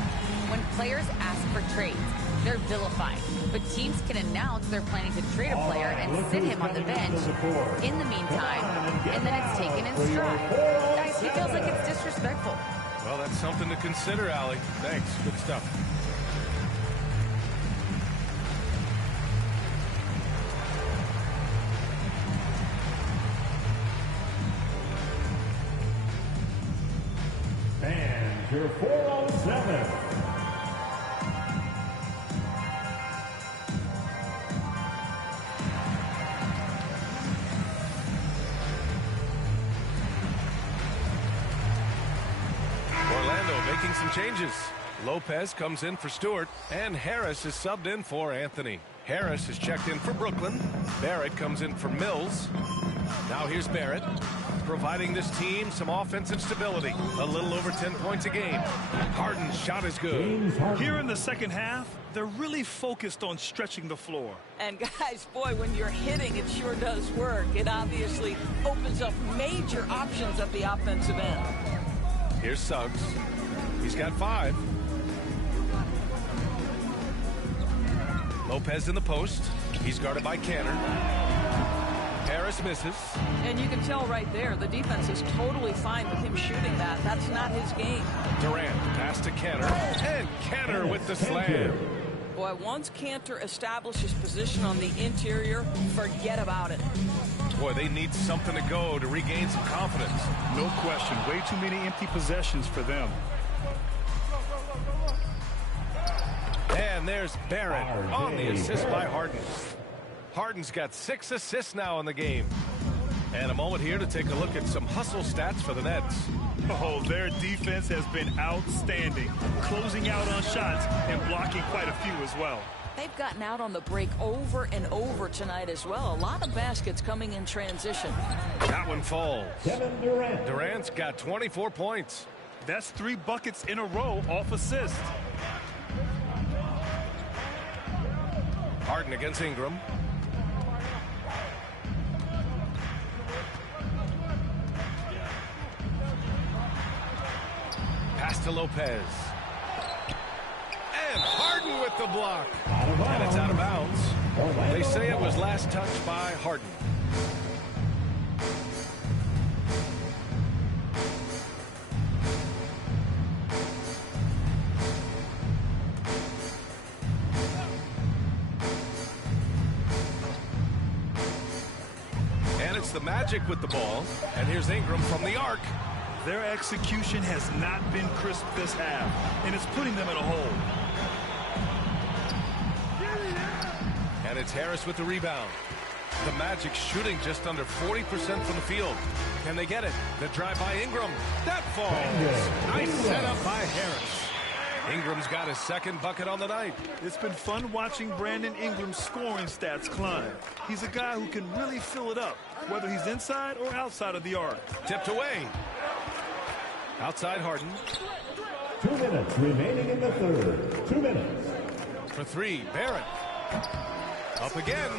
When players ask for trades, they're vilified. But teams can announce they're planning to trade a player and sit him on the bench in the meantime, and then it's taken in stride. Guys, he feels like it's disrespectful. Well, that's something to consider, Allie. Thanks. Good stuff. And your 407. Orlando making some changes. Lopez comes in for Stewart, and Harris is subbed in for Anthony. Harris is checked in for Brooklyn. Barrett comes in for Mills. Now here's Barrett, providing this team some offensive stability. A little over 10 points a game. Harden's shot is good. Here in the second half, they're really focused on stretching the floor. And guys, boy, when you're hitting, it sure does work. It obviously opens up major options at the offensive end. Here's Suggs. He's got 5. Lopez in the post. He's guarded by Canner. Harris misses. And you can tell right there, the defense is totally fine with him shooting that. That's not his game. Durant pass to Canner. And Canner with the slam. Boy, once Cantor establishes position on the interior, forget about it. Boy, they need something to go to regain some confidence. No question. Way too many empty possessions for them. And there's Barrett on the assist by Harden. Harden's got 6 assists now in the game. And a moment here to take a look at some hustle stats for the Nets. Oh, their defense has been outstanding, closing out on shots and blocking quite a few as well. They've gotten out on the break over and over tonight as well. A lot of baskets coming in transition. That one falls. Kevin Durant. Durant's got 24 points. That's 3 buckets in a row off assist. Harden against Ingram. Pass to Lopez. And Harden with the block. And it's out of bounds. They say it was last touched by Harden. And it's the Magic with the ball. And here's Ingram from the arc. Their execution has not been crisp this half, and it's putting them in a hole. And it's Harris with the rebound. The Magic shooting just under 40% from the field. Can they get it? The drive by Ingram. That falls. Nice setup by Harris. Ingram's got his second bucket on the night. It's been fun watching Brandon Ingram's scoring stats climb. He's a guy who can really fill it up, whether he's inside or outside of the arc. Tipped away. Outside Harden. 2 minutes remaining in the third. 2 minutes. For 3, Barrett. Up again.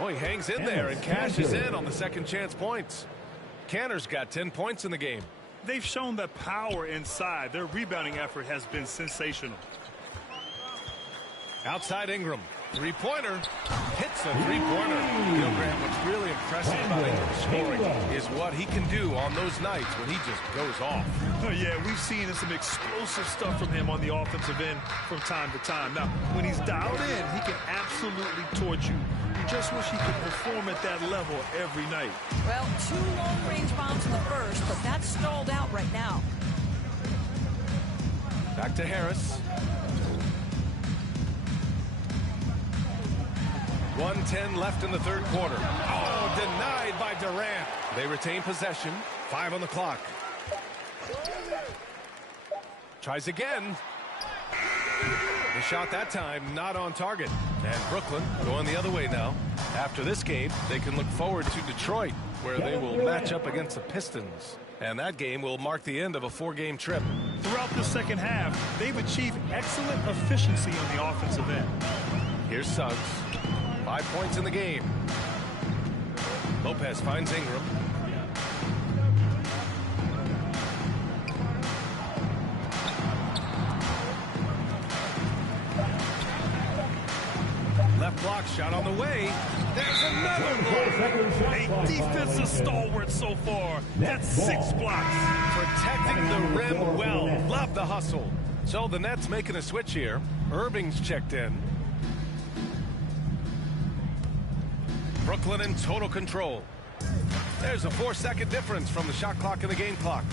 Oh, he hangs in there and cashes in on the second chance points. Canner's got 10 points in the game. They've shown that power inside. Their rebounding effort has been sensational. Outside Ingram. Three-pointer. Hits a three-pointer. You know, Grant, what's really impressive about Ingram's scoring is what he can do on those nights when he just goes off. Oh, yeah, we've seen some explosive stuff from him on the offensive end from time to time. Now, when he's dialed in, he can absolutely torch you. You just wish he could perform at that level every night. Well, 2 long-range bombs in the first, but that's stalled out right now. Back to Harris. 1:10 left in the third quarter. Oh, denied by Durant. They retain possession. 5 on the clock. Tries again. The shot that time not on target. And Brooklyn going the other way now. After this game, they can look forward to Detroit, where they will match up against the Pistons. And that game will mark the end of a 4-game trip. Throughout the second half, they've achieved excellent efficiency on the offensive end. Here's Suggs. 5 points in the game. Lopez finds Ingram. Left block shot on the way. There's another block. A defensive stalwart so far. That's 6 blocks. Protecting the rim well. Love the hustle. So the Nets making a switch here. Irving's checked in. Brooklyn in total control. There's a 4-second difference from the shot clock and the game clock.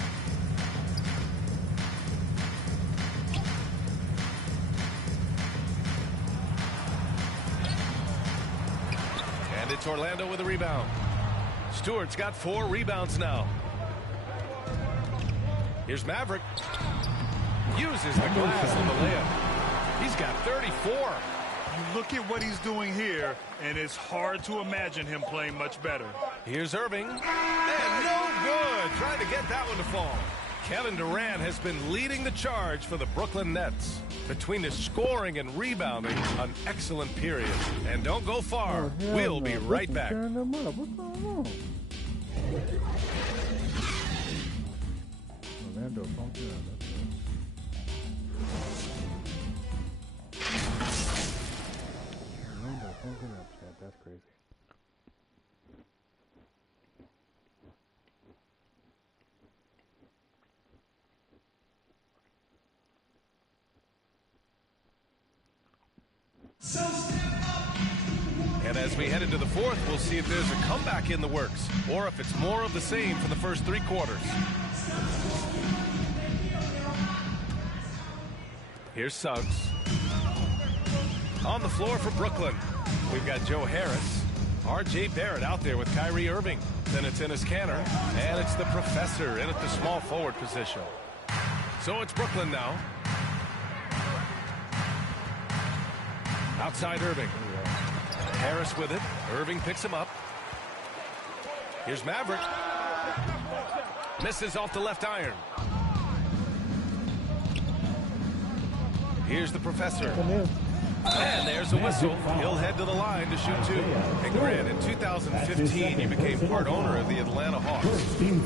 And it's Orlando with a rebound. Stewart's got 4 rebounds now. Here's Maverick. uses the glass on the layup. He's got 34. You look at what he's doing here, and it's hard to imagine him playing much better. Here's Irving. And no good. Trying to get that one to fall. Kevin Durant has been leading the charge for the Brooklyn Nets. Between his scoring and rebounding, an excellent period. And don't go far. We'll be right back. What's going on? Orlando funky up. Orlando funky up, Chad. That's crazy. And as we head into the fourth, we'll see if there's a comeback in the works or if it's more of the same for the first 3 quarters. Here's Suggs. On the floor for Brooklyn, we've got Joe Harris, R.J. Barrett out there with Kyrie Irving. Then it's Enes Kanter, and it's the professor in at the small forward position. So it's Brooklyn now. Outside Irving. Harris with it. Irving picks him up. Here's Maverick. Misses off the left iron. Here's the professor. And there's a whistle. He'll head to the line to shoot 2. And Grant, in 2015, you became part owner of the Atlanta Hawks.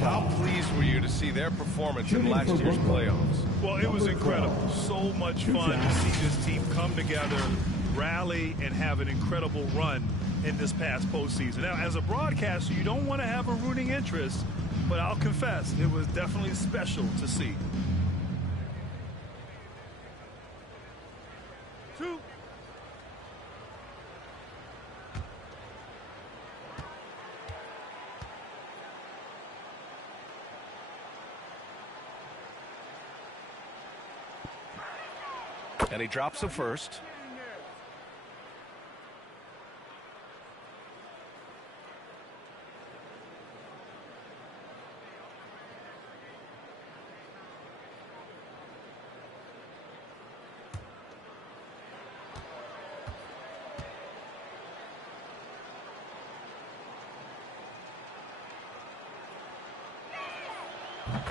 How pleased were you to see their performance in last year's playoffs? Well, it was incredible. So much fun to see this team come together, rally, and have an incredible run in this past postseason. Now, as a broadcaster, you don't want to have a rooting interest, but I'll confess, it was definitely special to see. 2. And he drops the first.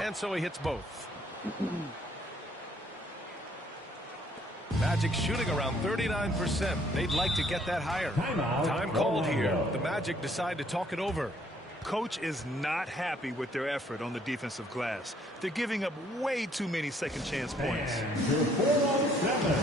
And so he hits both. Magic shooting around 39%. They'd like to get that higher. Time called here. The Magic decide to talk it over. Coach is not happy with their effort on the defensive glass. They're giving up way too many second chance points. And 407.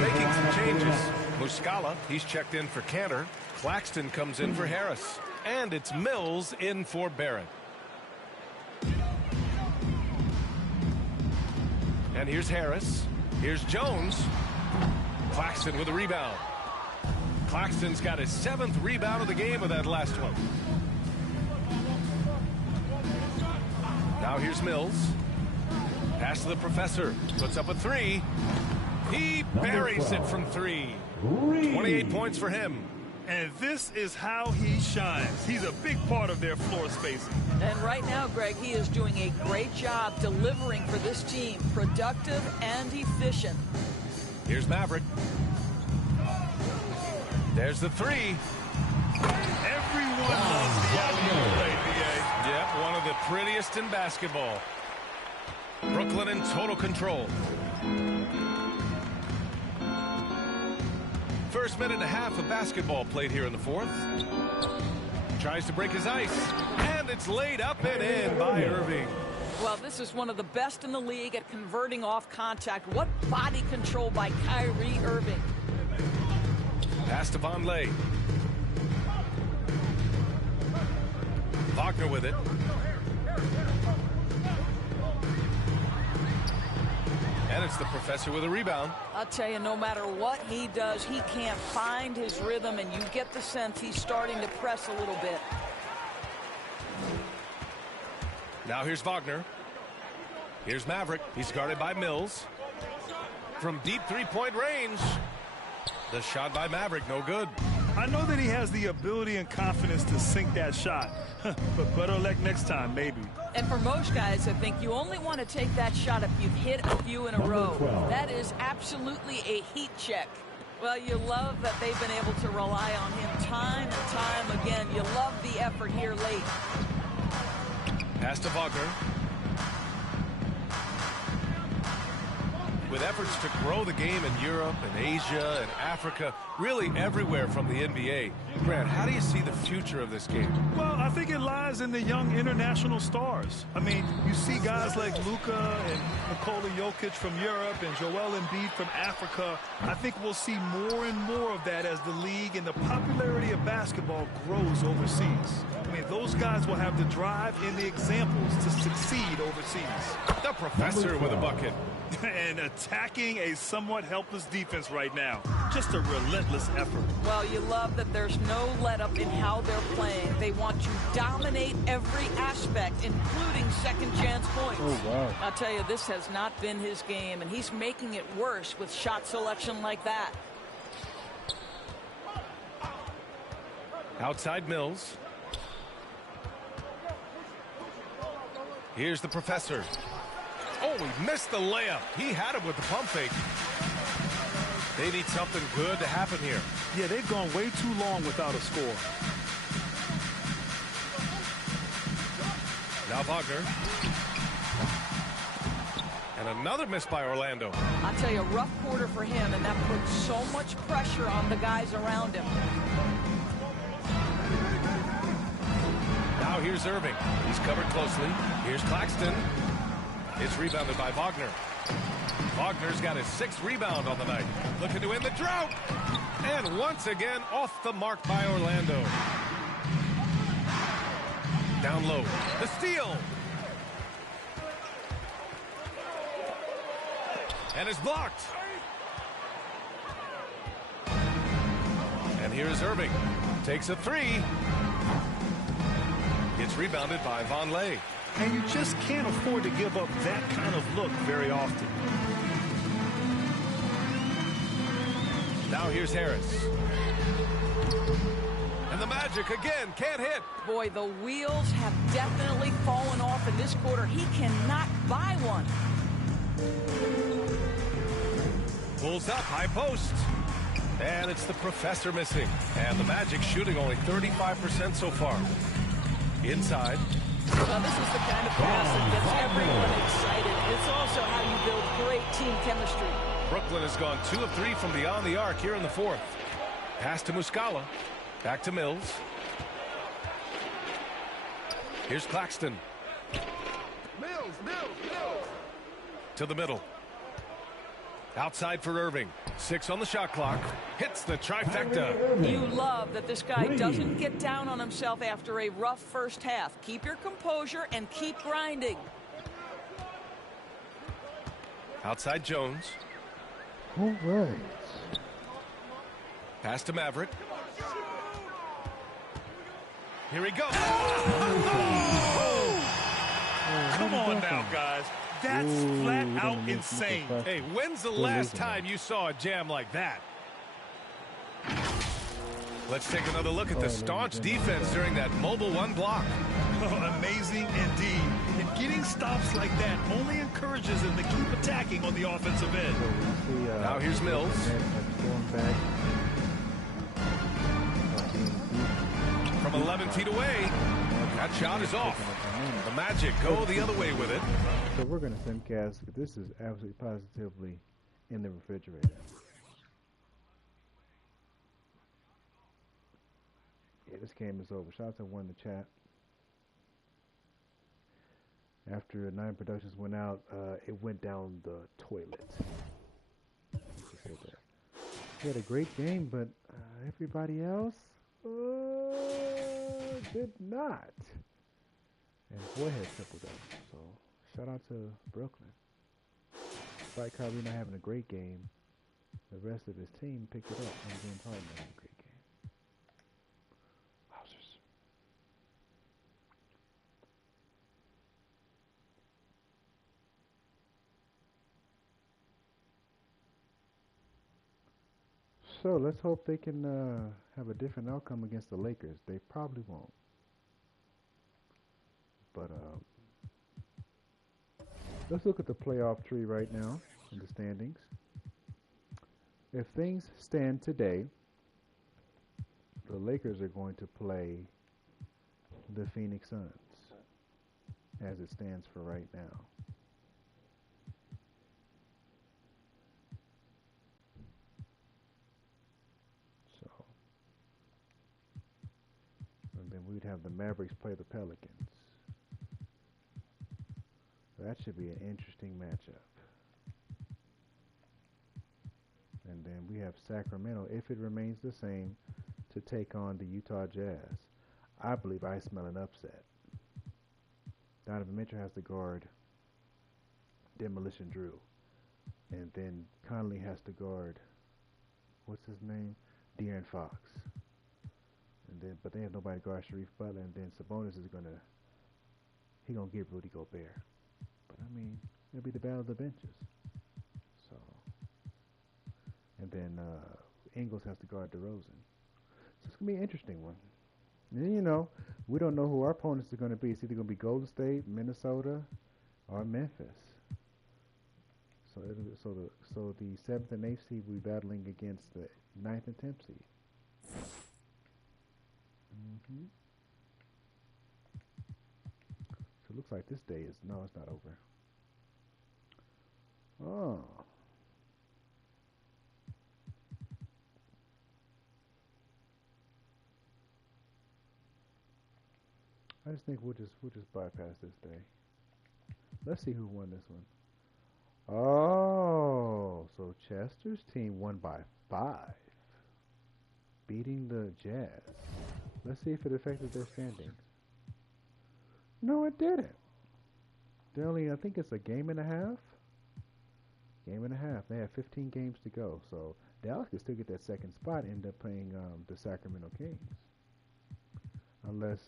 Making some changes. Muscala, he's checked in for Kanter. Claxton comes in for Harris. And it's Mills in for Barrett. And here's Harris. Here's Jones. Claxton with a rebound. Claxton's got his 7th rebound of the game with that last one. Now here's Mills. Pass to the professor. Puts up a 3. He buries it from 3. 28 points for him. And this is how he shines. He's a big part of their floor spacing. And right now, Greg, he is doing a great job delivering for this team. Productive and efficient. Here's Maverick. There's the 3. Everyone loves the alley-oop play, B.A. Yep, one of the prettiest in basketball. Brooklyn in total control. First minute and a half of basketball played here in the fourth. Tries to break his ice, and it's laid up and in by Irving. Well, this is one of the best in the league at converting off contact. What body control by Kyrie Irving. Pass to Vonleh. Wagner with it. And it's the professor with a rebound. I'll tell you, no matter what he does, he can't find his rhythm, and you get the sense he's starting to press a little bit. Now here's Wagner. Here's Maverick. He's guarded by Mills. From deep three-point range. The shot by Maverick, no good. I know that he has the ability and confidence to sink that shot, but better luck next time, maybe. And for most guys, I think you only want to take that shot if you've hit a few in a row. That is absolutely a heat check. Well, you love that they've been able to rely on him time and time again. You love the effort here late. Pass to Wagner. With efforts to grow the game in Europe and Asia and Africa, really everywhere from the NBA. Grant, how do you see the future of this game? Well, I think it lies in the young international stars. I mean, you see guys like Luka and Nikola Jokic from Europe and Joel Embiid from Africa. I think we'll see more and more of that as the league and the popularity of basketball grows overseas. I mean, those guys will have the drive and the examples to succeed overseas. The professor with a bucket. And attacking a somewhat helpless defense right now. Just a relentless effort. Well, you love that there's no let-up in how they're playing. They want to dominate every aspect, including second-chance points. Oh, wow. I'll tell you, this has not been his game, and he's making it worse with shot selection like that. Outside Mills. Here's the professor. Oh, he missed the layup. He had him with the pump fake. They need something good to happen here. Yeah, they've gone way too long without a score. Now Wagner. And another miss by Orlando. I'll tell you, a rough quarter for him, and that puts so much pressure on the guys around him. Now here's Irving. He's covered closely. Here's Claxton. It's rebounded by Wagner. Wagner's got his 6th rebound on the night. Looking to end the drought. And once again, off the mark by Orlando. Down low. The steal. And it's blocked. And here's Irving. Takes a 3. It's rebounded by Vonleh. And you just can't afford to give up that kind of look very often. Now here's Harris. And the Magic again can't hit. Boy, the wheels have definitely fallen off in this quarter. He cannot buy one. Pulls up, high post. And it's the professor missing. And the Magic shooting only 35% so far. Inside. Well, this is the kind of pass that gets everyone excited. It's also how you build great team chemistry. Brooklyn has gone 2 of 3 from beyond the arc here in the fourth. Pass to Muscala. Back to Mills. Here's Claxton. Mills. To the middle. Outside for Irving. 6 on the shot clock. Hits the trifecta. You love that this guy doesn't get down on himself after a rough first half. Keep your composure and keep grinding. Outside Jones. All right. Pass to Maverick. Here he goes. Come on now, guys. That's flat out insane. Hey, when's the last time you saw a jam like that? Let's take another look at the staunch defense during that mobile 1 block. Amazing indeed. And getting stops like that only encourages them to keep attacking on the offensive end. Now here's Mills. From 11 feet away. That shot is off. The Magic go the other way with it. So we're going to simcast, but this is absolutely positively in the refrigerator. This game is over. Shout out to one in the chat. After 9 Productions went out, it went down the toilet. We had a great game, but everybody else did not. And Boy had triple double. So shout out to Brooklyn. Despite Kyrie not having a great game, the rest of his team picked it up and James Harden having a great game. Wowzers. So let's hope they can have a different outcome against the Lakers. They probably won't. But let's look at the playoff tree right now in the standings. If things stand today, the Lakers are going to play the Phoenix Suns as it stands for right now. So, and then we'd have the Mavericks play the Pelicans. That should be an interesting matchup. And then we have Sacramento, if it remains the same, to take on the Utah Jazz. I believe I smell an upset. Donovan Mitchell has to guard Demolition Drew. And then Conley has to guard, what's his name? De'Aaron Fox. And then, but they have nobody to guard Sharif Butler. And then Sabonis is going to get Rudy Gobert. But I mean, it'll be the battle of the benches. So, and then Ingles has to guard DeRozan. So it's going to be an interesting one. And, you know, we don't know who our opponents are going to be. It's either going to be Golden State, Minnesota, or Memphis. So the 7th and 8th seed will be battling against the 9th and 10th seed. So it looks like this day is, no, it's not over. Oh. I just think we'll just bypass this day. Let's see who won this one. Oh, so Chester's team won by 5, beating the Jazz. Let's see if it affected their standings. No, it didn't. They're only, I think it's a game and a half. Game and a half. They have 15 games to go, so Dallas can still get that second spot and end up playing the Sacramento Kings, unless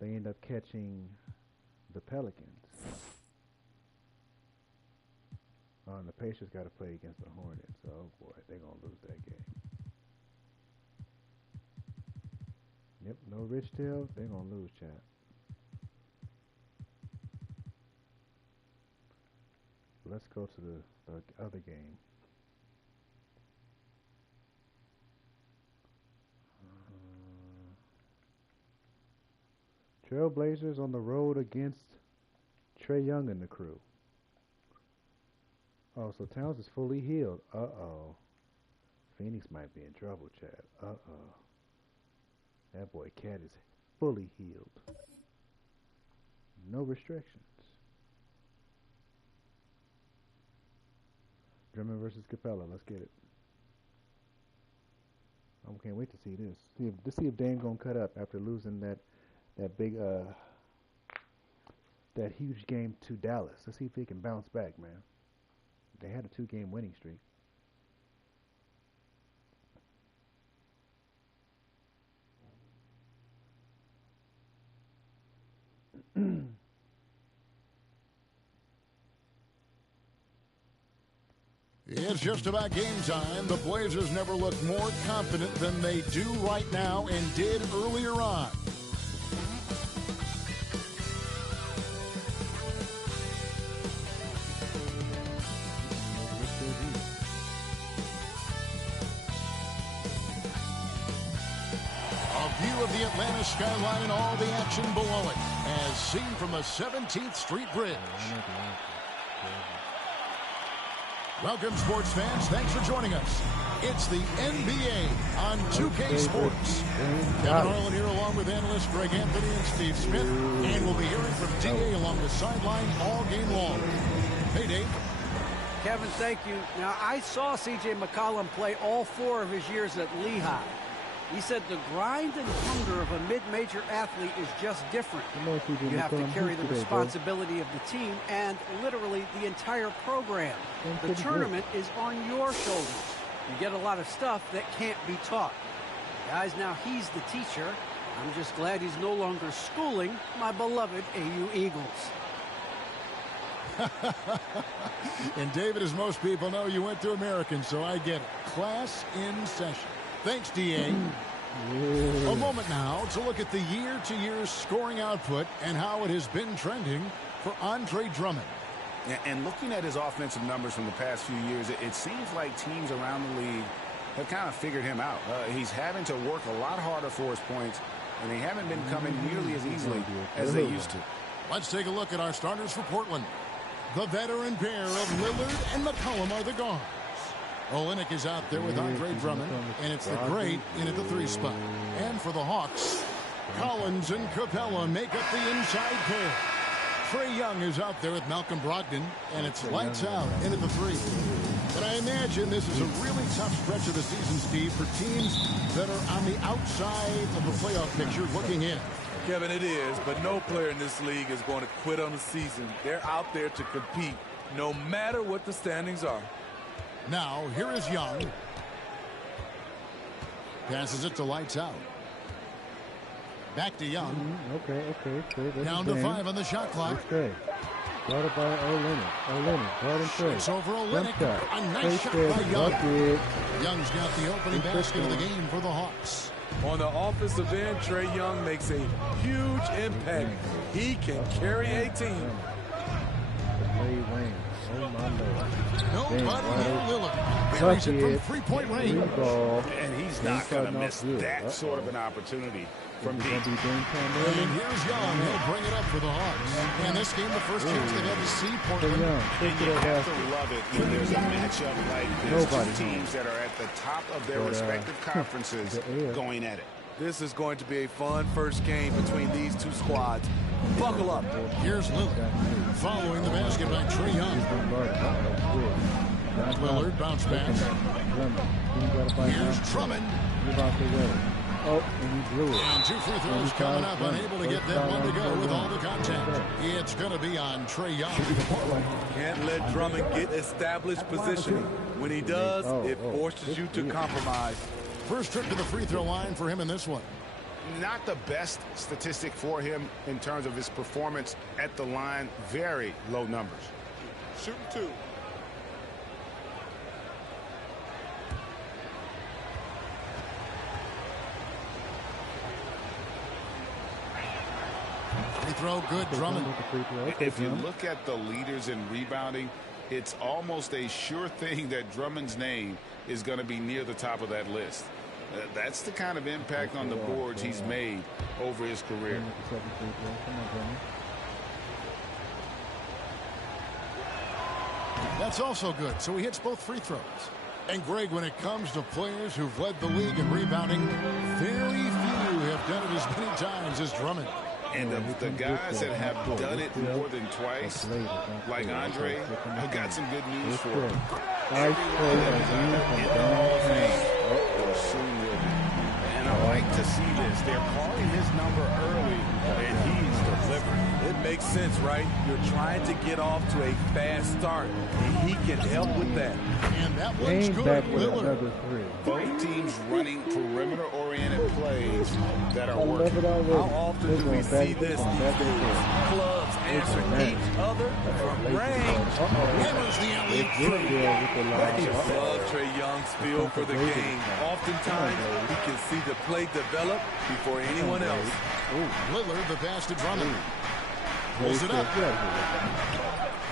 they end up catching the Pelicans. And the Pacers got to play against the Hornets. So, oh boy, they're going to lose that game. Yep, no Rich Tail. They're going to lose, chat. Let's go to the other game. Trailblazers on the road against Trae Young and the crew. Oh, so Towns is fully healed. Uh-oh. Phoenix might be in trouble, Chad. Uh-oh. That boy Cat is fully healed. No restrictions. Drummond versus Capella. Let's get it. I can't wait to see this. See if Dame gonna cut up after losing that big that huge game to Dallas. Let's see if he can bounce back, man. They had a 2-game winning streak. It's just about game time. The Blazers never looked more confident than they do right now and did earlier on. Of the Atlanta skyline and all the action below it, as seen from the 17th Street Bridge. Welcome, sports fans. Thanks for joining us. It's the NBA on 2K Sports. Kevin Harlan here along with analysts Greg Anthony and Steve Smith. And we'll be hearing from DA along the sideline all game long. Hey, Dave. Kevin, thank you. Now, I saw C.J. McCollum play all 4 of his years at Lehigh. He said the grind and hunger of a mid-major athlete is just different. You have to carry the responsibility of the team and literally the entire program. The tournament is on your shoulders. You get a lot of stuff that can't be taught. Guys, now he's the teacher. I'm just glad he's no longer schooling my beloved AU Eagles. And David, as most people know, you went to American, so I get it. Class in session. Thanks, D.A. A moment now to look at the year-to-year scoring output and how it has been trending for Andre Drummond. And looking at his offensive numbers from the past few years, it seems like teams around the league have kind of figured him out. He's having to work a lot harder for his points, and they haven't been coming nearly as easily as they used to. Let's take a look at our starters for Portland. The veteran pair of Lillard and McCollum are the guards. Olynyk is out there with Andre Drummond, and it's the great in at the 3 spot. And for the Hawks, Collins and Capella make up the inside pair. Trae Young is out there with Malcolm Brogdon, and it's lights out in at the 3. But I imagine this is a really tough stretch of the season, Steve, for teams that are on the outside of the playoff picture looking in. Kevin, it is, but no player in this league is going to quit on the season. They're out there to compete no matter what the standings are. Now, here is Young. Passes it to lights out. Back to Young. Okay. Down to 5 on the shot clock. Guarded by Olynyk. Guarding Trae. It's over Olynyk. A nice shot by Young. Young's got the opening basket of the game for the Hawks. On the offensive end, Trae Young makes a huge impact. He can carry a team. Nobody near Lillard. Buries it from 3-point range. And he's not going to miss that sort of an opportunity from deep. And here's Young. He'll bring it up for the Hawks. And this game, the first chance they've had to see Portland. And you have to love it when there's a matchup like this. Two teams that are at the top of their respective conferences going at it. This is going to be a fun first game between these two squads. Buckle up. Here's Lillard. Following the basket by Trae Young. Lillard bounce pass. Here's Drummond. And he blew it. And 2 free throws coming up. Unable to get that one to go with all the contact. It's going to be on Trae Young. Can't let Drummond get established positioning. When he does, it forces you to compromise. First trip to the free throw line for him in this one. Not the best statistic for him in terms of his performance at the line. Very low numbers. Shooting 2. Free throw, good. Drummond. If you look at the leaders in rebounding, it's almost a sure thing that Drummond's name is going to be near the top of that list. That's the kind of impact on the boards he's made over his career. That's also good. So he hits both free throws. And Greg, when it comes to players who've led the league in rebounding, very few have done it as many times as Drummond. And the guys that have done it more than twice, like Andre, I've got some good news for him. Everyone in the Hall of Fame soon will be. And I like to see this. They're calling his number early, and he's delivering. It makes sense, right? You're trying to get off to a fast start, and he can help with that. And that one's good, Lillard. Both teams running perimeter-oriented plays that are working. How often do we see this these days? Clubs answer each other from range. Hammers the alley through. I love Trae Young's feel for the game. Oftentimes, he can see the play develop before anyone else. Lillard, the pass to Drummond. Pulls it up.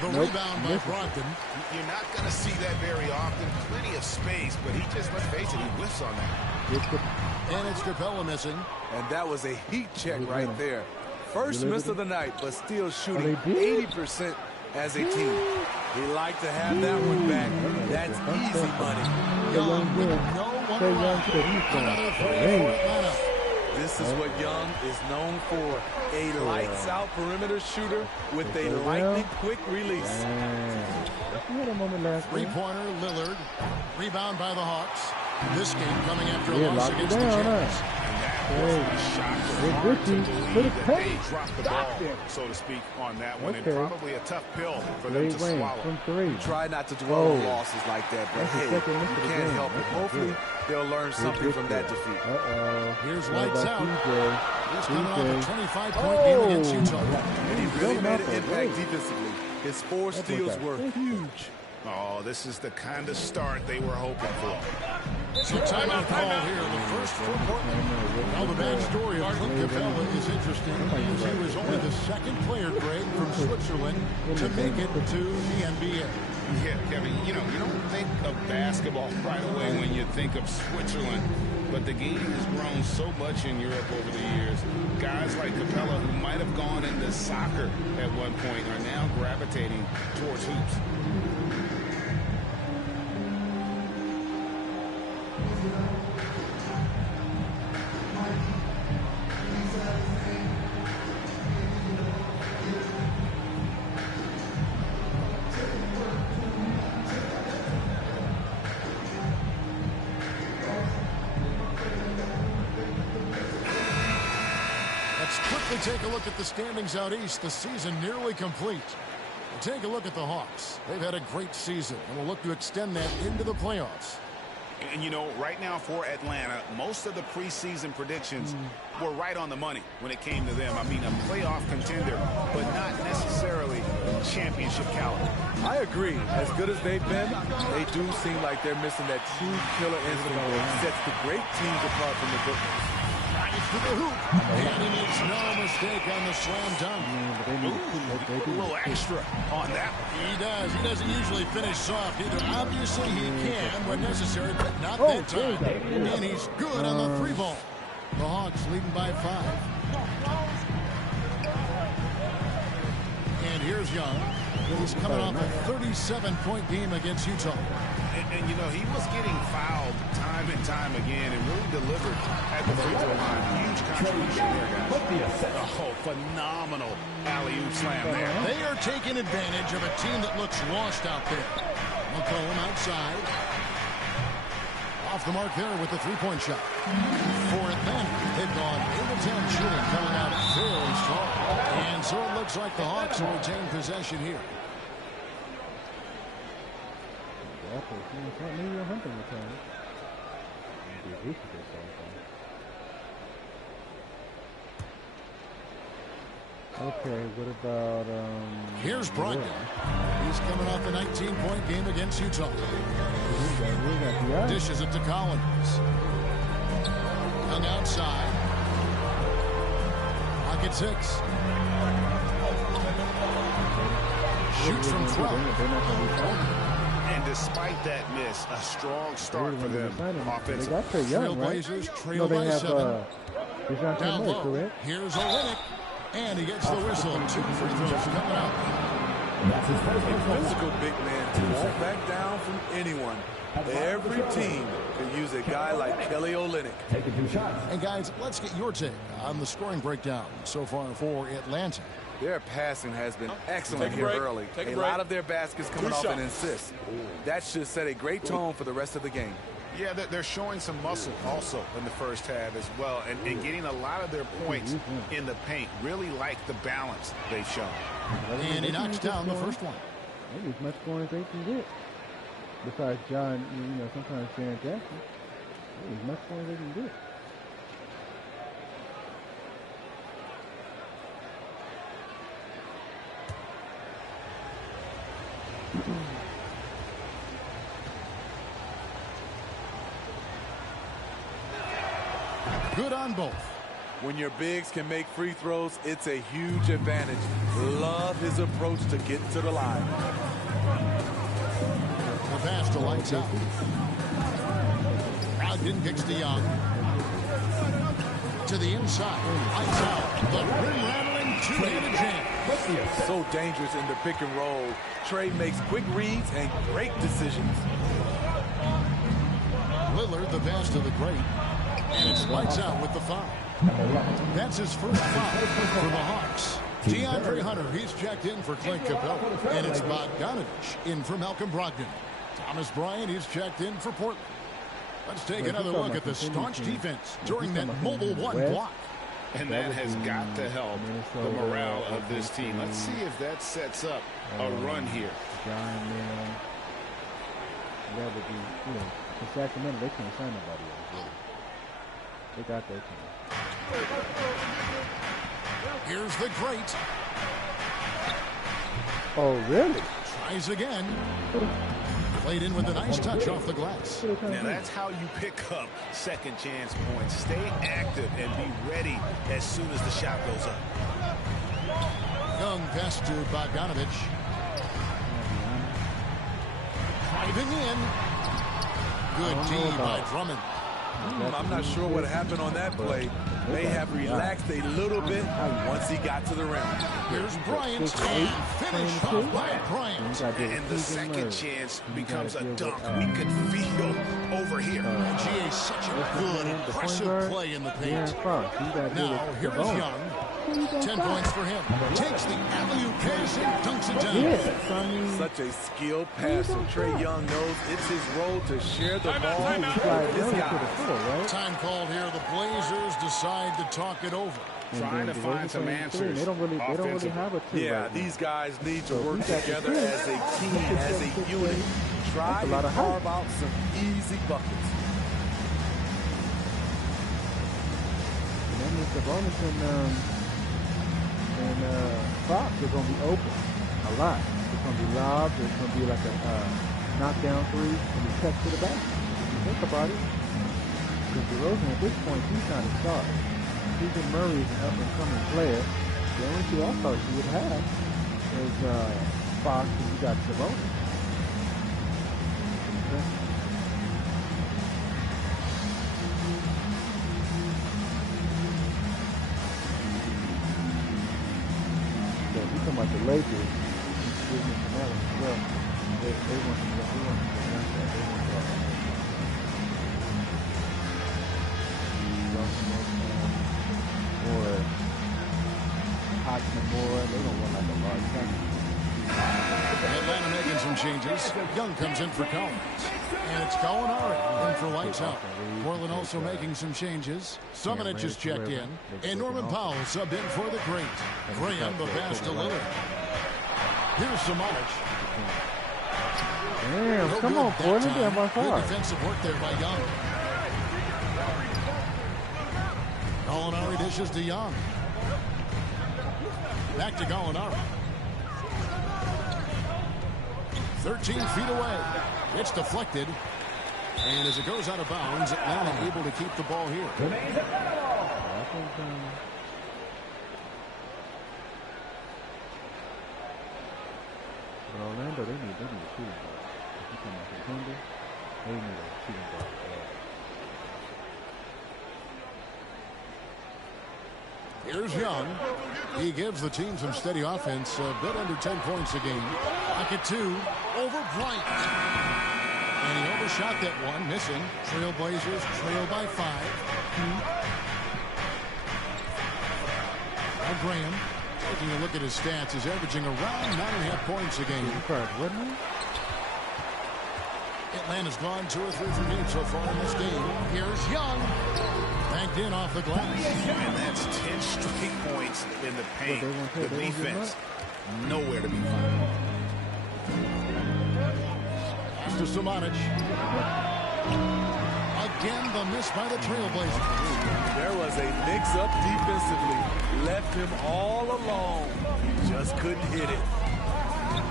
The rebound by Brogdon. You're not going to see that very often. Plenty of space, but he just, let's face it, he whiffs on that. And it's Capella missing. And that was a heat check right there. First miss of the night, but still shooting 80% as a team. They like to have that one back. That's easy money. Young with no one around. Another three for Atlanta. This is what Young is known for. A lights-out perimeter shooter with a lightning-quick release. Three-pointer, Lillard. Rebound by the Hawks. This game coming after a loss against the Jazz. They dropped the ball, so to speak, on that one, and probably a tough pill for them to swallow. Try not to dwell on losses like that, but hey, you can't help it. Hopefully, they'll learn something from that defeat. Here's lights out. He's coming off a 25-point game against Utah. And he really made an impact defensively. His 4 steals were huge. Oh, this is the kind of start they were hoping for. So timeout call here, the first for Portland. Now the backstory of Clint Capella is interesting because he was only the second player, Greg, from Switzerland to make it to the NBA. Yeah, Kevin, you don't think of basketball right away when you think of Switzerland, but the game has grown so much in Europe over the years. Guys like Capella, who might have gone into soccer at one point, are now gravitating towards hoops. Take a look at the standings out east. The season nearly complete. Take a look at the Hawks. They've had a great season and will look to extend that into the playoffs. And, right now for Atlanta, most of the preseason predictions were right on the money when it came to them. I mean, a playoff contender, but not necessarily championship caliber. I agree. As good as they've been, they do seem like they're missing that true killer instinct that sets the great teams apart from the good ones. To the hoop, and he makes no mistake on the slam dunk. A little extra on that. He does. He doesn't usually finish soft either. Obviously, he can when necessary, but not that time. And he's good on the 3-ball. The Hawks leading by 5. And here's Young. He's coming off a 37-point game against Utah. And he was getting fouled time and time again and really delivered at the free throw line. Huge contribution there, guys. Oh, phenomenal alley-oop slam there. They are taking advantage of a team that looks lost out there. McCollum outside. Off the mark there with the 3-point shot. For Atlanta, they've gone 8 of 10 shooting, coming out very strong. And so it looks like the Hawks will retain possession here. Okay, what about here's Brogdon. He's coming off a 19-point game against Utah. Dishes it to Collins. Young outside. Pocket 6. Shoots from 12. And despite that miss, a strong start for them offensively. They got Trae Young, right? Trail by 7. Down low, correct? Here's Olynyk. And he gets the whistle. 2 free throws coming out. A physical big man won't back down from anyone. Every team could use a guy like Kelly Olynyk. And guys, let's get your take on the scoring breakdown so far for Atlanta. Their passing has been excellent here early. A lot of their baskets coming off an assist. That should set a great tone for the rest of the game. Yeah, they're showing some muscle also in the first half as well, and getting a lot of their points in the paint. Really like the balance they've shown. And he knocks down the first one. Maybe as much scoring as they can get. Besides John, sometimes Stan Jackson. Maybe as much scoring as they can get. Good on both. When your bigs can make free throws, it's a huge advantage. Love his approach to get to the line. The pass to lights out. Brogdon kicks to Young. To the inside. Lights out. The rim rattling Again, two-handed jam. So dangerous in the pick and roll. Trey makes quick reads and great decisions. Lillard, the pass to the great. And it's lights out with the foul. That's his first foul for the Hawks. DeAndre Hunter, he's checked in for Clint Capella. And it's Bogdanovich in for Malcolm Brogdon. Thomas Bryant, he's checked in for Portland. Let's take another look at the staunch defense during that mobile one block. And that has got to help the morale of this team. Let's see if that sets up a run here. Giant man. That would be, you know, for Sacramento, they can't sign nobody else. Really. They got their team. Here's the great. Oh, really? Tries again. Played in with a nice touch off the glass. Now that's how you pick up second chance points. Stay active and be ready as soon as the shot goes up. Young pass to Bogdanovich. Driving in. Good D by Drummond. I'm not sure what happened on that play. May have relaxed a little bit once he got to the rim. Here's Bryant. Finish off by Bryant. And the second chance becomes a dunk. We could feel over here. GA, such a good, impressive play in the paint. Now, here's Young. 10 points for him. Takes the alley-oop pass and dunks it down. Such a skilled passer. Trey Young knows it's his role to share the ball with this guy. Time called here. The Blazers decide to talk it over. Trying to find some answers. They don't really have a team. Yeah, these guys need to work together as a team, as a unit. Try to carve out some easy buckets. And then Mr. Bonus and Fox are going to be open a lot. It's going to be lobs. It's going to be like a knockdown three and he cuts to the back. If you think about it, because DeRozan at this point, he's not a star. Stephen Murray is an up-and-coming player. The only two I thought you would have is Fox and you got Sabonis. Okay. So if you talking about the Lakers, well, they want to or Hodgman more. They don't want like a large company. Atlanta making some changes. Young comes in for Collins. And it's Gallinari in for lights out. Portland also making some changes. Summonich is checked in. And Norman Powell subbed in for the great. Graham, the pass to Lillard. Here's Summonich. Damn, come on, Portland. They're my car. Good defensive work there by Young. Gallinari dishes to Young. Back to Gallinari. 13 feet away. It's deflected. And as it goes out of bounds, Atlanta able to keep the ball here. But Orlando, they need a shooting guard. If you come out contender, they need a shooting guard. Here's Young. He gives the team some steady offense, a bit under 10 points a game. Pocket two, over Bryant. And he overshot that one, missing. Trailblazers trail by 5. Now Graham, taking a look at his stats, is averaging around 9.5 points a game. Atlanta's gone 2 or 3 from deep so far in this game. Here's Young. Banked in off the glass. And that's 10 straight points in the paint. The defense nowhere to be found. Pass to Summonich. Again, the miss by the Trailblazers. There was a mix-up defensively. Left him all alone. He just couldn't hit it.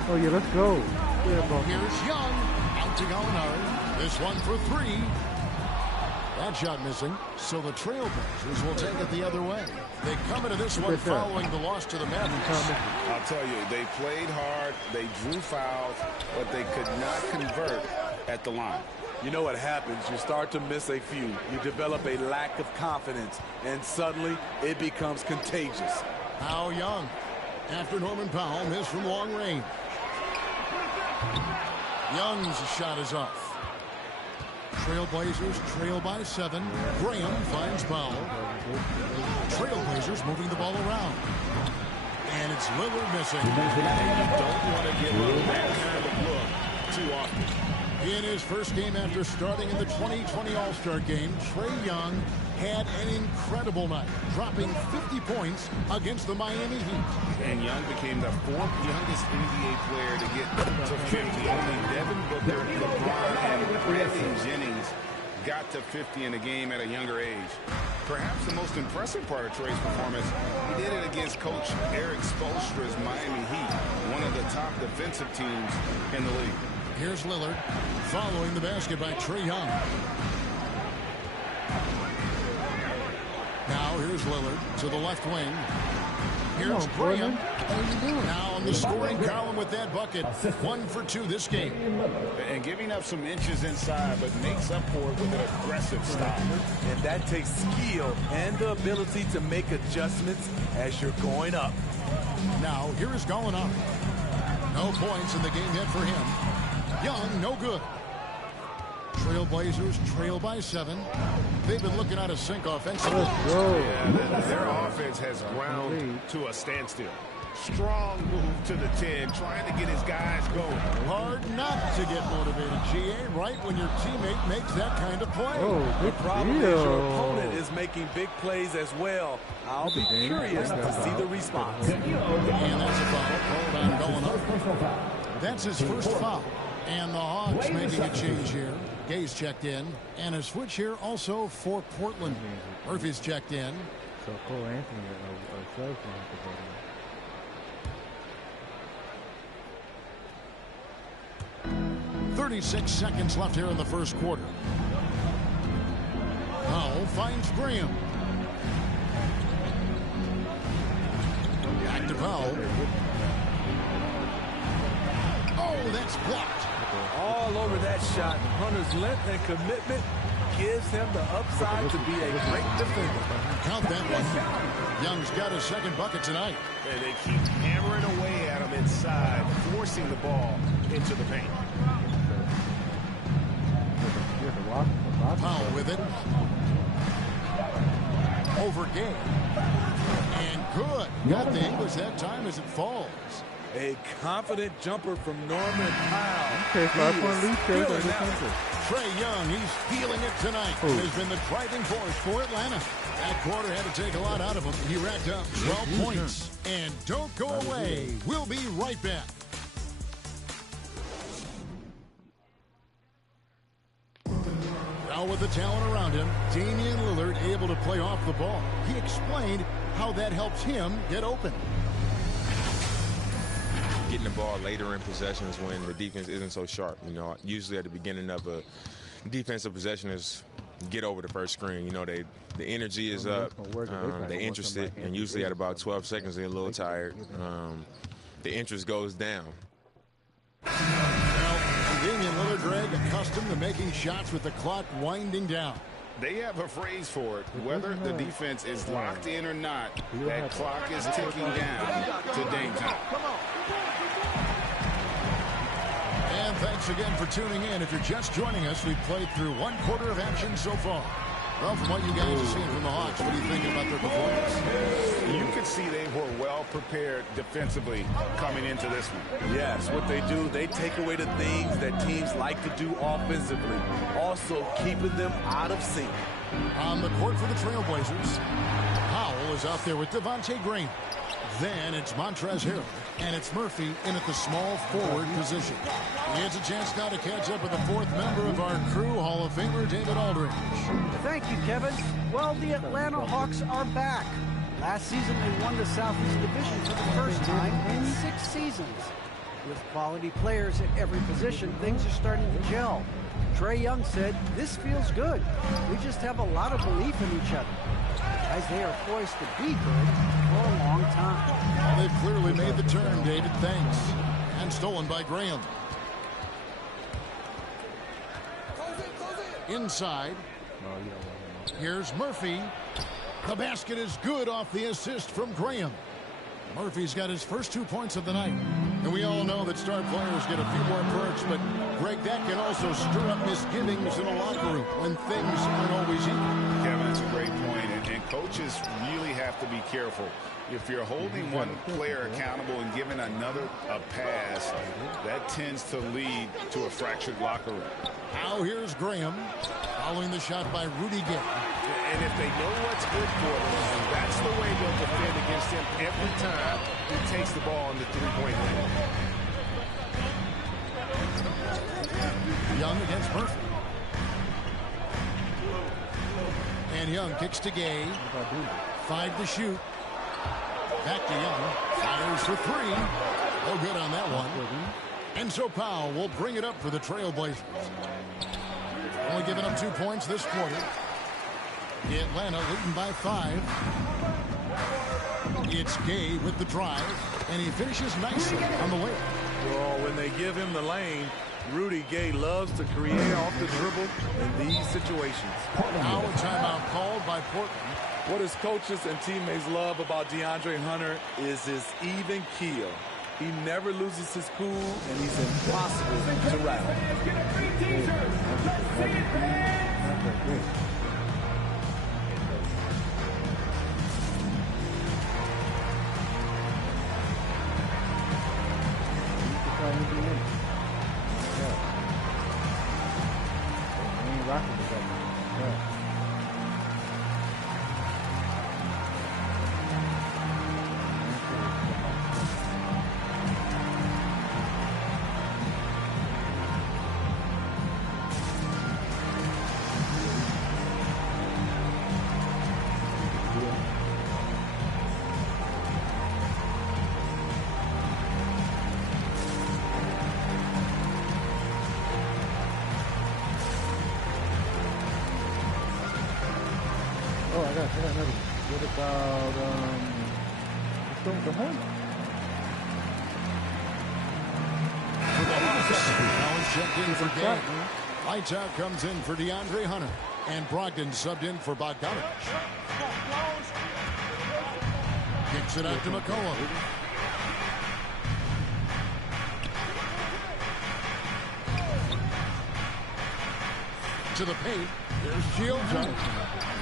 Oh, yeah, let's go. Here's Young. Out to Gallinari. This one for 3. That shot missing, so the Trailblazers will take it the other way. They come into this one following the loss to the Mavericks. I'll tell you, they played hard, they drew fouls, but they could not convert at the line. You know what happens? You start to miss a few. You develop a lack of confidence, and suddenly it becomes contagious. Now Young, after Norman Powell missed from long range. Young's shot is off. Trailblazers trail by 7. Graham finds Powell. Trailblazers moving the ball around. And it's Lillard missing. You don't want to give up that kind of look too often. In his first game after starting in the 2020 All-Star game, Trae Young had an incredible night, dropping 50 points against the Miami Heat. And Young became the 4th youngest NBA player to get to 50. Only Devin Booker, LeBron, and Brandon Jennings got to 50 in a game at a younger age. Perhaps the most impressive part of Trae's performance, he did it against Coach Eric Spoelstra's Miami Heat, one of the top defensive teams in the league. Here's Lillard following the basket by Trae Young. Now here's Lillard to the left wing. Here's Graham. Now in the scoring column with that bucket. 1 for 2 this game. And giving up some inches inside, but makes up for it with an aggressive stop. And that takes skill and the ability to make adjustments as you're going up. Now here is Gallinari. No points in the game yet for him. Young, no good. Trailblazers trail by 7. They've been looking out of sync offensively. Yeah, their offense has ground to a standstill. Strong move to the 10, trying to get his guys going. Hard not to get motivated, GA, right when your teammate makes that kind of play. The problem is your opponent is making big plays as well. I'll be curious to see the response. And that's a foul called on Gallinari. That's his first foul. And the Hawks making a change here. Gay's checked in. And a switch here also for Portland. Murphy's checked in. So Cole Anthony or Clay can have to go in. 36 seconds left here in the first quarter. Powell finds Graham. Back to Powell. Oh, that's blocked. All over that shot. Hunter's length and commitment gives him the upside to be a great defender. Count that one. Young's got his second bucket tonight. And they keep hammering away at him inside, forcing the ball into the paint. Powell with it. Over Gay. And good. Got the English that time as it falls. A confident jumper from Norman Powell. Okay, 5-point lead. Trae Young, he's feeling it tonight. Has been the driving force for Atlanta. That quarter had to take a lot out of him. He racked up 12 points. And don't go away. We'll be right back. Now with the talent around him, Damian Lillard able to play off the ball. He explained how that helps him get open. Getting the ball later in possessions when the defense isn't so sharp. You know, usually at the beginning of a defensive possession is get over the first screen. You know, the energy is up, they're interested, and usually at about 12 seconds they're a little tired. The interest goes down. Well, Damian Lillard, Greg, accustomed to making shots with the clock winding down. They have a phrase for it. Whether the defense is locked in or not, that clock is ticking down to Dame time. And thanks again for tuning in. If you're just joining us, we've played through 1 quarter of action so far. Well, from what you guys have seen from the Hawks, what are you thinking about their performance? You could see they were well prepared defensively coming into this one. Yes, what they do, they take away the things that teams like to do offensively, also keeping them out of sync. On the court for the Trailblazers, Powell is out there with Devontae Green. Then it's Montrezl Harrell, and it's Murphy in at the small forward position. He has a chance now to catch up with the 4th member of our crew, Hall of Famer David Aldridge. Thank you, Kevin. Well, the Atlanta Hawks are back. Last season, they won the Southeast Division for the first time in 6 seasons. With quality players at every position, things are starting to gel. Trae Young said, "This feels good. We just have a lot of belief in each other." Guys, they are poised to be good for a long time. Well, they've clearly made the turn, David. Thanks. And stolen by Graham. Inside. Here's Murphy. The basket is good off the assist from Graham. Murphy's got his first 2 points of the night. And we all know that star players get a few more perks, but Greg, that can also stir up misgivings in a locker room when things aren't always equal. Kevin, that's a great point, and coaches really have to be careful. If you're holding one player accountable and giving another a pass, that tends to lead to a fractured locker room. Now here's Graham following the shot by Rudy Gay. And if they know what's good for them, that's the way they'll defend against him every time he takes the ball in the three-point line. Young against Murphy. And Young kicks to Gay. 5 to shoot. Back to Young. Fires for 3. No good on that one. And so Powell will bring it up for the Trailblazers. Only giving up 2 points this quarter. Atlanta leading by 5. It's Gay with the drive, and he finishes nicely on the way. Well, when they give him the lane, Rudy Gay loves to create off the dribble in these situations. Now a timeout called by Portland. What his coaches and teammates love about DeAndre Hunter is his even keel. He never loses his cool, and he's impossible to rattle. What about let's go with the Hornets? Checked in for Gay. Lights out comes in for DeAndre Hunter. And Brogdon subbed in for Bogdanovich. Kicks it out to McCollum. To the paint. There's Shields.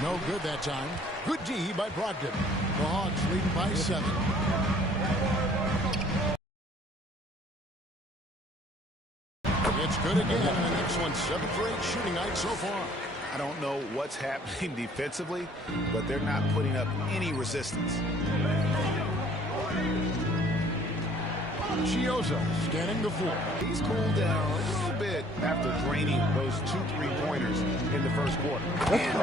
No good that time. Good D by Brogdon. The Hawks leading by 7. It's good again in the next one. 7 for 8 shooting night so far. I don't know what's happening defensively, but they're not putting up any resistance. Chioza scanning the floor. He's cooled down a little bit after draining those 2 3-pointers in the first quarter. And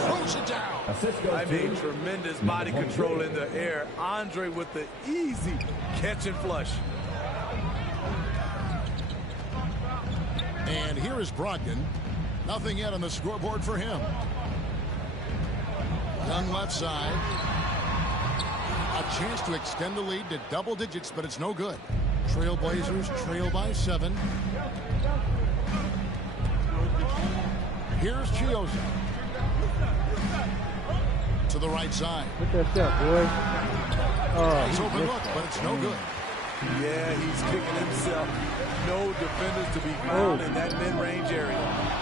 throws it down. I mean, tremendous body control in the air. Andre with the easy catch and flush. And here is Brogdon. Nothing yet on the scoreboard for him. Young left side. A chance to extend the lead to double digits, but it's no good. Trailblazers trail by 7. Here's Chioza. To the right side. Look at that, boy. Nice open look, but it's no good. Yeah, he's kicking himself. No defenders to be found in that mid-range area.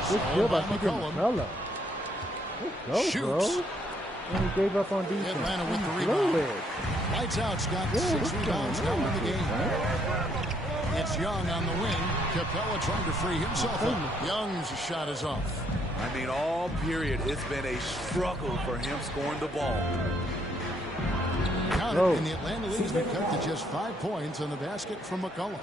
Good job by McCollum. Shoots. Bro. And he gave up on defense. Atlanta with the rebound. Lights out, Scott. 6 rebounds now in the game. It's Young on the wing. Capella trying to free himself up. Young's shot is off. I mean, all period, it's been a struggle for him scoring the ball. Counted, and the Atlanta lead has been cut to just 5 points on the basket from McCollum.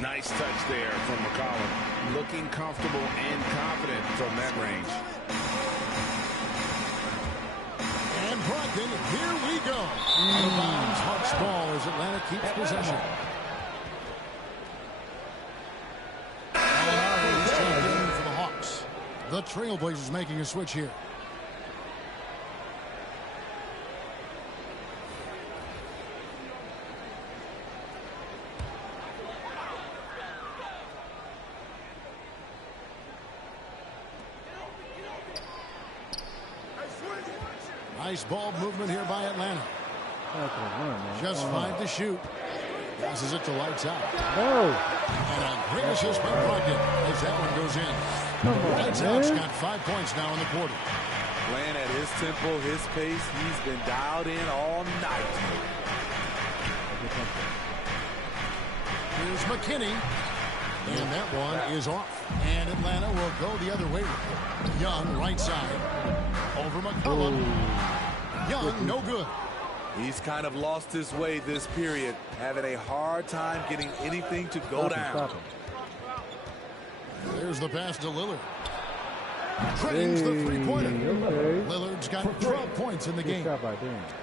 Nice touch there from McCollum. Looking comfortable and confident from that range. And Brogdon, here we go. Out of bounds, Hawks ball as Atlanta keeps possession. For the Hawks. The Trailblazers making a switch here. Nice ball movement here by Atlanta. Just 5 to shoot. Passes it to Lights Out. No. And a great assist by Brogdon as that one goes in. Lights Out's got 5 points now in the quarter. Playing at his tempo, his pace. He's been dialed in all night. Here's McKinney. And that one is off. And Atlanta will go the other way. Young, right side. Over McCollum. Young, no good. He's kind of lost his way this period, having a hard time getting anything to go down. There's the pass to Lillard. Drains the three-pointer. Lillard's got 12 points in the game.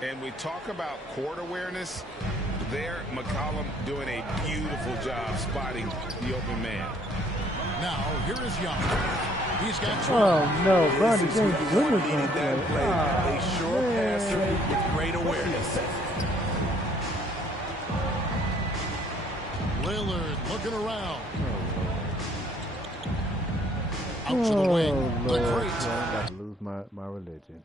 And we talk about court awareness. There, McCollum doing a beautiful job spotting the open man. Now, here is Young. He's got 12. Oh, no. Bronny James Jr. that play. A sure passer with great awareness. Lillard looking around. Out to the wing. The great. I'm about to lose my religion.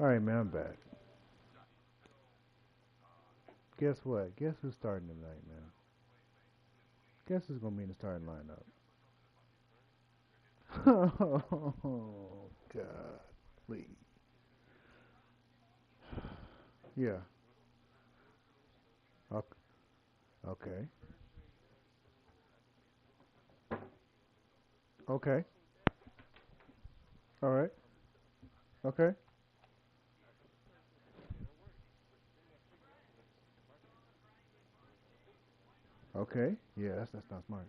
All right, man, I'm back. Guess what? Guess who's starting tonight, man? Guess who's going to be in the starting lineup? Oh, God. Please. Yeah. Okay. Okay. All right. Okay. Okay. Yeah, that's not smart.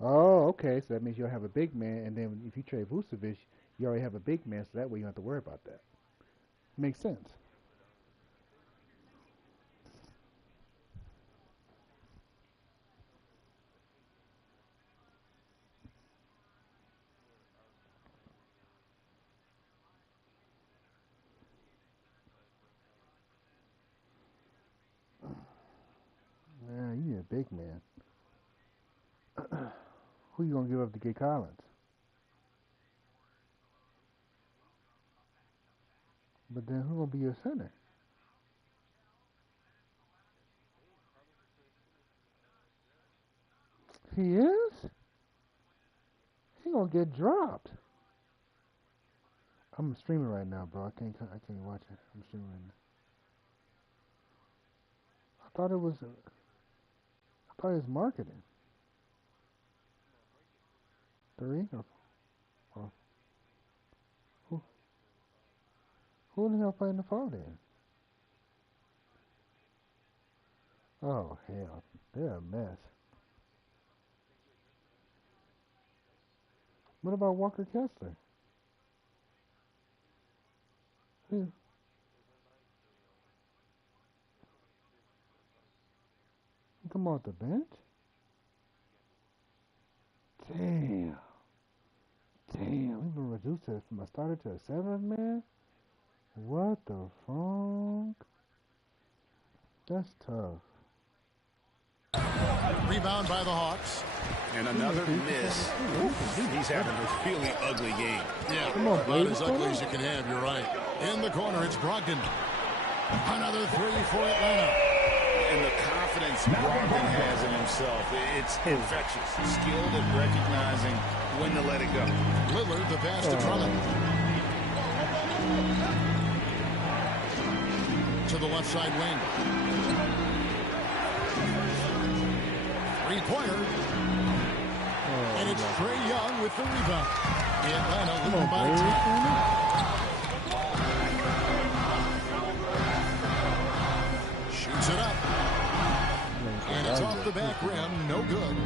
Oh, okay. So that means you'll have a big man, and then if you trade Vucevic, you already have a big man, so that way you don't have to worry about that. Makes sense. Man, you need a big man. Who you gonna give up to get Collins? But then who gonna be your center? He is? He gonna get dropped. I'm streaming right now, bro. I can't watch it. I'm streaming right now. I thought it was marketing. 3 or who the hell playing the phone then? Oh hell, they're a mess. What about Walker Kessler? Who? Come off the bench? Damn. We've been reduced from a starter to a 7th man? What the fuck? That's tough. Rebound by the Hawks. And another miss. He's having a really ugly game. Yeah, about as ugly as you can have, you're right. In the corner, it's Brogdon. Another 3 for Atlanta. And the confidence Brogdon has in himself, it's infectious. Skilled at recognizing when to let it go. Lillard, the pass to Drummond. To the left side wing. 3-pointer. And it's Trae Young with the rebound. Atlanta leading by 10. Shoots it up. And it's off the back rim. No good.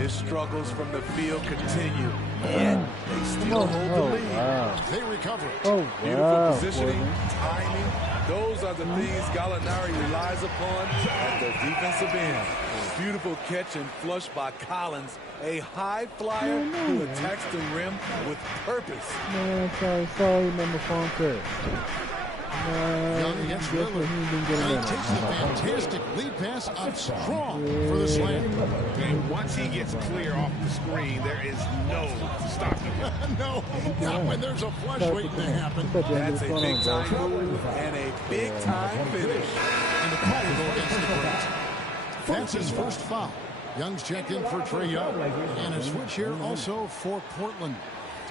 His struggles from the field continue. Yet they still hold the lead. Wow. They recover. Beautiful positioning, timing. Those are the things Gallinari relies upon at the defensive end. Beautiful catch and flush by Collins. A high flyer who attacks the rim with purpose. Man, sorry, number phone third. Young against Lillard. He takes the fantastic lead pass up strong for the slam. And once he gets clear off the screen, there is no stopping him. No, not when there's a flush waiting to happen. That's a big-time move and a big-time finish. And the call will go against the Great. That's his first foul. Young's checked in for Trae Young. And a switch here also for Portland.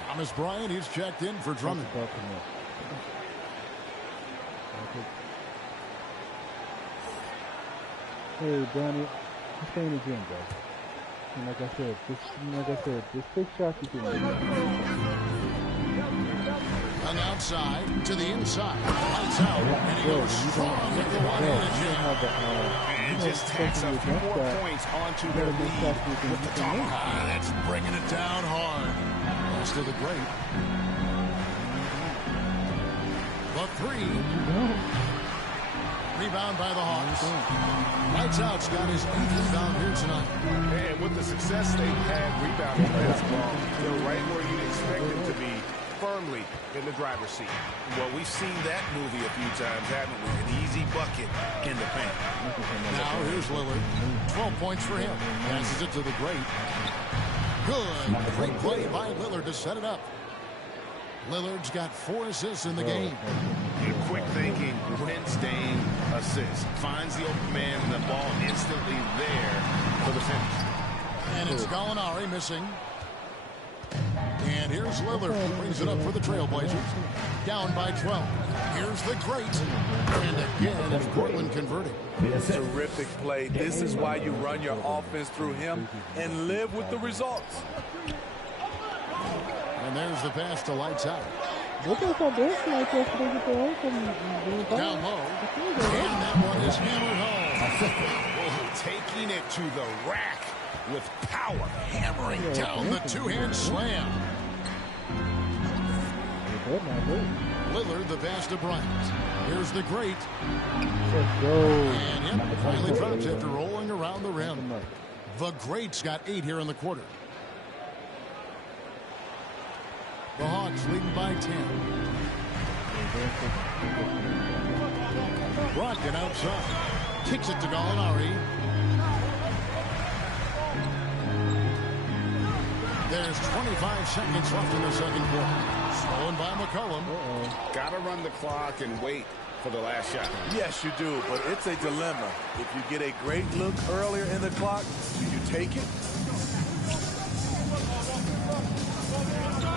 Thomas Bryant, he's checked in for Drummond. Hey, Donnie, I'm staying again, bro. And like I said, just 6 shots you can make. On the outside to the inside. Lights out. And he goes strong with the one-handed jab. And just tacks up 4 points onto their lead with the tomahawk. That's bringing it down hard. Pass to the Great. The 3. Rebound by the Hawks. Lights out's got his 8th rebound here tonight. And with the success they've had rebounding basketball, they're right where you'd expect them to be, firmly in the driver's seat. Well, we've seen that movie a few times, haven't we? An easy bucket in the paint. Now here's Lillard. 12 points for him. Passes it to the Great. Good. Great play by Lillard to set it up. Lillard's got 4 assists in the game. And quick thinking, Quinn Stain assist. Finds the open man and the ball instantly there for the finish. And it's Gallinari missing. And here's Lillard, who brings it up for the Trailblazers. Down by 12. Here's the Great. And again, it's Portland converting. Terrific play. This is why you run your offense through him and live with the results. And there's the pass to Lights Out. Down low. And that one is hammered home. Taking it to the rack with power. Hammering down the 2-hand slam. Lillard, the pass to Bryant. Here's the Great. And him finally drops after rolling around the rim. The Great's got 8 here in the quarter. The Hawks leading by 10. Brogdon outside. Kicks it to Gallinari. There's 25 seconds left in the second quarter. Stolen by McCollum. Got to run the clock and wait for the last shot. Yes, you do, but it's a dilemma. If you get a great look earlier in the clock, do you take it?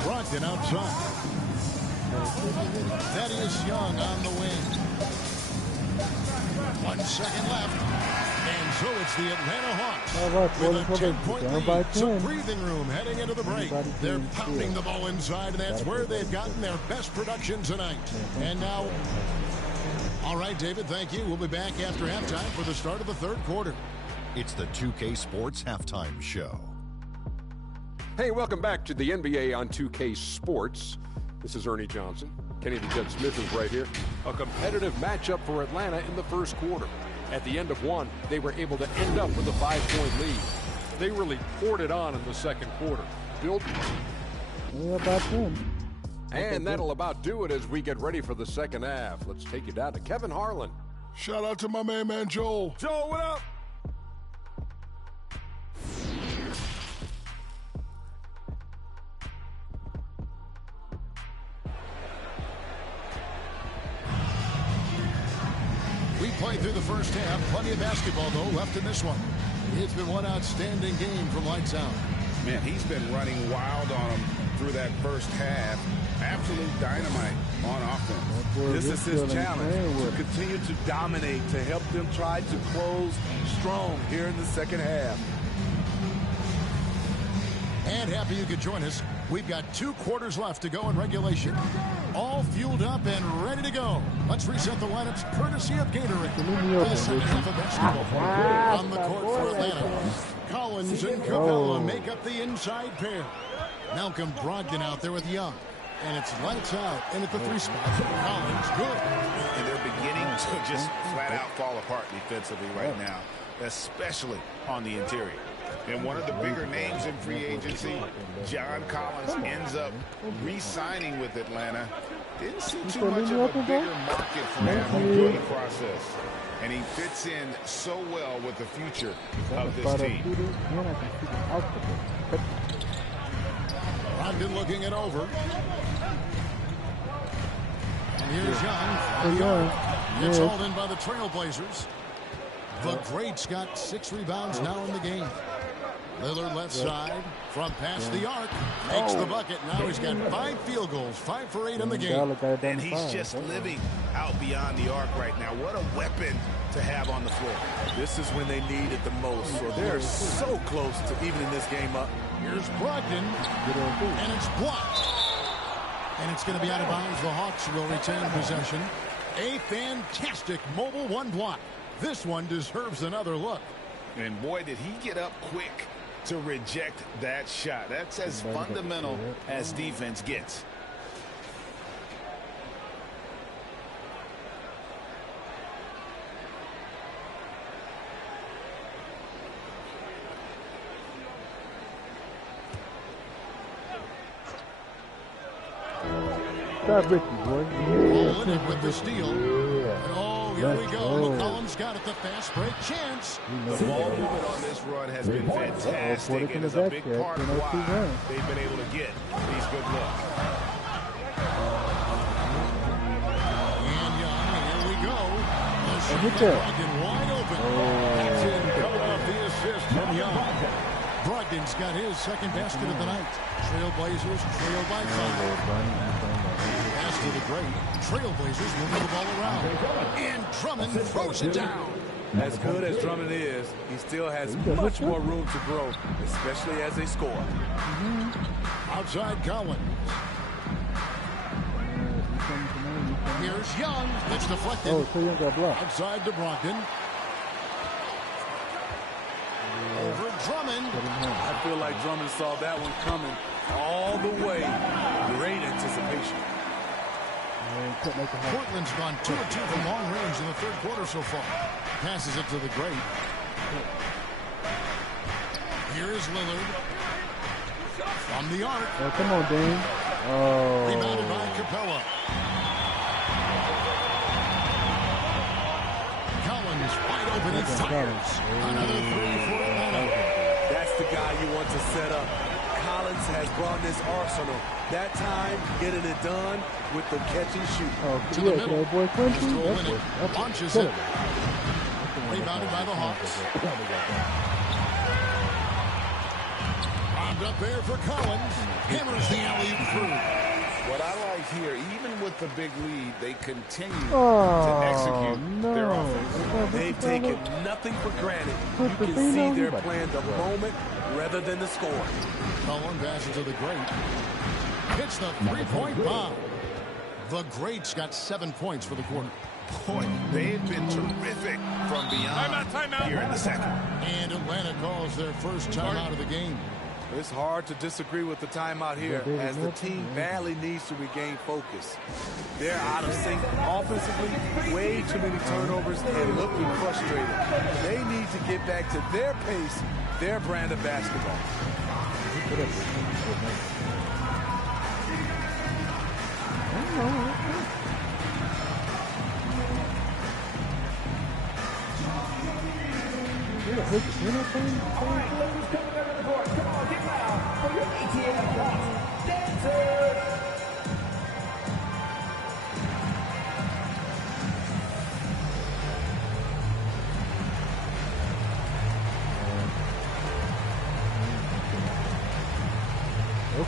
Brogdon outside. Thaddeus Young on the wing. 1 second left. And so it's the Atlanta Hawks with a 10-point lead. Some breathing room heading into the break. They're pounding the ball inside, and that's where they've gotten their best production tonight. And now, all right, David, thank you. We'll be back after halftime for the start of the third quarter. It's the 2K Sports Halftime Show. Hey, welcome back to the NBA on 2K Sports. This is Ernie Johnson. Kenny the Jet Smith is right here. A competitive matchup for Atlanta in the first quarter. At the end of one, they were able to end up with a 5-point lead. They really poured it on in the second quarter. And that'll about do it as we get ready for the second half. Let's take you down to Kevin Harlan. Shout out to my man Joel. Joel, what up? We played through the first half. Plenty of basketball, though, left in this one. It's been one outstanding game from Lights Out. Man, he's been running wild on them through that first half. Absolute dynamite on offense. This is his challenge, to continue to dominate, to help them try to close strong here in the second half. And happy you could join us. We've got 2 quarters left to go in regulation. All fueled up and ready to go. Let's reset the lineups courtesy of Gatorade. For the second half of basketball. On the court for Atlanta, Collins and Capella make up the inside pair. Malcolm Brogdon out there with Young. And it's Lights Out in at the 3 spot. Collins, good. And they're beginning to just flat out fall apart defensively right now, especially on the interior. And one of the bigger names in free agency, John Collins, ends up re-signing with Atlanta. Didn't see too much of a bigger market for him in the process. And he fits in so well with the future of this team. Brogdon looking it over. And here's Young. It's hauled in by the Trailblazers. The Greats got 6 rebounds now in the game. Lillard left side from past the arc. Makes the bucket. Now he's got 5 field goals. 5 for 8 in the game. And he's just living out beyond the arc right now. What a weapon to have on the floor. This is when they need it the most. So they're so close to evening this game up. Here's Brogdon. And it's blocked. And it's going to be out of bounds. The Hawks will retain possession. A fantastic mobile 1 block. This one deserves another look. And boy, did he get up quick to reject that shot. That's as fundamental as defense gets. Stop Ricky, boy. Leonard with the steal. And oh, here we go. McCollum's got it, the fast break chance. The ball movement on this run has been fantastic, and is a big part of why they've been able to get these good looks. And Young, here we go. Brogdon wide open. That's in, coming off the assist from Young. Brogdon's got his second basket of the night. Trailblazers trail by 5. Pass to the Great. Trailblazers moving the ball around. And Drummond throws it down. As good as Drummond is, he still has much more room to grow, especially as they score. Outside Collins. Here's Young. It's deflected. Oh, so Young got blocked. Outside to Brogdon. Over Drummond. I feel like Drummond saw that one coming all the way. Great anticipation. Portland's gone 2 of 2 from long range in the third quarter so far. Passes it to the Great. Here's Lillard. From the arc. Oh, come on, Dane. Oh. Rebounded by Capella. Collins wide open and fires. Another 3 for Atlanta. That's the guy you want to set up. Collins has brought this arsenal. That time, getting it done with the catch and shoot. Oh, to the middle. Boy, launches it. Rebounded by the Hawks. Bombed up there for Collins. Hammers the alley-oop through. What I like here, even with the big lead, they continue to execute their offense. They've taken nothing for granted. You can see they're playing the moment rather than the score. Cullen passes to the Great. Hits the 3-point bomb. The Greats got 7 points for the quarter. Boy, they've been terrific from beyond here in the second. And Atlanta calls their first timeout of the game. It's hard to disagree with the timeout here as the team badly needs to regain focus. They're out of sync offensively, way too many turnovers, and looking frustrated. They need to get back to their pace, their brand of basketball.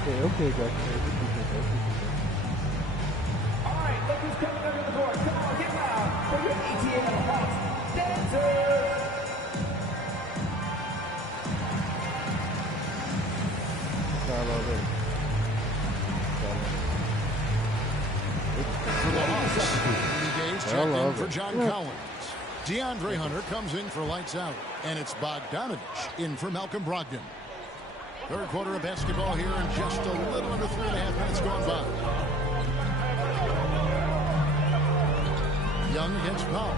Okay, guys. All right, look who's coming under the court. Come on, get loud for your ATL Hawks dancers. For the Hawks, Gaze checked in for John Collins. DeAndre Hunter comes in for lights out, and it's Bogdanovich in for Malcolm Brogdon. Third quarter of basketball here in just a little under 3.5 minutes gone by. Young against Powell.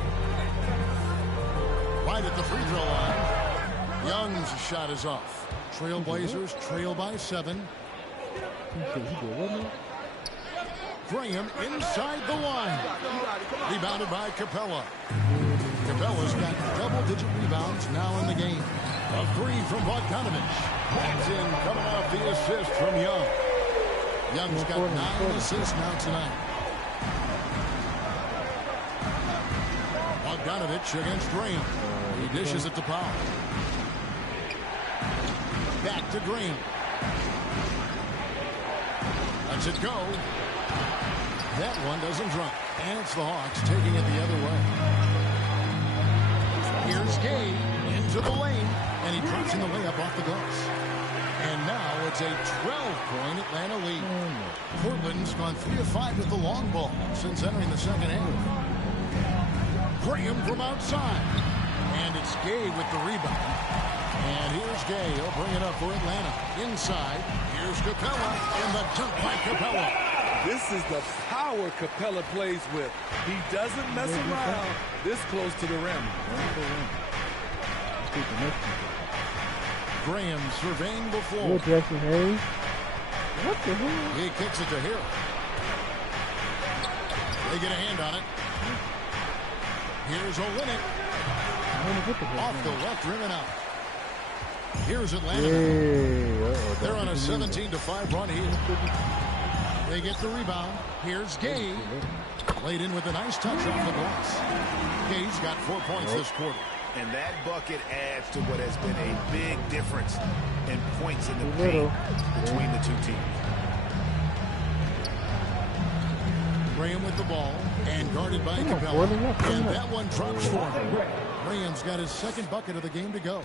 Right at the free throw line. Young's shot is off. Trailblazers trail by 7. Graham inside the line. Rebounded by Capella. Capella's got double-digit rebounds now in the game. A three from Bogdanovich. That's in, coming off the assist from Young. Young's got 9 assists now tonight. Bogdanovich against Graham. He dishes it to Powell. Back to Graham. Lets it go. That one doesn't drop. And it's the Hawks taking it the other way. Here's Gay into the lane. And he drops in the layup off the glass. And now it's a 12-point Atlanta lead. Portland's gone 3 of 5 with the long ball since entering the second half. Graham from outside. And it's Gay with the rebound. And here's Gay. He'll bring it up for Atlanta. Inside. Here's Capella. And the dunk by Capella. This is the power Capella plays with. He doesn't mess around this close to the rim. Graham surveying before. What the hell? He kicks it to Hill. They get a hand on it. Here's Olynyk. Off the left rim and out. Here's Atlanta. They're on a 17-5 run here. They get the rebound. Here's Gay. Laid in with a nice touch off the glass. Gay's got 4 points this quarter. And that bucket adds to what has been a big difference in points in the paint between the two teams. Graham with the ball and guarded by Capella. And that one drops for him. Graham's got his second bucket of the game to go.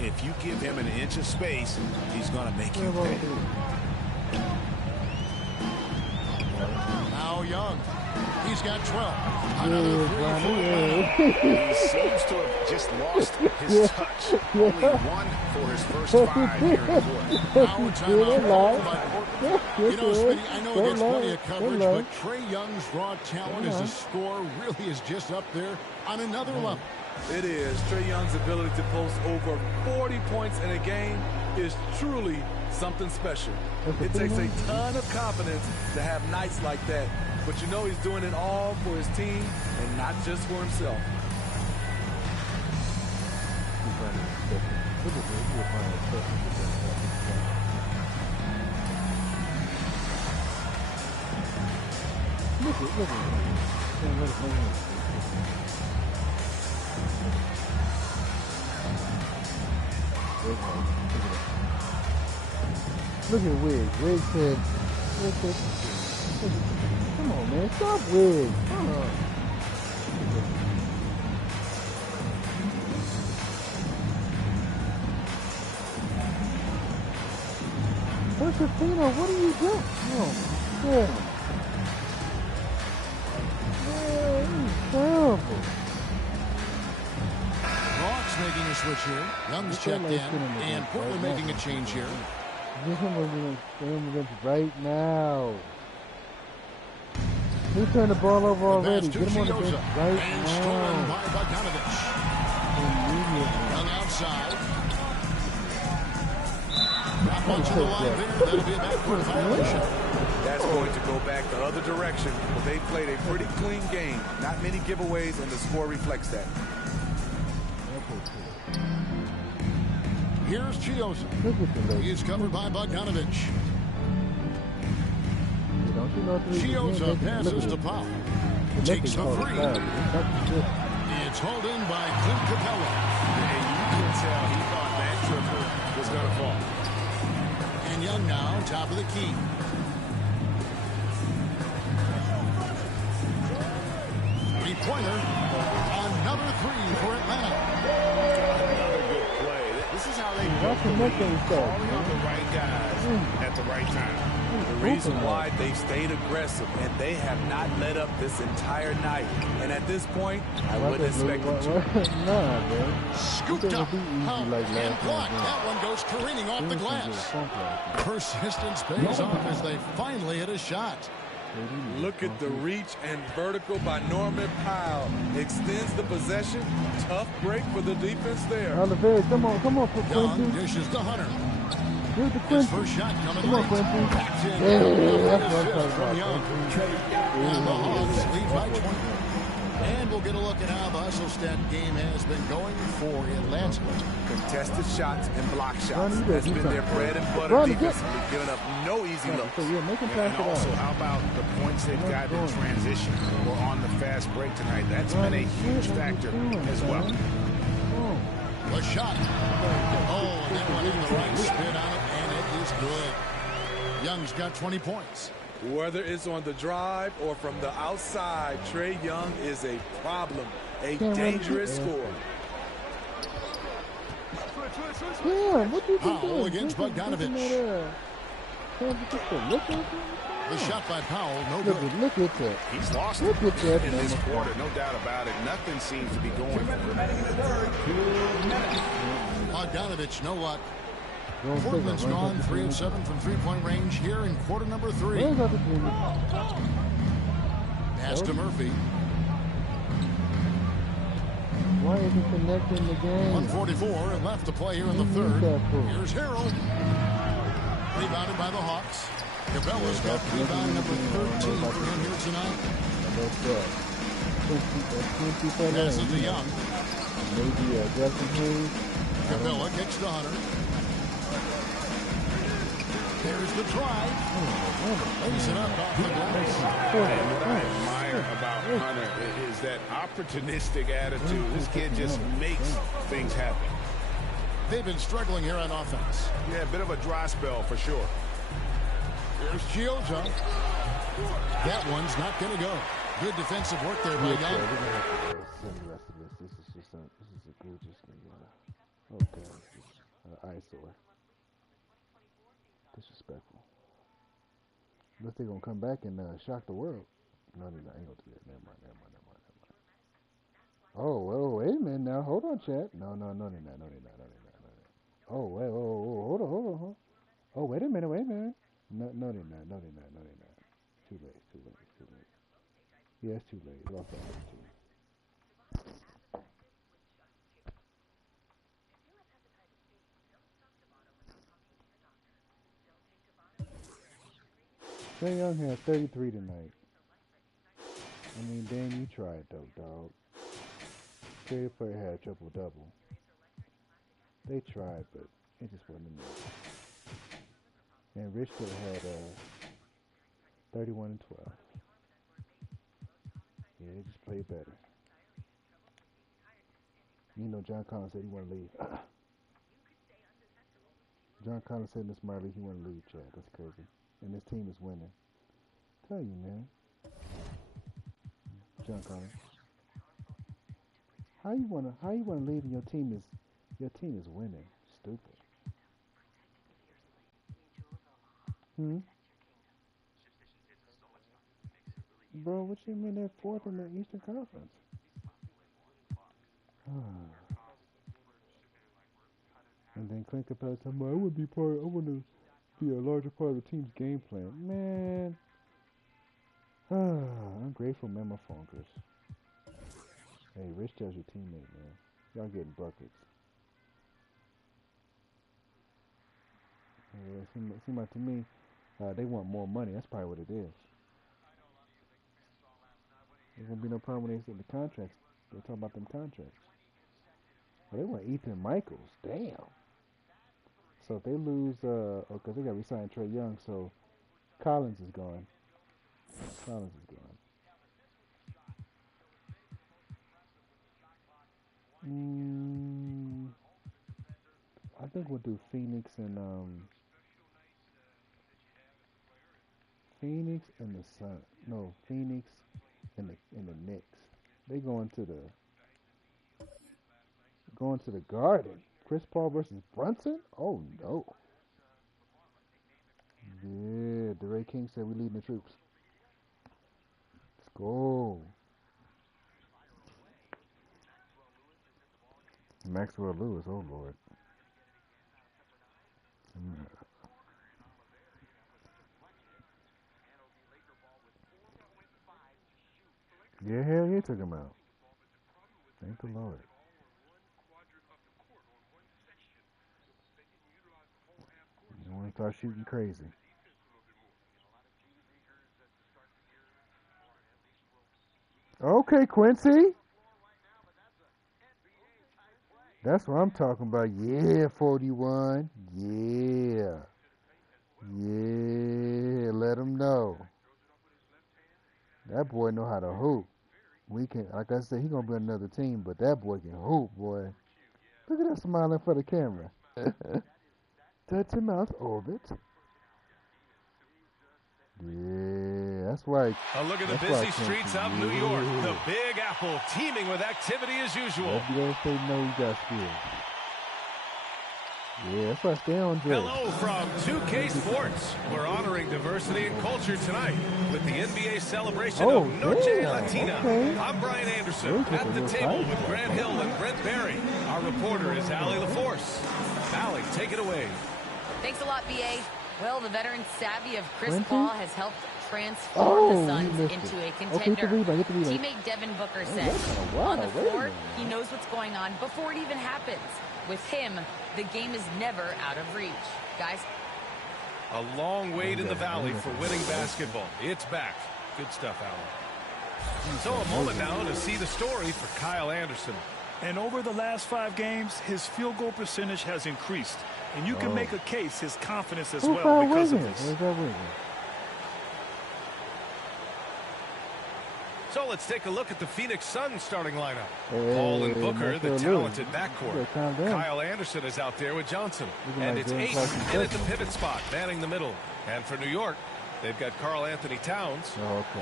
If you give him an inch of space, he's going to make you pay. Now Young. He's got 12. Another three. He seems to have just lost his touch. Only one for his first 5 here in the quarter. Now a timeout. You know, Smitty, I know it gets plenty of coverage, but Trae Young's raw talent as a scorer really is just up there on another level. It is. Trae Young's ability to post over 40 points in a game is truly something special. It takes a ton of confidence to have nights like that. But you know he's doing it all for his team and not just for himself. Look at Wiggs. Wiggs said, come on, man. Stop Wiggs. Come on. Josefino, what are you doing? Oh, yeah. Yeah, he's terrible. Hawks making a switch here. Young's checked in, and Portland making a change here. Right now. He turned the ball over already. Get him on the bench right now. Stolen by Bogdanovich. Young outside. Not much of the line there. That'll be a backcourt violation. That's going to go back the other direction. But they played a pretty clean game. Not many giveaways, and the score reflects that. Here's Chioza. He's covered by Bogdanovich. Chioza passes to Powell. Takes the three. It's hauled in by Clint Capella. And you can tell he thought that triple was going to fall. And Young now, top of the key. Three-pointer. Another three for Atlanta. Another good play. This is how they calling on the right guys at the right time. The reason why they stayed aggressive and they have not let up this entire night. And at this point, I wouldn't expect them to. Nah, man. Scooped up, and blocked. That one goes careening off the glass. Persistence pays off as they finally hit a shot. Look at the reach and vertical by Norman Powell. Extends the possession. Tough break for the defense there. Come on, Young dishes to Hunter. Here's the His Quincy. first shot coming Come on, late. Quincy. Backs in. Yeah, that's what I'm talking From about. Young. And the Hawks lead by 20. And we'll get a look at how the Hustle-Stat game has been going for Atlanta. Contested shots and block shots. Ronnie, That's been their bread and butter defensively, giving up no easy looks. So yeah, make him pass And it also, out. how about the points they've gotten in transition or on the fast break tonight? That's been a huge factor as well. The shot. Oh, and that one in the right spin on it, and it is good. Young's got 20 points. Whether it's on the drive or from the outside, Trae Young is a problem, a dangerous scorer. Yeah, what you Powell doing? against Bogdanovich. The shot by Powell, no good. Look at that. He's lost Look at that. in this quarter, no doubt about it. Nothing seems to be going for him. Bogdanovich, no luck. Portland's gone 3 of 7 from three-point range here in quarter number 3. Pass to Murphy. Why is he connecting the game? 1:44 and left to play here in the third. Here's Harold. Rebounded by the Hawks. Cabela's got rebound number 13 for him here tonight. Passes to Young. Maybe Justin Hayes. Cabela kicks to Hunter. There's the drive. Facing up off the glass. And what I admire about Hunter is that opportunistic attitude. This kid just makes things happen. They've been struggling here on offense. Yeah, a bit of a dry spell for sure. Here's Chiozza. That one's not going to go. Good defensive work there by Young. This is a gorgeous okay. Eyesore. Disrespectful. Unless they're gonna come back and shock the world. No, they're not. Ain't gonna do that. Never mind. Oh, wait a minute now. Hold on, chat. No, they're not. Oh, wait, hold on. Oh, wait a minute. No, they're not. Too late. Yeah, it's too late. Lost that opportunity. Trae Young had 33 tonight. I mean, damn, you tried though, dog. Trae player had a triple-double. They tried, but it just wasn't enough. And Rich still had 31 and 12. Yeah, they just played better. You know, John Collins said he wanted to leave. John Collins said in this smart league he wanted to leave, Chad. That's crazy. And this team is winning. Tell you, man. John Collins. How you wanna leave and your team is winning? Stupid. Bro, what you mean they're fourth in the Eastern Conference? And then Clint Capella said, I want to be a larger part of the team's game plan. Man. I'm grateful, man, my phone, Chris. Hey, Rich tells your teammate, man. Y'all getting buckets. It seems like to me, they want more money. That's probably what it is. There's going to be no problem when they say the contracts. They're talking about them contracts. Well, they want Ethan Michaels. Damn. So if they lose, because they got to resign Trae Young, so Collins is gone. I think we'll do Phoenix and the Sun. No, Phoenix and the Knicks. They going to the Garden. Chris Paul versus Brunson? Oh no. Yeah, DeRay King said we leading the troops. Let's go. Maxwell Lewis, oh Lord. Yeah, hell yeah, took him out. Thank the Lord. gonna start shooting crazy. Okay, Quincy. That's what I'm talking about. Yeah, 41. Yeah. Yeah, let him know. That boy know how to hoop. We can, like I said, he gonna be on another team, but that boy can hoop, boy. Look at that smiling for the camera. Touch him out, orbit. Yeah, that's right. A look at the busy streets of New York. The Big Apple teeming with activity as usual. If you don't say no, you got skills. Yeah, that's why I stay on Dre. Hello from 2K Sports. We're honoring diversity and culture tonight with the NBA celebration of Noche Latina. Okay. I'm Brian Anderson at the table with Grant Hill and Brent Barry. Our reporter is Allie LaForce. Allie, take it away. Thanks a lot, BA. Well, the veteran savvy of Chris Paul has helped transform the Suns into a contender. Teammate Devin Booker said, on the floor, he knows what's going on before it even happens. With him, the game is never out of reach. Guys? A long wait in the valley for winning basketball. It's back. Good stuff, Allen. So a moment now to see the story for Kyle Anderson. And over the last 5 games, his field goal percentage has increased. And you can make a case, his confidence as well because of this. So let's take a look at the Phoenix Suns starting lineup. Paul and Booker, the talented backcourt. Kyle Anderson is out there with Johnson. And it's Ayton in at the pivot spot, manning the middle. And for New York, they've got Karl Anthony Towns.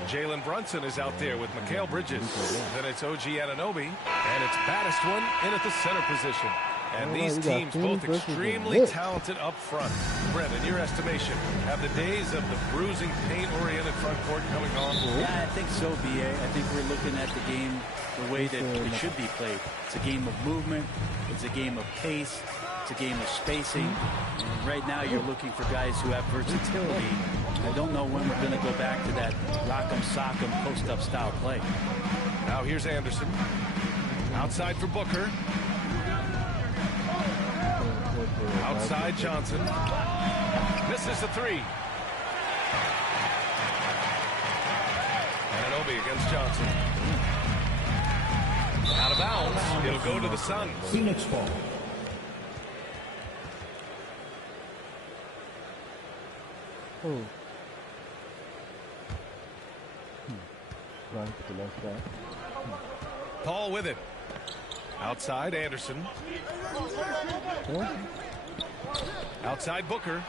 Jalen Brunson is out there with Mikal Bridges. Then it's OG Anunoby. And it's Battiston in at the center position. And these teams both extremely talented up front. Brent, in your estimation, have the days of the bruising, paint-oriented front court coming on? Yeah, I think so, B.A. I think we're looking at the game the way that it should be played. It's a game of movement. It's a game of pace. It's a game of spacing. And right now you're looking for guys who have versatility. I don't know when we're going to go back to that rock'em sock'em post-up style play. Now here's Anderson. Outside for Booker. Outside Johnson. Misses the 3. Anunoby against Johnson. Out of bounds. It'll go to the Suns. Phoenix ball. Paul with it. Outside Anderson. Outside Booker.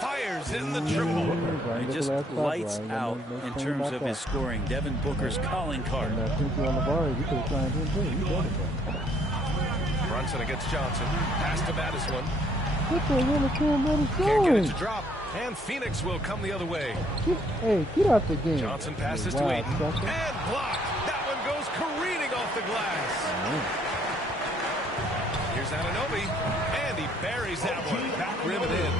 Fires in the triple. He just lights out in terms of his scoring. Devin Booker's calling card. Brunson against Johnson. Pass to Battiston. Can't get it to drop. And Phoenix will come the other way. Hey, get out the game. Johnson passes to Ayton. And blocked. That one goes careening off the glass. Here's Anunoby. And he buries that one. Back rim and in.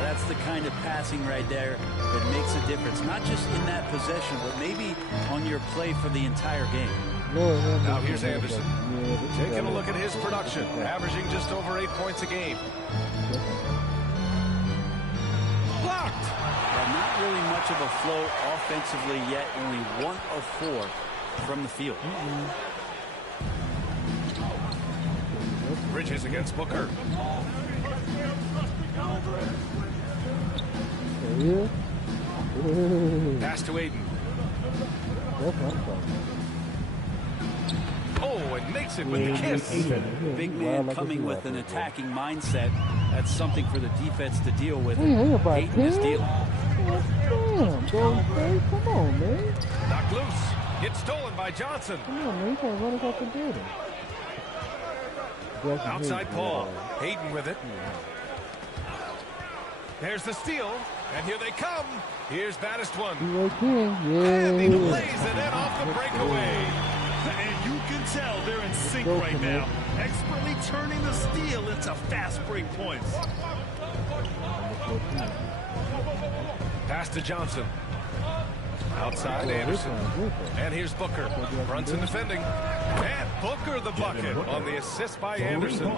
That's the kind of passing right there that makes a difference. Not just in that possession, but maybe on your play for the entire game. Now here's Anderson. Taking a look at his production. Averaging just over 8 points a game. Blocked. Well, not really much of a flow offensively yet. Only 1 of 4 from the field. Bridges against Booker. Pass to Ayton. Oh, and makes it with the kiss. Big man coming with an attacking mindset. That's something for the defense to deal with. Ayton is dealing. Damn, come on, man. Knocked loose. Gets stolen by Johnson. Come on, man. You can't run us off the building. Outside Paul. Ayton with it. There's the steal. And here they come. Here's Battiston. And he lays it in off the breakaway. And you can tell they're in sync right now. Expertly turning the steal into fast break points. Pass to Johnson. Outside Anderson. And here's Booker. Brunson defending. And Booker the bucket on the assist by Anderson.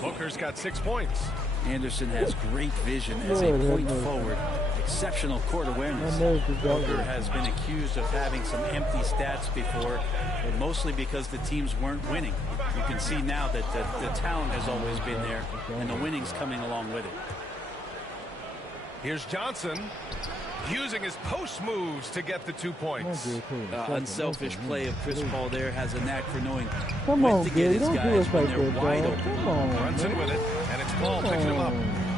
Booker's got 6 points. Anderson has great vision as a point forward. Exceptional court awareness. Booker has been accused of having some empty stats before, but mostly because the teams weren't winning. You can see now that the talent has always been there, and the winning's coming along with it. Here's Johnson using his post moves to get the 2 points. Unselfish play of Chris Paul there, has a knack for knowing when to get his guys when they're wide open. Brunson with it, and it's Paul picking him up.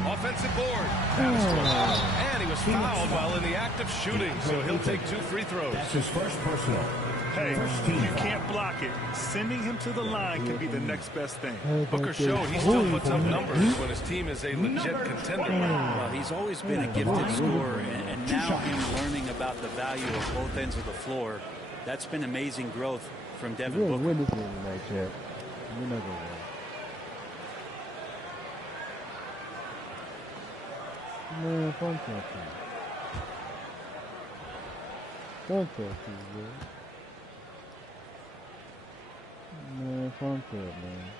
Offensive board. And he was fouled while in the act of shooting, so he'll take 2 free throws. That's his first personal. Hey, you can't block it. Sending him to the line can be the next best thing. Booker showed he still puts up numbers when his team is a legit contender. Well, he's always been a gifted scorer, and now he's learning about the value of both ends of the floor. That's been amazing growth from Devin Booker. Win this game tonight, Chad. We're not going to win. Man, fun something. Fun something, man. Man, fun stuff, man.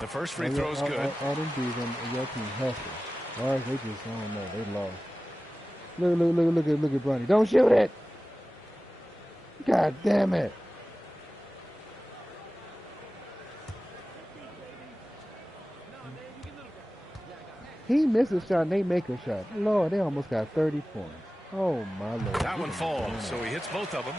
The first free throw is good. All them dudes on your team hustle. All right, they just, I don't know, they lost. Look at Bronny. Don't shoot it! God damn it! He misses a shot and they make a shot. Lord, they almost got 30 points. Oh, my Lord. That one falls, so he hits both of them.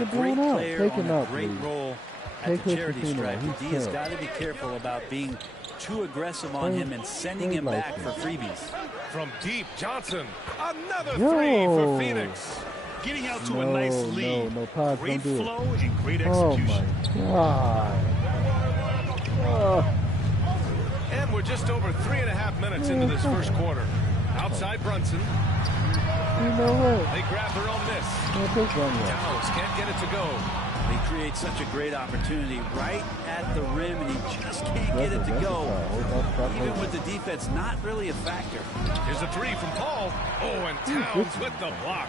A great player on a great role at the charity stripe. D has got to be careful about being too aggressive on him and sending him back for freebies. From deep, Johnson. Another three for Phoenix. Getting out to a nice lead. Pods, great don't do flow it. and great Oh, execution. my God. Oh. And we're just over 3.5 minutes into this first quarter. Outside Brunson. You know what? They grab their own miss. Towns can't get it to go. They create such a great opportunity right at the rim, and he just can't get it to go. Even with the defense not really a factor. Here's a three from Paul. Oh, and Towns with the block.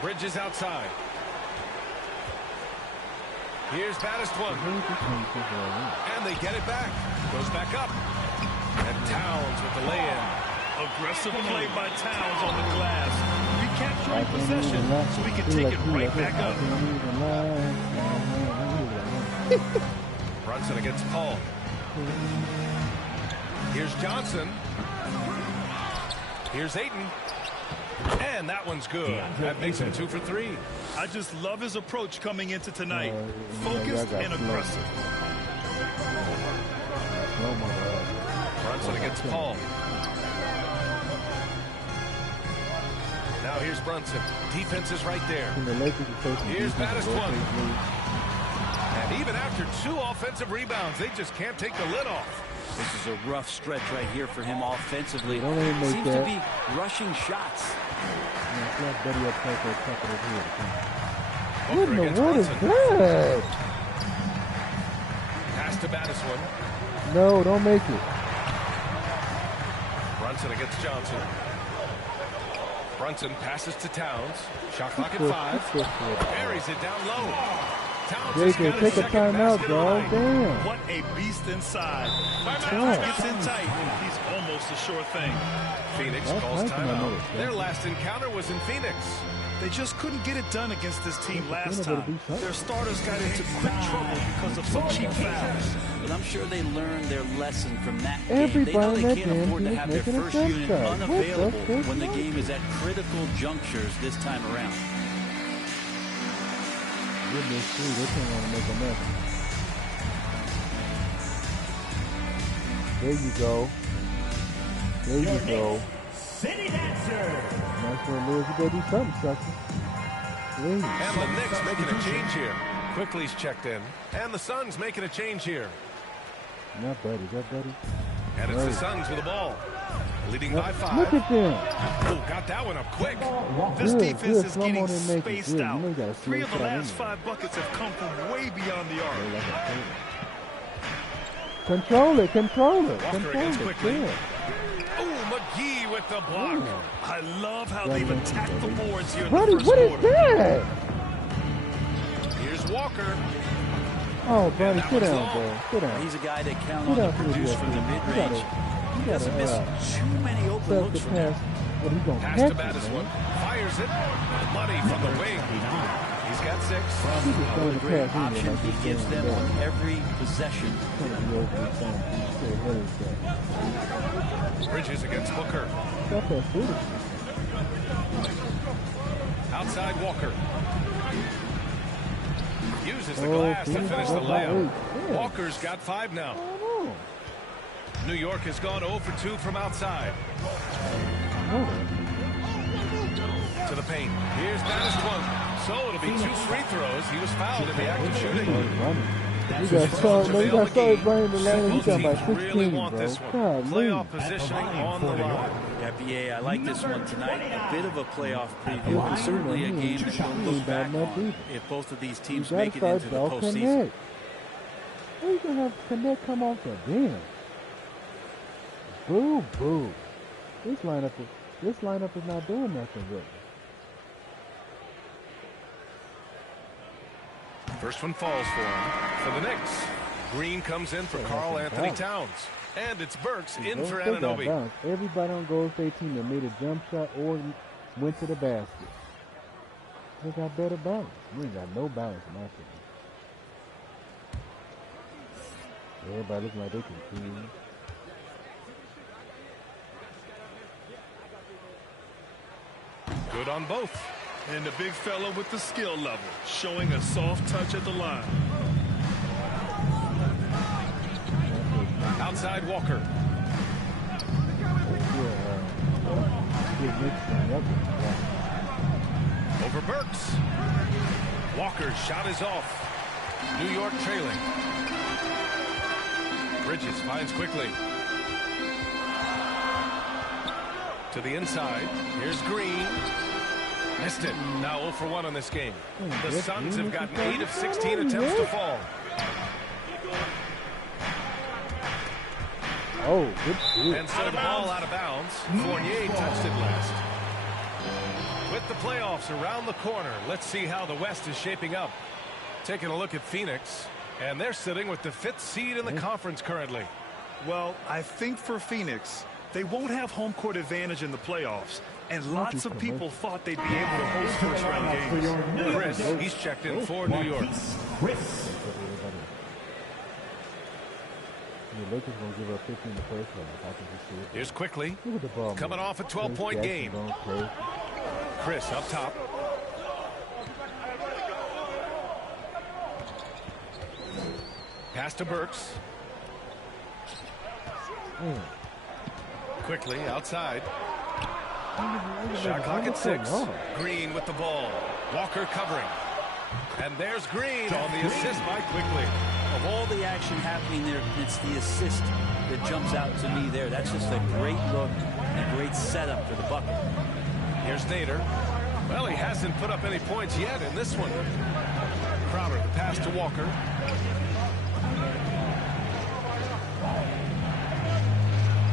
Bridges outside. Here's Battistone. And they get it back. Goes back up. And Towns with the lay-in. Aggressive play by Towns on the glass. Recapturing possession so he can take it right back up. Brunson against Paul. Here's Johnson. Here's Ayton. And that one's good. That makes him 2 for 3. I just love his approach coming into tonight. Focused and aggressive. Brunson against Paul. Now here's Brunson. Defense is right there. Here's Battistone. And even after 2 offensive rebounds, they just can't take the lid off. This is a rough stretch right here for him offensively. Seems to be rushing shots. What in the world is that? Pass to Battistone. No, don't make it. Brunson against Johnson. Brunson passes to Towns. Shot clock at 5. Buries it down low. Towns Jason, take a timeout, dog. Damn. What a beast inside. When Towns gets in tight, he's almost a sure thing. Phoenix calls timeout. Their last encounter was in Phoenix. They just couldn't get it done against this team last time. Their starters got into quick trouble because of some cheap fouls. But I'm sure they learned their lesson from that game. They know they can't afford to have their first unit unavailable when the game is at critical junctures this time around. Goodness, they can't want to make a mess. There you go. There you go. City Dancer. Nice one, Lewis. You better do something, sucker. And the Knicks making a change here. Quickly's checked in. And the Suns making a change here. Not Buddy. Is that Buddy? And it's the Suns with the ball. Leading by 5. Look at them. Oh, got that one up quick. This defense is getting spaced out. 3 of the last 5 buckets have come from way beyond the arc. Control it. Walker against quickly. Oh, McGee with the block. I love how they've attacked the boards here in Buddy, the first quarter. What is that? Here's Walker. Oh, buddy, sit down, bro. Sit down. He's a guy that count on to produce from the mid-range. He doesn't miss too many open looks from him. Pass to Madison. Fires it. Money from the wing. He's got 6. What a great option he gives them on every possession. Bridges against Booker. Outside Walker. Uses the glass to finish the layup. Walker's got 5 now. New York has gone 0 for 2 from outside. To the paint. Here's Dennis one. So it'll be 2 free throws. He was fouled in the act of shooting. You got started burning the lane. You got about 16, really want bro. this one. Playoff positioning on the line. Yeah, BA, I like this one tonight. A bit of a playoff preview, and certainly a game that we'll look back on if both of these teams make it into the postseason. How you gonna have Connect come off the bench? Boo, boo. This lineup is not doing nothing with it. First one falls for him. For the Knicks, Green comes in for Karl Anthony Towns. And it's Burks in for Anunoby. Everybody on Golden State team that made a jump shot or went to the basket. They got better balance. We ain't got no balance in my opinion. Everybody looking like they can clean. Good on both. And the big fella with the skill level, showing a soft touch at the line. Outside Walker. Over Burks. Walker's shot is off. New York trailing. Bridges finds quickly. To the inside. Here's Green. Missed it. Now 0 for 1 on this game. The Suns have gotten 8 of 16 attempts to fall. Oh, good shoot. And so the ball out of bounds. Fournier touched it last. With the playoffs around the corner, let's see how the West is shaping up. Taking a look at Phoenix, and they're sitting with the 5th seed in the conference currently. Well, I think for Phoenix, they won't have home court advantage in the playoffs. And lots of people thought they'd be able to host first-round games. Chris, he's checked in for New York. Chris. The Lakers gonna give up 50 in the first half. Here's quickly. Coming off a 12-point game. Chris up top. Pass to Burks. Quickly outside. Shot clock at 6. Green with the ball. Walker covering. And there's Green on the assist by Quickly. Of all the action happening there, it's the assist that jumps out to me there. That's just a great look and a great setup for the bucket. Here's Nader. Well, he hasn't put up any points yet in this one. Crowder, the pass to Walker.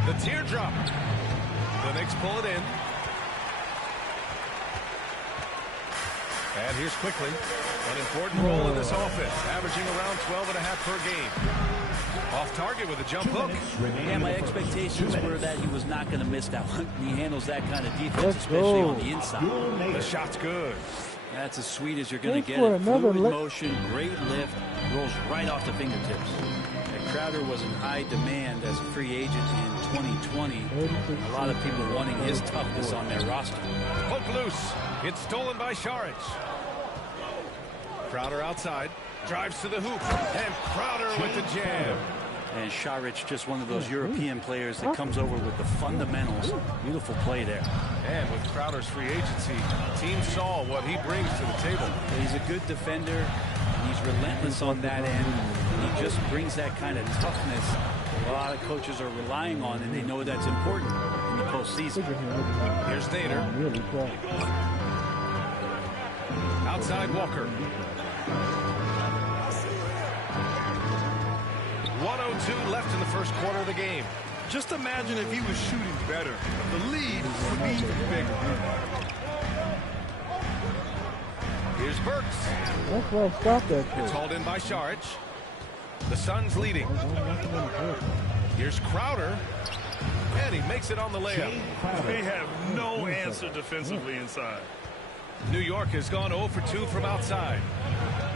The teardrop. The Knicks pull it in. And here's Quickly. An important role in this offense, averaging around 12.5 per game. Off target with a jump hook. Yeah, my expectations were that he was not going to miss that one. He handles that kind of defense, especially on the inside. The shot's good. That's as sweet as you're going to get it. Fluid motion, great lift, rolls right off the fingertips. And Crowder was in high demand as a free agent in 2020. A lot of people wanting his toughness on their roster. Poke loose. It's stolen by Šarić. Crowder outside. Drives to the hoop. And Crowder with the jam. And Šarić, just one of those European players that comes over with the fundamentals. Beautiful play there. And with Crowder's free agency, team saw what he brings to the table. He's a good defender. He's relentless on that end. He just brings that kind of toughness a lot of coaches are relying on, and they know that's important in the postseason. Here's Nader. Outside Walker. 1:02 left in the first quarter of the game. Just imagine if he was shooting better. The lead would be even bigger. Here's Burks. That's why I stopped that. It's hauled in by Šarić. The Suns leading. Here's Crowder. And he makes it on the layup. They have no answer defensively inside. New York has gone 0 for 2 from outside.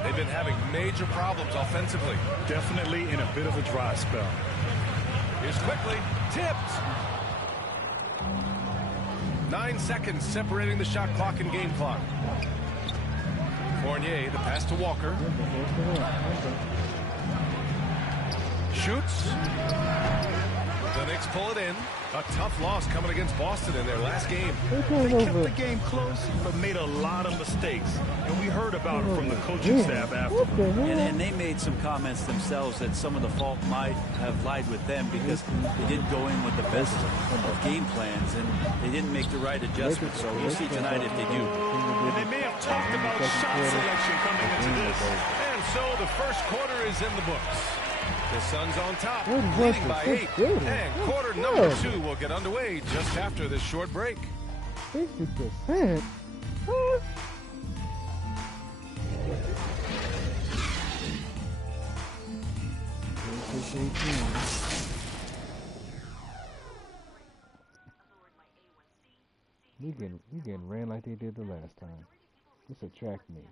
They've been having major problems offensively. Definitely in a bit of a dry spell. Here's quickly tipped. 9 seconds separating the shot clock and game clock. Fournier, the pass to Walker. Shoots. The Knicks pull it in. A tough loss coming against Boston in their last game. They kept the game close, but made a lot of mistakes. And we heard about it from the coaching staff after. And they made some comments themselves that some of the fault might have lied with them because they didn't go in with the best of game plans and they didn't make the right adjustments. So we'll see tonight if they do. And they may have talked about shot selection coming into this. And so the first quarter is in the books. The Suns on top, leading by 8. And quarter number 2 will get underway just after this short break. 60%? Huh? We getting ran like they did the last time. It's a track meet.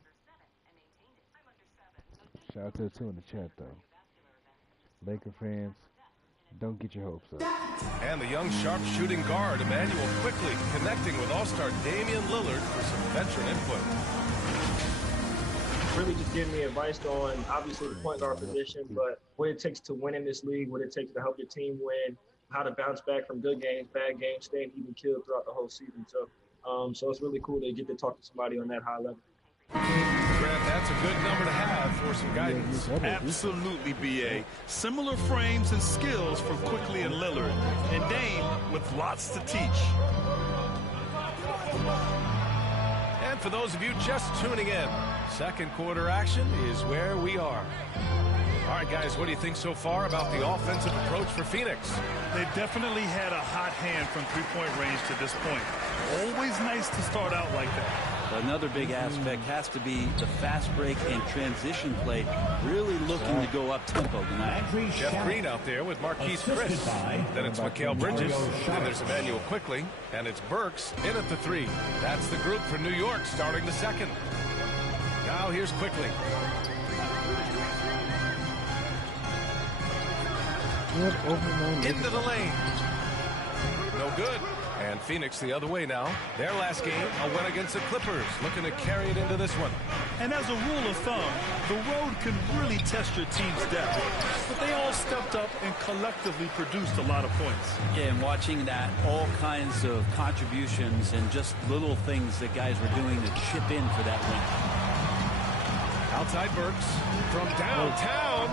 Shout out to the two in the chat though. Laker fans, don't get your hopes up. And the young sharp-shooting guard, Emmanuel, quickly connecting with all-star Damian Lillard for some veteran input. Really just giving me advice on, obviously, the point guard position, but what it takes to win in this league, what it takes to help your team win, how to bounce back from good games, bad games, staying even killed throughout the whole season. So it's really cool to get to talk to somebody on that high level. Grant, that's a good number to have for some guidance. Absolutely, B.A. Similar frames and skills from Quickly and Lillard, and Dame with lots to teach. And for those of you just tuning in, second quarter action is where we are. All right, guys, what do you think so far about the offensive approach for Phoenix? They definitely had a hot hand from three-point range to this point. Always nice to start out like that. Another big aspect has to be the fast break and transition play, really looking to go up-tempo tonight. Jeff Green out there with Marquise Chris. Then it's Mikal Bridges. Then there's Emmanuel Quickly. And it's Burks in at the 3. That's the group for New York starting the second. Now here's Quickly. Into the lane. No good. And Phoenix the other way now. Their last game, a win against the Clippers, looking to carry it into this one. And as a rule of thumb, the road can really test your team's depth. But they all stepped up and collectively produced a lot of points. Yeah, and watching that, all kinds of contributions and just little things that guys were doing to chip in for that win. Outside Burks from downtown.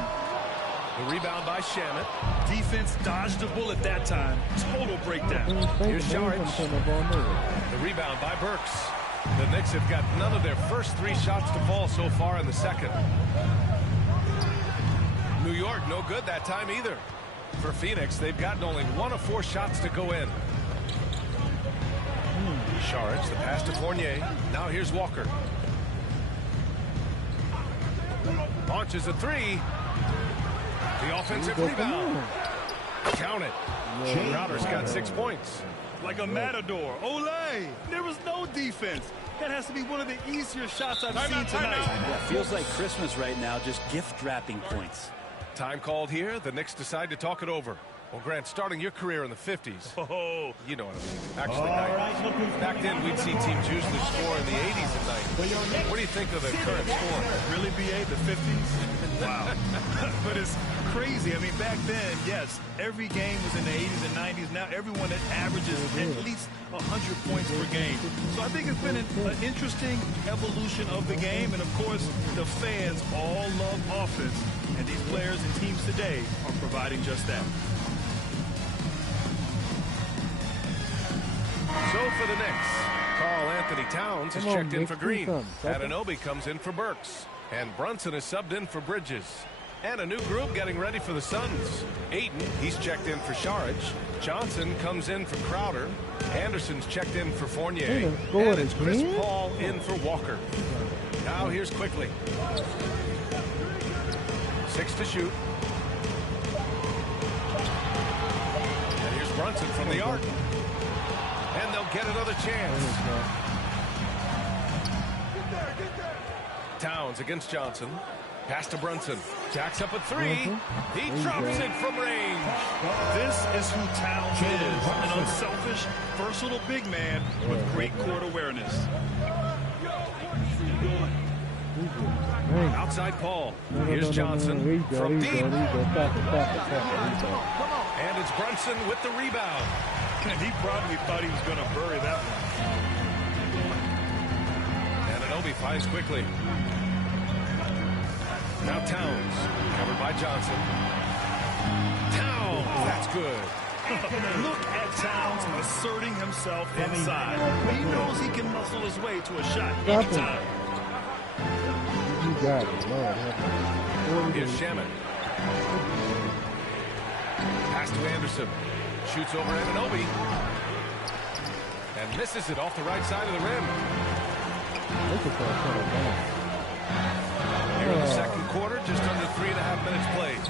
The rebound by Shamet. Defense dodged a bullet that time. Total breakdown. Here's Saric. The rebound by Burks. The Knicks have got none of their first 3 shots to fall so far in the second. New York, no good that time either. For Phoenix, they've gotten only 1 of 4 shots to go in. Saric, the pass to Fournier. Now here's Walker. Launches a 3. The offensive rebound. Count it. Crowder's got 6 points. Like a matador. Olé! There was no defense. That has to be one of the easier shots I've seen tonight. Yeah, feels like Christmas right now, just gift wrapping points. Time called here. The Knicks decide to talk it over. Well, Grant, starting your career in the 50s. Oh, you know what I mean. Actually, back then we'd see teams usually score in the 80s and 90s. What do you think of the current score? Really, B.A., the 50s? Wow. But it's crazy. I mean, back then, yes, every game was in the 80s and 90s. Now everyone that averages at least 100 points per game. So I think it's been an interesting evolution of the game. And, of course, the fans all love offense. And these players and teams today are providing just that. So for the Knicks, Karl Anthony Towns has checked in for Green. Anunoby comes in for Burks. And Brunson is subbed in for Bridges. And a new group getting ready for the Suns. Ayton, he's checked in for Saric. Johnson comes in for Crowder. Anderson's checked in for Fournier. And it's Chris Paul in for Walker. Now here's Quickly. 6 to shoot. And here's Brunson from the arc. And they'll get another chance. Towns against Johnson. Pass to Brunson. Jacks up a 3. He drops it from range. This is who Towns is. An unselfish, versatile big man with great court awareness. Outside Paul. Here's Johnson from deep. And it's Brunson with the rebound. And he probably thought he was going to bury that one. And Anunoby finds quickly. Now Towns, covered by Johnson. Towns, that's good. Look at Towns asserting himself inside. He knows he can muscle his way to a shot anytime. You got it, Lord. Here's Shaman. Pass to Anderson. Shoots over Anunoby. And misses it off the right side of the rim. Here in the second quarter, just under 3.5 minutes played.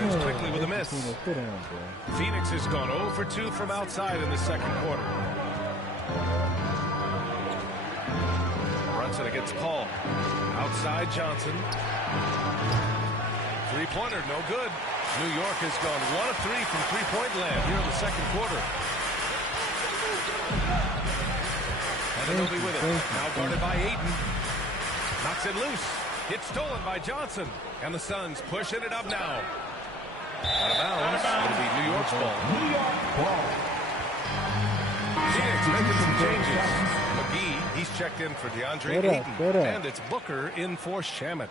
Here's quickly with a miss. Phoenix has gone 0 for 2 from outside in the second quarter. Brunson against Paul. Outside Johnson. Three-pointer, no good. New York has gone 1 of 3 from three-point land here in the second quarter. Anunoby with it. Now guarded by Ayton. Knocks it loose. It's stolen by Johnson. And the Suns pushing it up now. Out of bounds. It'll be New York's ball. New York ball. Phoenix making some changes. McGee, he's checked in for DeAndre Ayton. And it's Booker in for Shaman.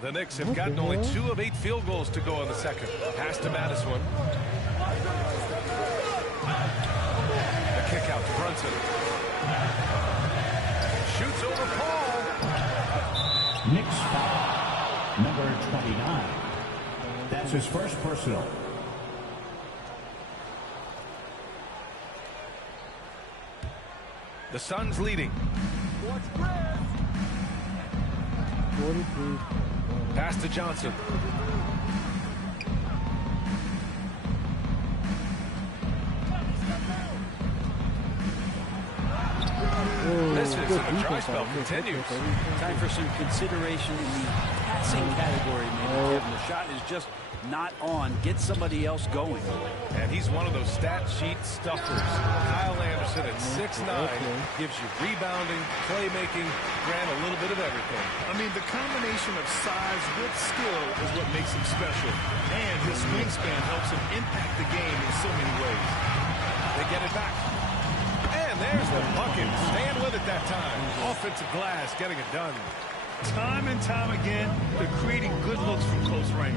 The Knicks have gotten only 2 of 8 field goals to go in the second. Pass to Madison. The kick out to Brunson. Shoots over Paul. Knicks foul. Number 29. That's his first personal. The Suns leading. 43. Pass to Johnson. This is the dry spell continues. Time for some consideration in the passing category, maybe. Kevin. The shot is just not on. Get somebody else going. And he's one of those stat sheet stuffers. Kyle Anderson at 6'9" gives you rebounding, playmaking, grant a little bit of everything. I mean, the combination of size with skill is what makes him special. And his wingspan helps him impact the game in so many ways. They get it back. And there's the bucket. Staying with it that time. Offensive glass getting it done. Time and time again, they're creating good looks from close range.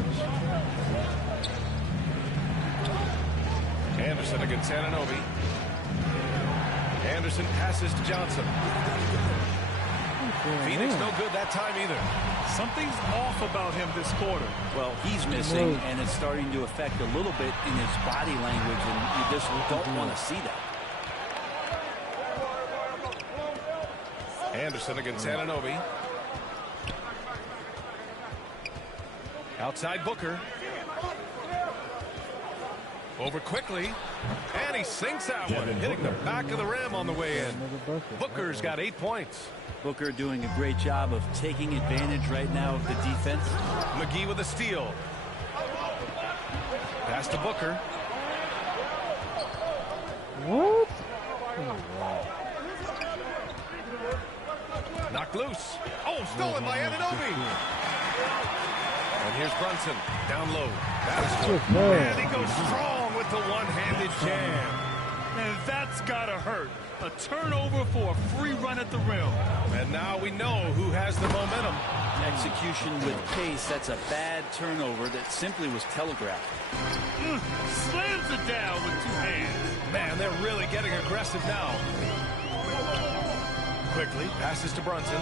Anderson against Anunoby. Anderson passes to Johnson. Phoenix no good that time either. Something's off about him this quarter. Well, he's missing, and it's starting to affect a little bit in his body language, and you just don't want to see that. Anderson against Anunoby. Outside Booker. Over quickly. And he sinks that one, hitting the back of the rim on the way in. Booker's got 8 points. Booker doing a great job of taking advantage right now of the defense. McGee with a steal. Pass to Booker. What? Knocked loose. Oh, stolen by Anunoby. And here's Brunson, down low. And he goes strong with the one-handed jam. And that's gotta hurt. A turnover for a free run at the rim. And now we know who has the momentum. Execution with pace, that's a bad turnover that simply was telegraphed. Slams it down with 2 hands. Man, they're really getting aggressive now. Quickly, passes to Brunson.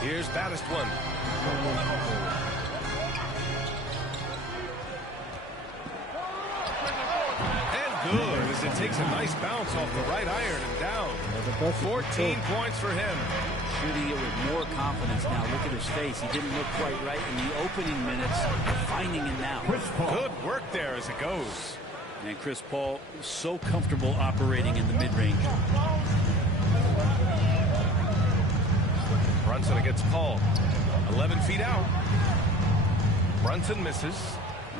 Here's Batistone. And good. as it takes a nice bounce off the right iron and down. 14 points for him. Shooting it with more confidence now. Look at his face. He didn't look quite right in the opening minutes. Finding it now. Good work there as it goes. And Chris Paul so comfortable operating in the mid-range. Brunson gets called. 11 feet out. Brunson misses.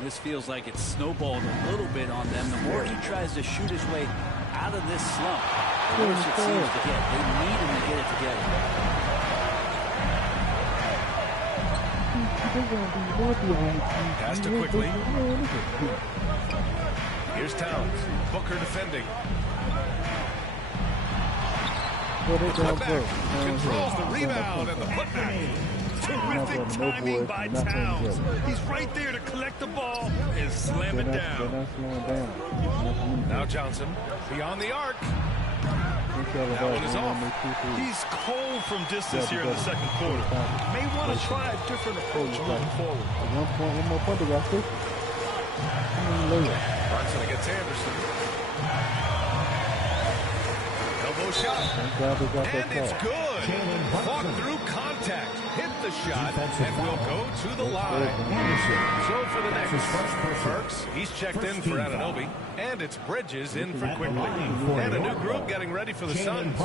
This feels like it's snowballed a little bit on them. The more he tries to shoot his way out of this slump, the worse it seems to get. They need him to get it together. Pass to quickly. Here's Towns. Booker defending. The putback controls the rebound and the putback. Terrific timing by Towns. He's right there to collect the ball and slam it down. Now Johnson beyond the arc. That one is off. He's cold from distance here in the second quarter. May want to try a different approach moving forward. Brunson against Anderson. Elbow shot. And it's good. Fought through contact. Hit the shot and will go to the line. So for the next, Burks, he's checked in for Anunoby. And it's Bridges in for Quickly. And a new group getting ready for the Suns.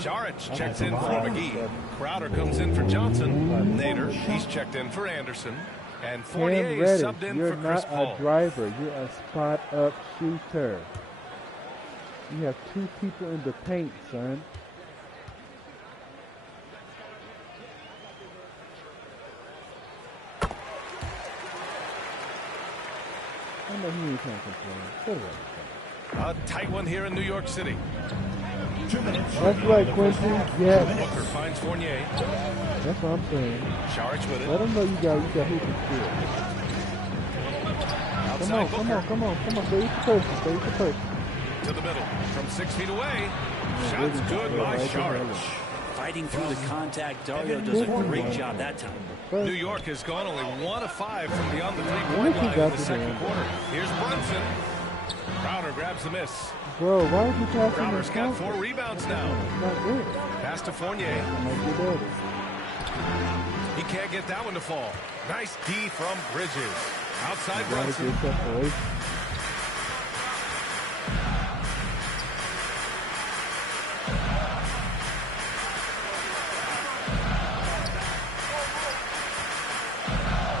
Saric checks in for McGee. Crowder comes in for Johnson. Nader, he's checked in for Anderson. And Fournier is subbed in for Chris Paul. You're not a driver. You're a spot-up shooter. You have two people in the paint, son. I know he ain't trying to complain. A tight one here in New York City. 2 minutes. That's right, Quincy. Yes. Booker finds Fournier. That's what I'm saying. Saric with it. Let him know you got hooping skill. Come on, stay with the person, To the middle, from 6 feet away. Shots good by Saric. Fighting through the contact, Dario does a great job that time. New York has gone only 1 of 5 from beyond the three-point line in the second quarter. Here's Brunson. Crowder grabs the miss. Bro, why are you passing? Crowder's got 4 rebounds now. Not good. Pass to Fournier. He can't get that one to fall. Nice D from Bridges. Outside Brunson.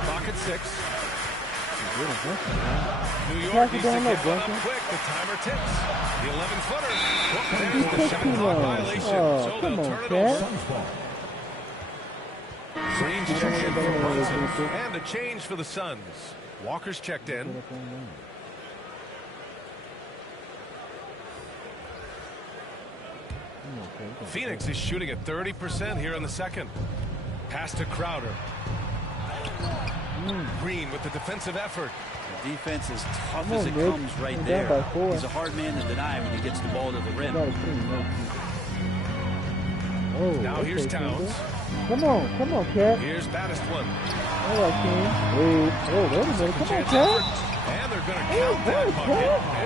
Clock at 6. New York needs to get one up quick. The timer ticks. The 11-footer. There's the shot clock violation. So they'll turn it over. Green checked in for Brunson. And a change for the Suns. Walker's checked in. Phoenix is shooting at 30% here in the second. Pass to Crowder. Green with the defensive effort. The defense is tough as it comes right there. He's a hard man to deny when he gets the ball to the rim. Now here's Towns. Come on, Cat. Here's baddest one. All right, King. Wait a minute. Come on, Cat. And they're going to count that bucket.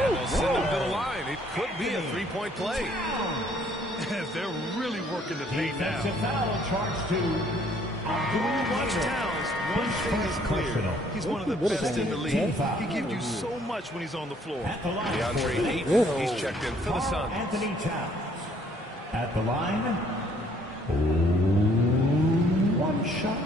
And they'll send him to the line. It could be a three-point play. They're really working the paint now. Charge to Watch Towns. One thing is clear. He's one of the best in the league. He gives you so much when he's on the floor. DeAndre Ayton, he's checked in for the Suns. Anthony Towns. At the line, one shot.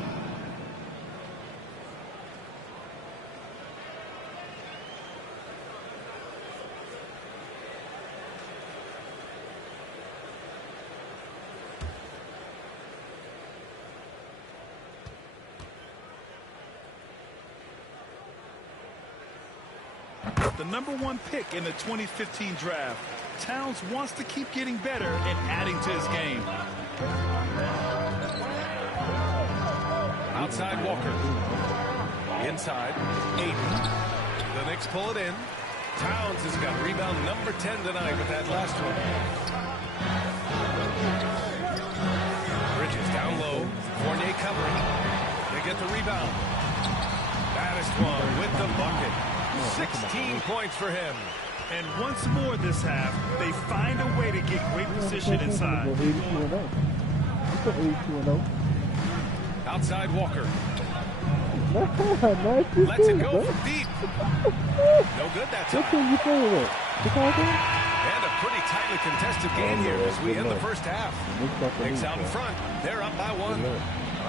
The #1 pick in the 2015 draft, Towns wants to keep getting better and adding to his game. Outside Walker. Inside, Ayton. The Knicks pull it in. Towns has got rebound number 10 tonight with that last one. Bridges down low. Fournier covering. They get the rebound. Baddest one with the bucket. 16 points for him. And once more this half, they find a way to get great position inside. Outside Walker. Let's it go from deep. No good that time. And a pretty tightly contested game here as we end the first half. Knicks out in front. They're up by 1. All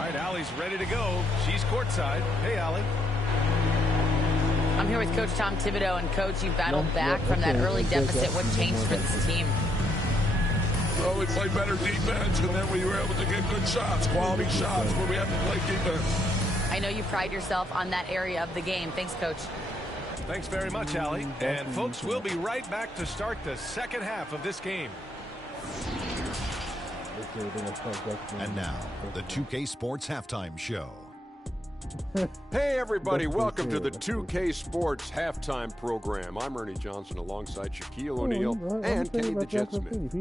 right, Allie's ready to go. She's courtside. Hey, Allie. I'm here with Coach Tom Thibodeau. And, Coach, you battled back from that early deficit. What changed for this team? Well, we played better defense, and then we were able to get good shots, quality shots, where we had to play defense. I know you pride yourself on that area of the game. Thanks, Coach. Thanks very much, Allie. And, folks, we'll be right back to start the second half of this game. And now, the 2K Sports Halftime Show. Hey, everybody. Welcome to the 2K Sports Halftime Program. I'm Ernie Johnson alongside Shaquille O'Neal and Kenny the Jet Smith.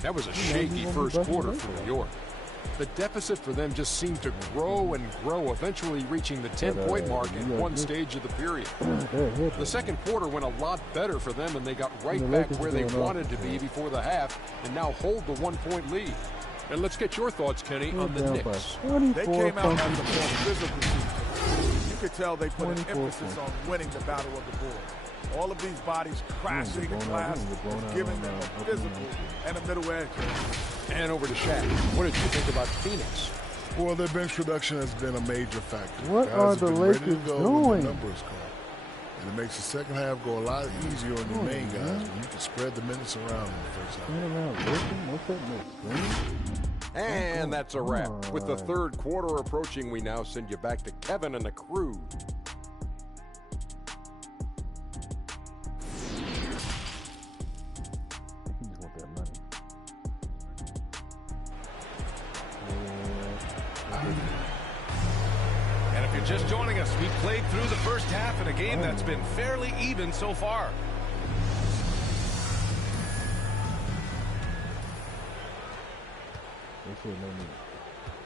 That was a shaky first quarter for New York. The deficit for them just seemed to grow and grow, eventually reaching the 10-point mark at one stage of the period. The second quarter went a lot better for them, and they got right back where they wanted to be before the half and now hold the 1-point lead. And let's get your thoughts, Kenny, on the Knicks. They came out as a more physical team. You could tell they put an emphasis on winning the battle of the board. All of these bodies crashing the glass was giving them a physical and a middle edge. And over to Shaq. What did you think about Phoenix? Well, their bench production has been a major factor. What are the Lakers doing? Numbers call. And it makes the second half go a lot easier on your main guys when you can spread the minutes around in the first half. And that's a wrap. With the third quarter approaching, we now send you back to Kevin and the crew. And if you're just joining us, we've played through the first half in a game that's been fairly even so far.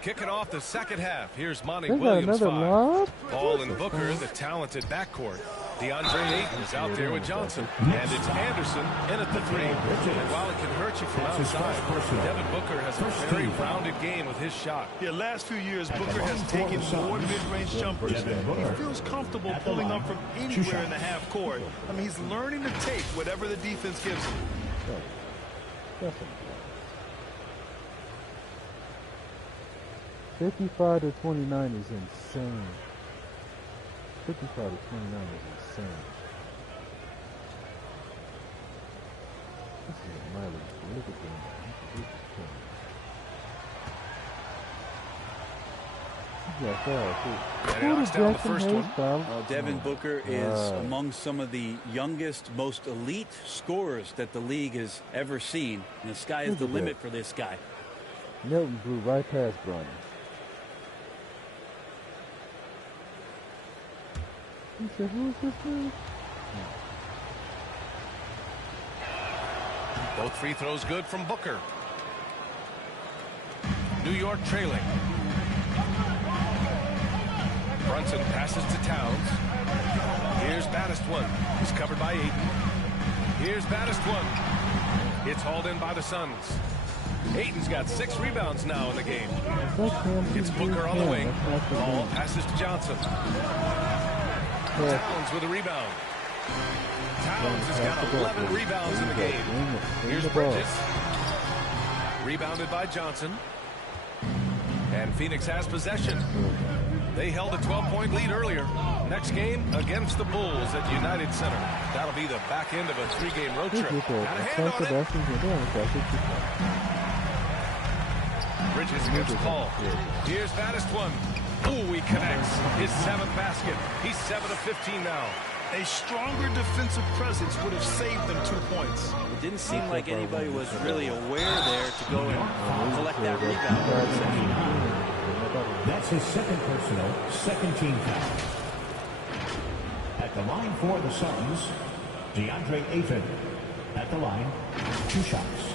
Kicking off the second half, here's Monty Williams 5. Ball and Booker, the talented backcourt. DeAndre Ayton is out there with Johnson. And it's Anderson in at the 3. And while it can hurt you from outside, Devin Booker has a very rounded game with his shot. Yeah, last few years, Booker has taken more mid-range jumpers. He feels comfortable pulling up from anywhere in the half court. I mean, he's learning to take whatever the defense gives him. 55 to 29 is insane. 55 to 29 is insane. This is a mileage. Look at that. Devin Booker is among some of the youngest, most elite scorers that the league has ever seen. And the sky is the limit for this guy. Milton blew right past Bronny. He said, who's this dude? Both free throws good from Booker. New York trailing. Brunson passes to Towns. Here's Battistone. He's covered by Ayton. Here's Battistone. It's hauled in by the Suns. Ayton's got 6 rebounds now in the game. It's Booker on the wing. Ball passes to Johnson. Towns with a rebound. Towns has got 11 rebounds in the game. Here's Bridges. Rebounded by Johnson. And Phoenix has possession. They held a 12-point lead earlier. Next game against the Bulls at United Center. That'll be the back end of a 3-game road trip. Got a hand on it. Bridges against Paul. Here's Battistone. Ooh, he connects. His 7th basket. He's 7 of 15 now. A stronger defensive presence would have saved them 2 points. It didn't seem like anybody was really aware there to go and collect that rebound. That's his second personal, second team foul. At the line for the Suns, DeAndre Ayton. At the line, 2 shots.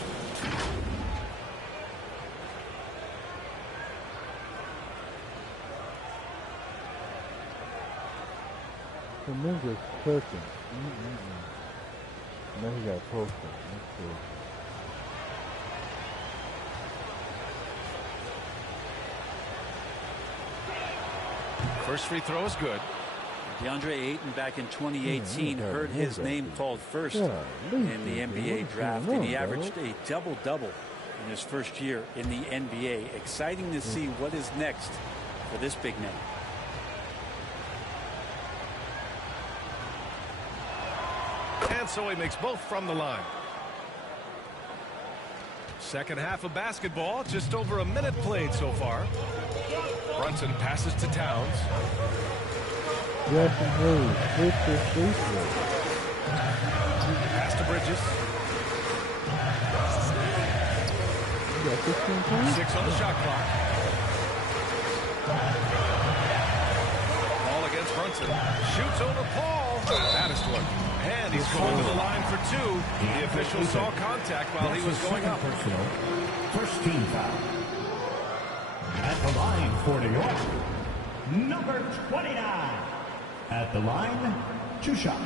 Kuminga's cooking. Now he got posted. That's cool. First free throw is good. DeAndre Ayton back in 2018 heard his name called first in the NBA draft, and he averaged a double-double in his first year in the NBA. Exciting to see what is next for this big man. And so he makes both from the line. Second half of basketball, just over a minute played so far. Brunson passes to Towns. Jackson Hayes hits his free throw. Pass to Bridges. You got 16 points? 6 on the shot clock. Ball against Brunson. Shoots over Paul. Baddest one. And he's going to the line for 2. The official saw contact while he was going up. Personal. First team foul. At the line for New York, number 29. At the line, 2 shots.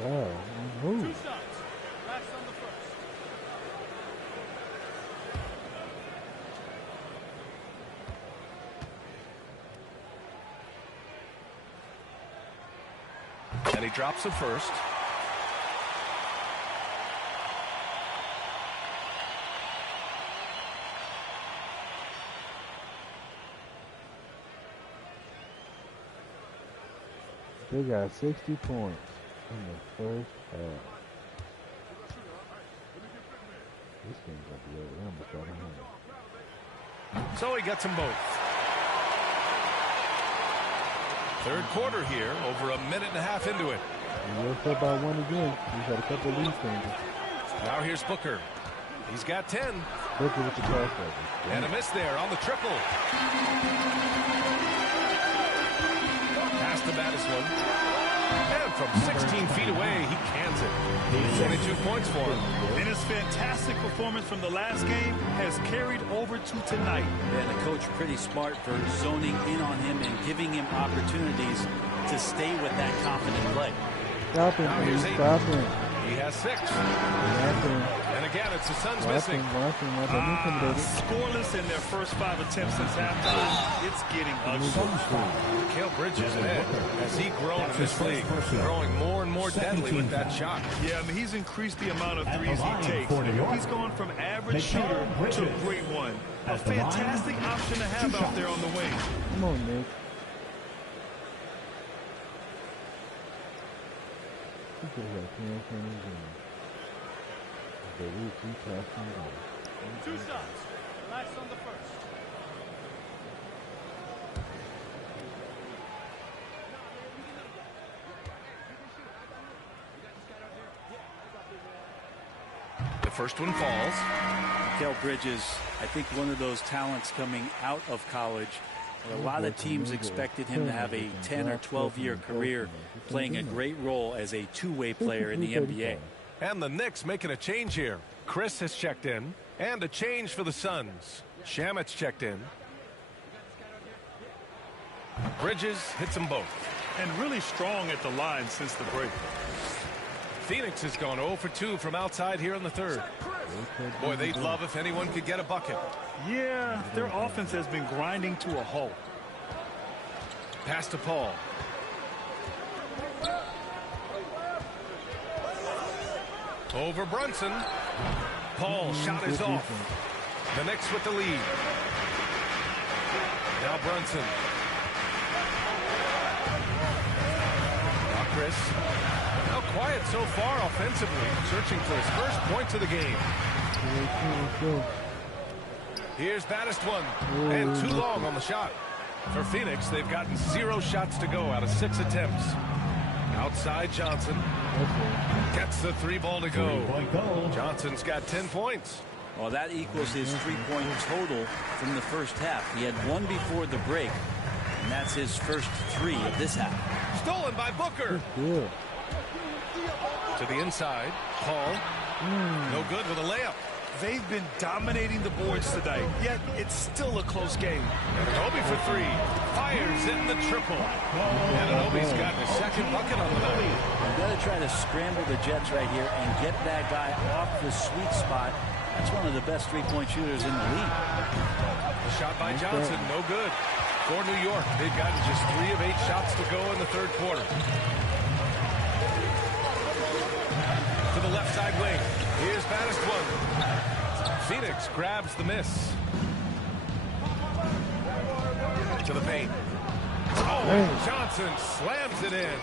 Wow, 2 shots. Last on the first. And he drops it first. They got 60 points in the first half. This game's gonna be over. They almost got 100. So he gets them both. Third quarter here, over a minute and a half into it. He worked up by 1 again. He's got a couple of lead fingers. Now here's Booker. He's got 10. Booker with the crossover. And a miss there on the triple. Pass the baddest one. And from 16 feet away, he cans it. 22 points for him. And his fantastic performance from the last game has carried over to tonight. And the coach pretty smart for zoning in on him and giving him opportunities to stay with that confident play. Stop him, please. Stop him. He has 6. Stop him. And again, it's the Suns Watch missing. him. Scoreless in their first 5 attempts since halftime. It's getting ugly. Mikal Bridges ahead as he grown in this league, growing more and more deadly with that shot. Yeah, I mean, he's increased the amount of threes he takes. He's gone from average shooter to a great one. A fantastic option to have out there on the wing. Come on, Nick. He could have got 10 pennies in. But we keep passing it on. 2 shots. Last on the first. The first one falls. Mikal Bridges, I think one of those talents coming out of college. A lot of teams expected him to have a 10 or 12-year career playing a great role as a two-way player in the NBA. And the Knicks making a change here. Chris has checked in. And a change for the Suns. Shamet's checked in. Bridges hits them both. And really strong at the line since the break. Phoenix has gone 0 for 2 from outside here in the third. Boy, they'd love if anyone could get a bucket. Yeah, their offense has been grinding to a halt. Pass to Paul. Over Brunson. Paul shot is off. The Knicks with the lead. Now Brunson. Now Chris. Now quiet so far offensively. Searching for his first points of the game. Here's baddest one. And too long on the shot. For Phoenix, they've gotten 0 shots to go out of 6 attempts. Outside Johnson. Gets the 3-ball to go. Johnson's got 10 points. Well, that equals his 3-point total from the first half. He had 1 before the break, and that's his first 3 of this half. Stolen by Booker. To the inside. Paul. No good with a layup. They've been dominating the boards tonight, yet it's still a close game. Ananobi for three. Fires in the triple. Ananobi's gotten his second bucket on the night. You've got to try to scramble the Jets right here and get that guy off the sweet spot. That's one of the best three-point shooters in the league. The shot by Johnson, no good. For New York, they've gotten just 3 of 8 shots to go in the third quarter. To the left side wing. Here's Battistwan. Phoenix grabs the miss. To the paint. Oh, Johnson slams it in.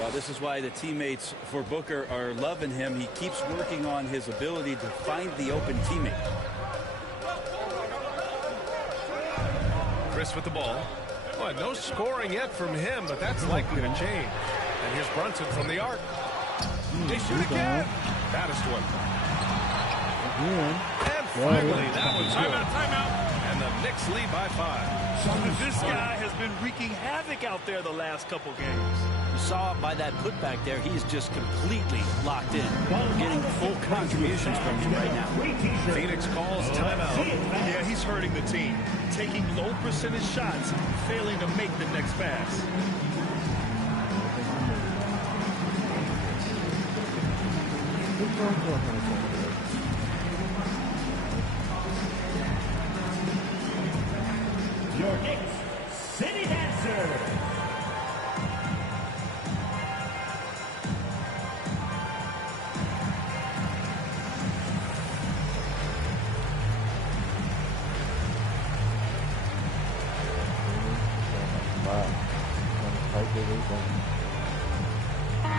Well, this is why the teammates for Booker are loving him. He keeps working on his ability to find the open teammate. Chris with the ball. Well, no scoring yet from him, but that's likely to change. And here's Brunson from the arc. They shoot again. Battistwan. And finally, that one's good. Timeout. And the Knicks lead by 5. This guy has been wreaking havoc out there the last couple games. You saw by that putback there, he's just completely locked in. Getting full contributions from him right now. Phoenix calls timeout. Yeah, he's hurting the team. Taking low percentage shots, failing to make the next pass. Your Knicks City Dancer.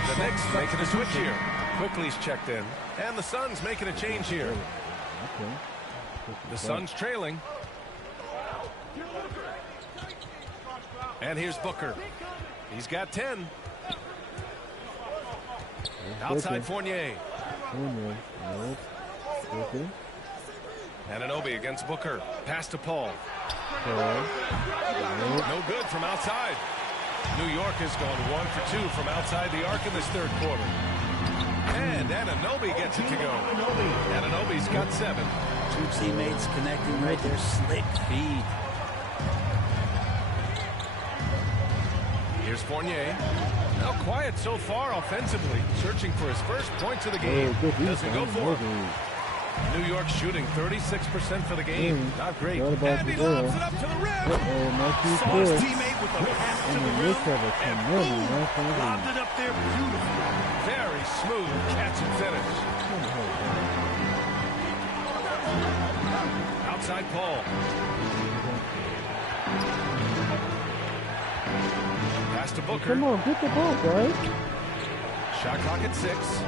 The Knicks making a switch here. Quickly's checked in. And the Suns making a change here. The Suns trailing. And here's Booker. He's got 10. Outside Fournier. Ananobi against Booker. Pass to Paul. No good from outside. New York has gone 1 for 2 from outside the arc in this third quarter. And Ananobi gets it to go. Ananobi's got 7. 2 teammates connecting right there. Slick feed. Here's Fournier. Now quiet so far offensively. Searching for his first points of the game. Doesn't go for it. New York shooting 36% for the game. Not great. And he lobs it up to the rim. Saw his teammate with a pass to the rim. And boom, lobbed it up there beautifully. Very smooth catch and finish. Outside Paul. Pass to Booker. Come on, get the ball, guys. Shot clock at 6.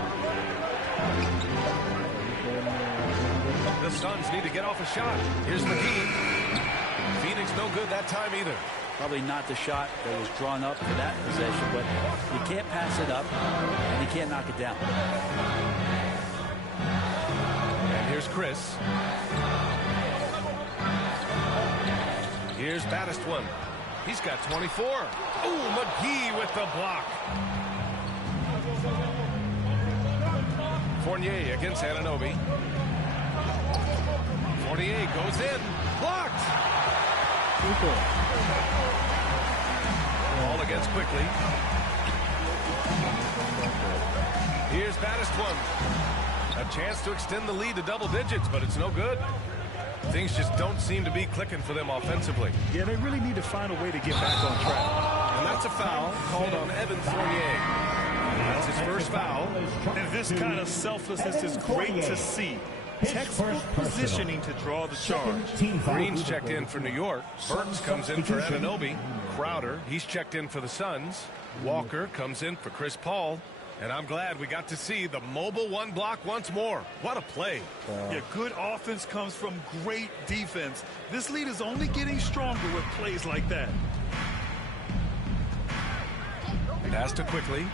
The Suns need to get off a shot. Here's McGee. Phoenix no good that time either. Probably not the shot that was drawn up for that possession, but you can't pass it up, and you can't knock it down. And here's Chris. Here's Battistwan. He's got 24. Ooh, McGee with the block. Fournier against Ananobi. Fournier goes in. Blocked. Ball against Quickly. Here's Battistwan. A chance to extend the lead to double digits, but it's no good. Things just don't seem to be clicking for them offensively. Yeah, they really need to find a way to get back on track. And that's a foul called on Evan Fournier. That's his first foul. And this kind of selflessness is great to see. Textbook positioning to draw the charge. Green's checked in for New York. Burks comes in for Ananobi. Crowder, he's checked in for the Suns. Walker comes in for Chris Paul. And I'm glad we got to see the mobile one block once more. What a play. Yeah, good offense comes from great defense. This lead is only getting stronger with plays like that. Pass to Quickly.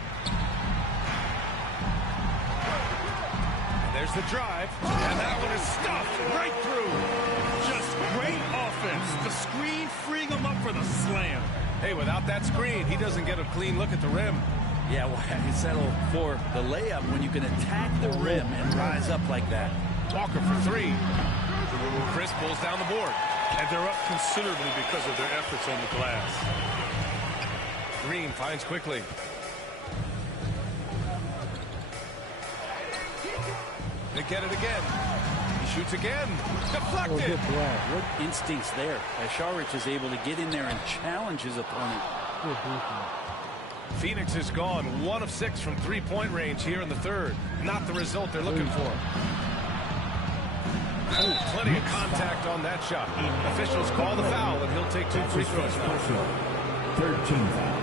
And there's the drive. And that one is stuffed right through. Just great offense. The screen freeing him up for the slam. Hey, without that screen, he doesn't get a clean look at the rim. Yeah, well, you settle for the layup when you can attack the rim and rise up like that. Walker for three. Chris pulls down the board. And they're up considerably because of their efforts on the glass. Green finds quickly. They get it again. He shoots again. Deflected. What instincts there as Saric is able to get in there and challenge his opponent. Phoenix is gone 1 of 6 from three-point range here in the third. Not the result they're looking for. Plenty of contact on that shot. Officials call the foul, and he'll take 2 free throws now. Third team foul.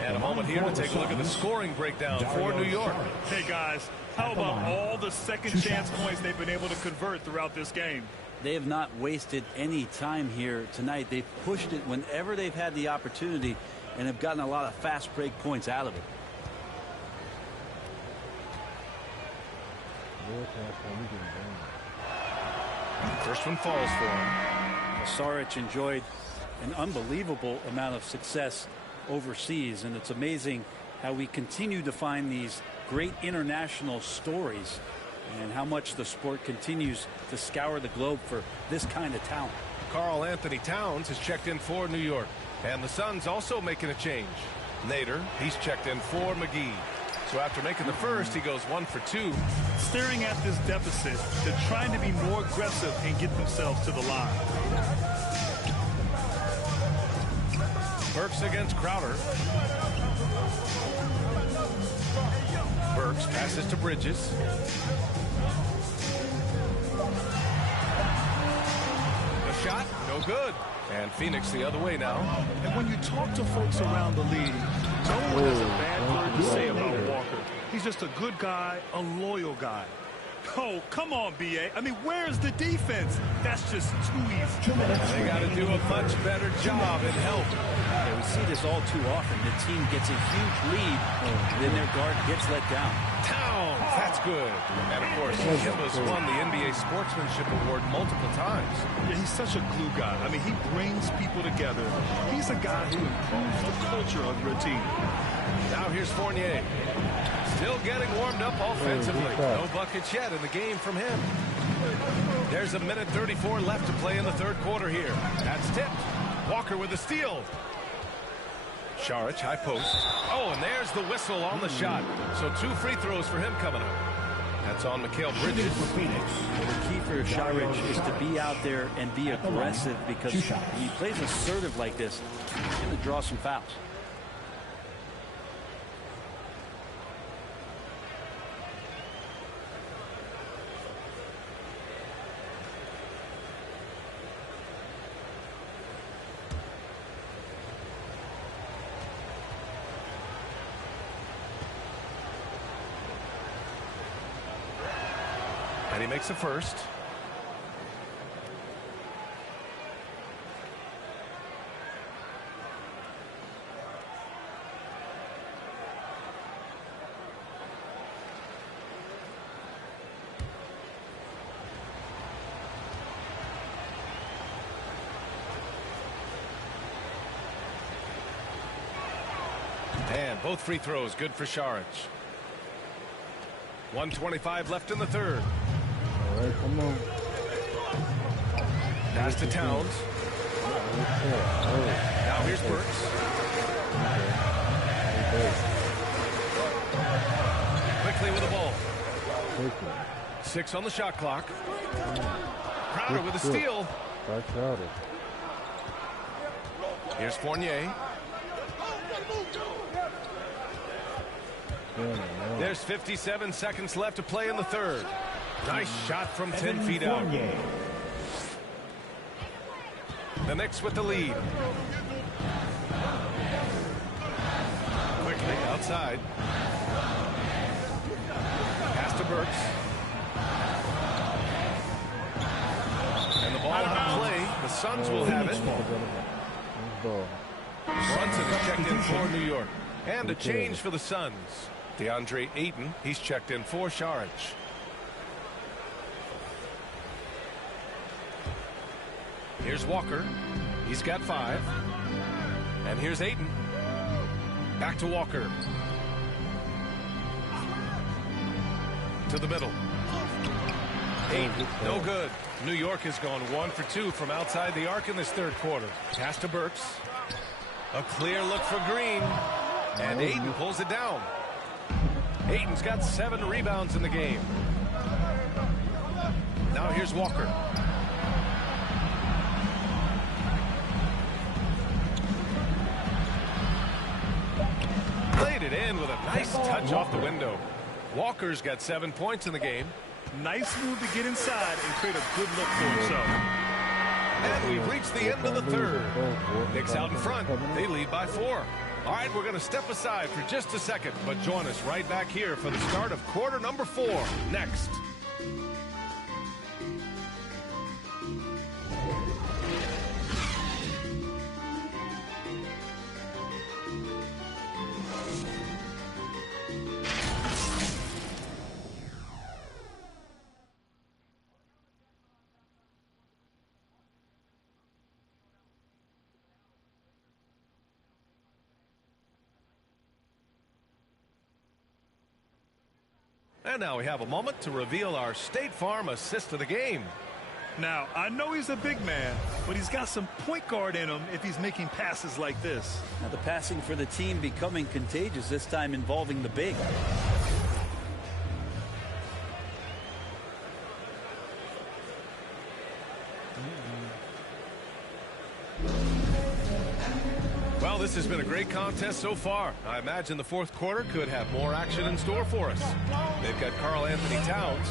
And a moment here to take a look at the scoring breakdown for New York. Hey, guys, how about all the second chance points they've been able to convert throughout this game? They have not wasted any time here tonight. They've pushed it whenever they've had the opportunity and have gotten a lot of fast break points out of it. First one falls for him. Saric enjoyed an unbelievable amount of success overseas, and it's amazing how we continue to find these great international stories and how much the sport continues to scour the globe for this kind of talent. Karl Anthony Towns has checked in for New York, and the Suns also making a change. Nader, he's checked in for McGee. So after making the first, he goes 1 for 2. Staring at this deficit, they're trying to be more aggressive and get themselves to the line. Burks against Crowder. Burks passes to Bridges. The shot, no good. And Phoenix the other way now. And when you talk to folks around the league, no one has a bad word to say about Walker. He's just a good guy, a loyal guy. Oh, come on, B.A. I mean, where's the defense? That's just too easy. They got to do a much better job and help. Yeah, we see this all too often. The team gets a huge lead, then their guard gets let down. Towns, that's good. And, of course, Kemba's won the NBA Sportsmanship Award multiple times. Yeah, he's such a glue guy. I mean, he brings people together. He's a guy who improves the culture of your team. Now here's Fournier. Still getting warmed up offensively. No buckets yet in the game from him. There's a minute 34 left to play in the third quarter here. That's tipped. Walker with the steal. Saric, high post. Oh, and there's the whistle on the shot. So 2 free throws for him coming up. That's on Mikal Bridges. The key for Saric is to be out there and be aggressive, because when he plays assertive like this, he's going to draw some fouls. And he makes the first. And both free throws good for Saric. 1:25 left in the third. All right, come on. Pass to Towns. Now here's Burks. Quickly with the ball. 6 on the shot clock. Crowder with a steal. Here's Fournier. There's 57 seconds left to play in the third. Nice shot from 10 feet out. The Knicks with the lead. Quickly outside. Pass to Burks. And the ball out of play. The Suns will have it. Brunson is checked in for New York. And a change for the Suns. DeAndre Ayton, he's checked in for Saric. Here's Walker. He's got 5. And here's Ayton. Back to Walker. To the middle. Ayton, no good. New York has gone 1 for 2 from outside the arc in this third quarter. Pass to Burks. A clear look for Green. And Ayton pulls it down. Ayton's got 7 rebounds in the game. Now here's Walker. Played it in with a nice touch off the window. Walker's got 7 points in the game. Nice move to get inside and create a good look for himself. And we've reached the end of the third. Knicks out in front. They lead by 4. All right, we're going to step aside for just a second, but join us right back here for the start of quarter number 4 next. And now we have a moment to reveal our State Farm assist of the game. Now, I know he's a big man, but he's got some point guard in him if he's making passes like this. Now the passing for the team becoming contagious, this time involving the big. Well, this has been a great contest so far. I imagine the fourth quarter could have more action in store for us. They've got Karl Anthony Towns,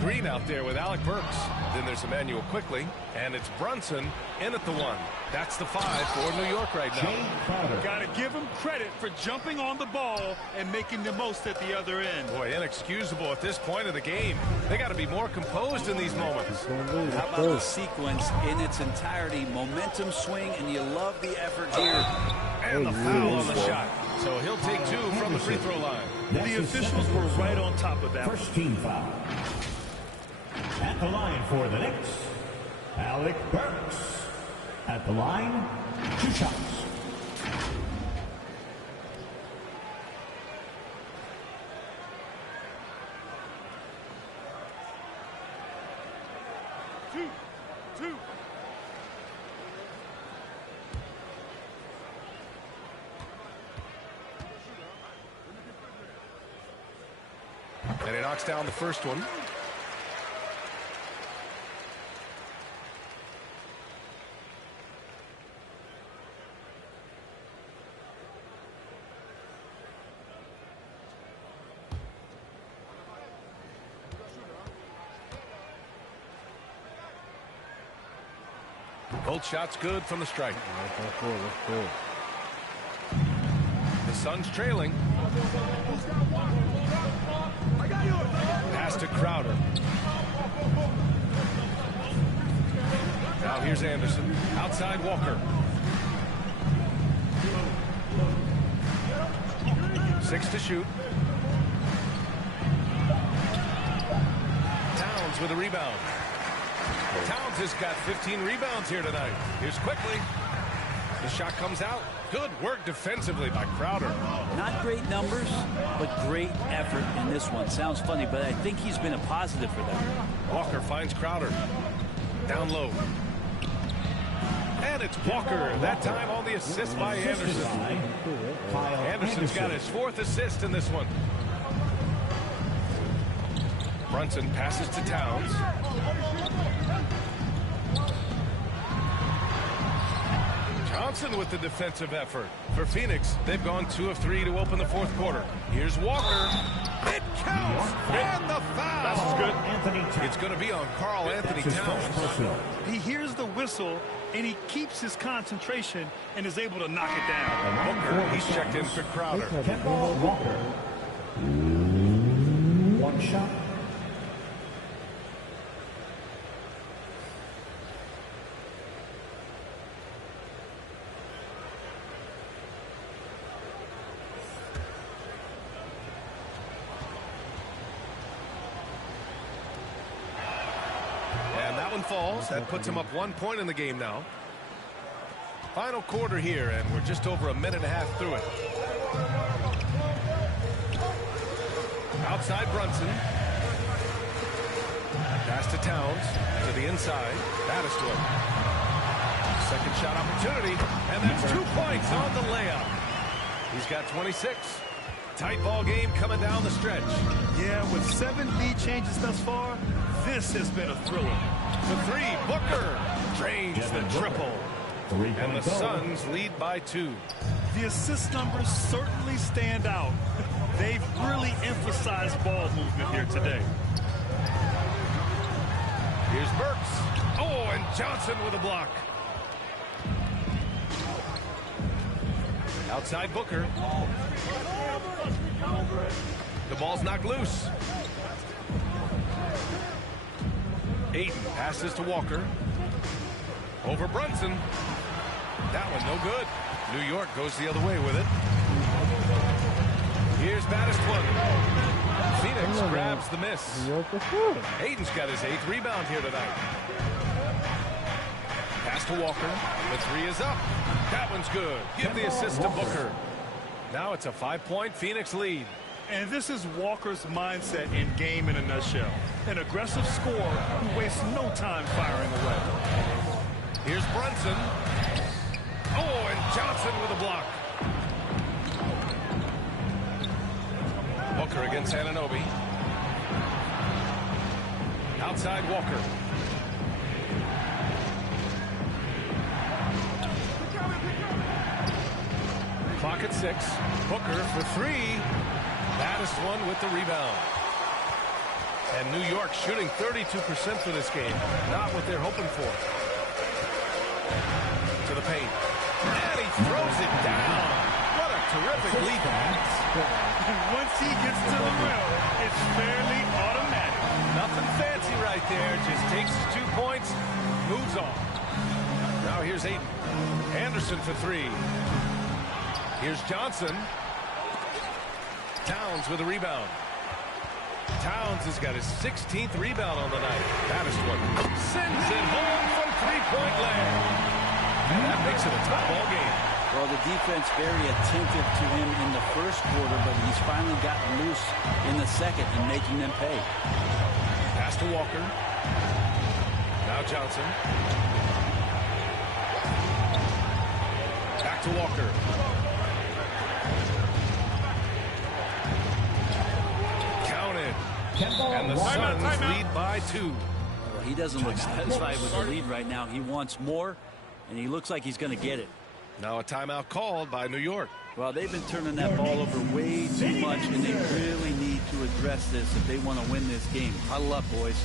Green out there with Alec Burks. Then there's Immanuel Quickley, and it's Brunson in at the 1. That's the 5 for New York right now. Got to give him credit for jumping on the ball and making the most at the other end. Boy, inexcusable at this point of the game. They got to be more composed in these moments. How about the sequence in its entirety? Momentum swing, and you love the effort here. And the foul on the shot. So he'll take 2 from the free throw line. The officials were right on top of that. First team foul. At the line for the Knicks, Alec Burks. At the line, 2 shots. Two. And he knocks down the first one. Both shots good from the stripe. The Suns trailing. Pass to Crowder. Now here's Anderson. Outside Walker. 6 to shoot. Towns with a rebound. Towns has got 15 rebounds here tonight. Here's Quickley. The shot comes out. Good work defensively by Crowder. Not great numbers, but great effort in this one. Sounds funny, but I think he's been a positive for them. Walker finds Crowder. Down low. And it's Walker, that time on the assist by Anderson. Anderson's got his 4th assist in this one. Brunson passes to Towns. Johnson with the defensive effort. For Phoenix, they've gone 2 of 3 to open the fourth quarter. Here's Walker. It counts! And the foul! That's good. It's going to be on Karl Anthony Towns. He hears the whistle, and he keeps his concentration and is able to knock it down. Walker, he's checked in for Crowder. Kemba Walker. 1 shot. Falls. That puts him up 1 point in the game now. Final quarter here, and we're just over a minute and a half through it. Outside Brunson. Pass to Towns. To the inside. Battiston. Second shot opportunity. And that's 2 points on the layup. He's got 26. Tight ball game coming down the stretch. Yeah, with 7 lead changes thus far, this has been a thriller. The three, Booker drains the triple. And the Suns lead by 2. The assist numbers certainly stand out. They've really emphasized ball movement here today. Here's Burks. Oh, and Johnson with a block. Outside Booker. The ball's knocked loose. Ayton passes to Walker. Over Brunson. That one no good. New York goes the other way with it. Here's Battiston. Phoenix grabs the miss. Ayton's got his 8th rebound here tonight. Pass to Walker. The 3 is up. That one's good. Give the assist to Booker. Now it's a 5-point Phoenix lead. And this is Walker's mindset in game in a nutshell. An aggressive scorer who wastes no time firing away. Here's Brunson. Oh, and Johnson with a block. Booker against Anunoby. Outside Walker. Clock at 6. Booker for 3. Battiston with the rebound. And New York shooting 32% for this game. Not what they're hoping for. To the paint. And he throws it down. What a terrific lead pass. Once he gets to the rim, it's fairly automatic. Nothing fancy right there. Just takes his 2 points, moves on. Now here's Ayton. Anderson for 3. Here's Johnson. Towns with a rebound. Towns has got his 16th rebound on the night. Battiston sends it home from three-point land. And that makes it a tie ball game. Well, the defense very attentive to him in the first quarter, but he's finally gotten loose in the second and making them pay. Pass to Walker. Now Johnson. Back to Walker. Counted. And the Suns lead by 2. Well, he doesn't look satisfied with the lead right now. He wants more, and he looks like he's going to get it. Now a timeout called by New York. Well, they've been turning that ball over way too much, and they really need to address this if they want to win this game. Huddle up, boys.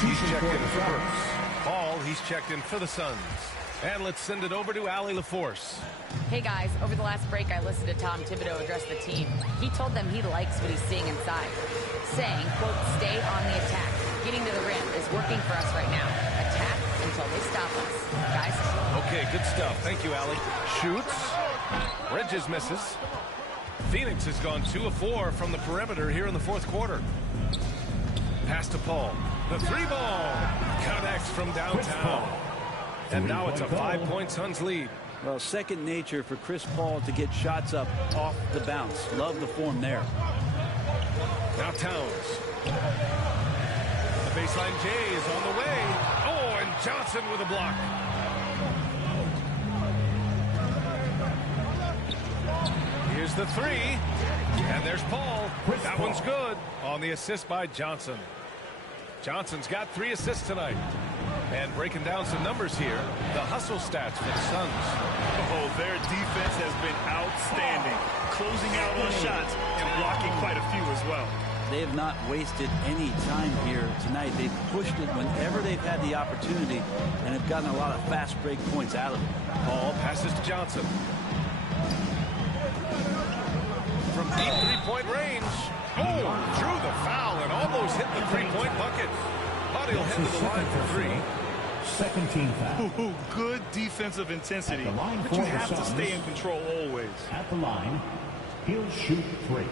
He's checked in for Burks. Paul, he's checked in for the Suns. And let's send it over to Allie LaForce. Hey guys, over the last break I listened to Tom Thibodeau address the team. He told them he likes what he's seeing inside, saying, quote, stay on the attack. Getting to the rim is working for us right now. Attack until they stop us. Guys? Okay, good stuff. Thank you, Allie. Shoots. Bridges misses. Phoenix has gone 2 of 4 from the perimeter here in the fourth quarter. Pass to Paul. The 3-ball connects from downtown. And now it's a 5-point Suns lead. Well, second nature for Chris Paul to get shots up off the bounce. Love the form there. Now Towns. The baseline J is on the way. Oh, and Johnson with a block. Here's the 3. And there's Paul. That one's good on the assist by Johnson. Johnson's got 3 assists tonight. And breaking down some numbers here, the hustle stats for the Suns. Oh, their defense has been outstanding, closing out on shots and blocking quite a few as well. They have not wasted any time here tonight. They've pushed it whenever they've had the opportunity and have gotten a lot of fast break points out of it. Paul passes to Johnson. From deep three-point range. Oh, drew the foul and almost hit the three-point bucket. But he'll head to the line for 3. Second team foul. Good defensive intensity, but you have to stay in control always. At the line, he'll shoot 3.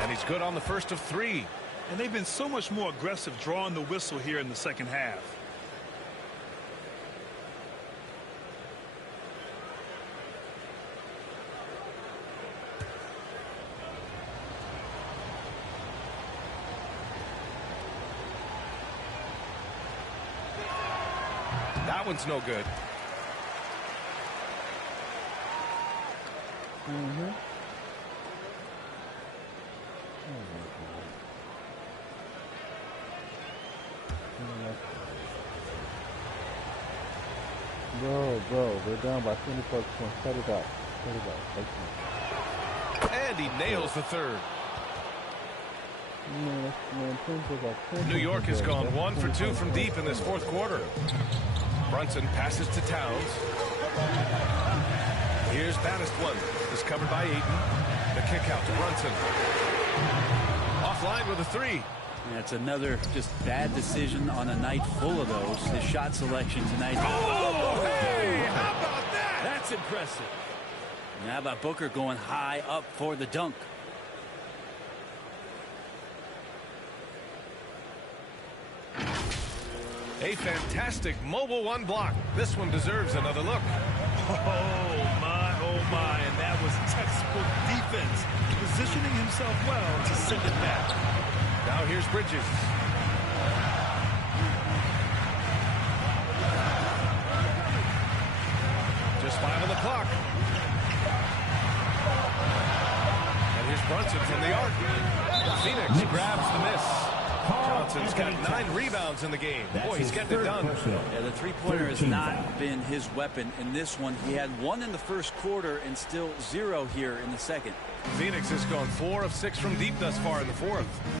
And he's good on the first of 3. And they've been so much more aggressive drawing the whistle here in the second half. That one's no good. Bro, we're down by 24 points. Cut it out. And he nails the third. New York has gone 1 for 2 from deep in this fourth quarter. Brunson passes to Towns. Here's Baddest one. Is covered by Ayton. The kick out to Brunson. Offline with a 3. That's another just bad decision on a night full of those. His shot selection tonight. Oh, hey! How about that? That's impressive. And how about Booker going high up for the dunk? A fantastic mobile one block. This one deserves another look. Oh my, and that was textbook defense. Positioning himself well to send it back. Now here's Bridges. Just 5 on the clock. And here's Brunson from the arc. Phoenix grabs the miss. Johnson's got 9 rebounds in the game. Boy, he's getting it done. Yeah, the three-pointer has not been his weapon in this one. He had 1 in the first quarter and still 0 here in the second. Phoenix has gone 4 of 6 from deep thus far in the fourth.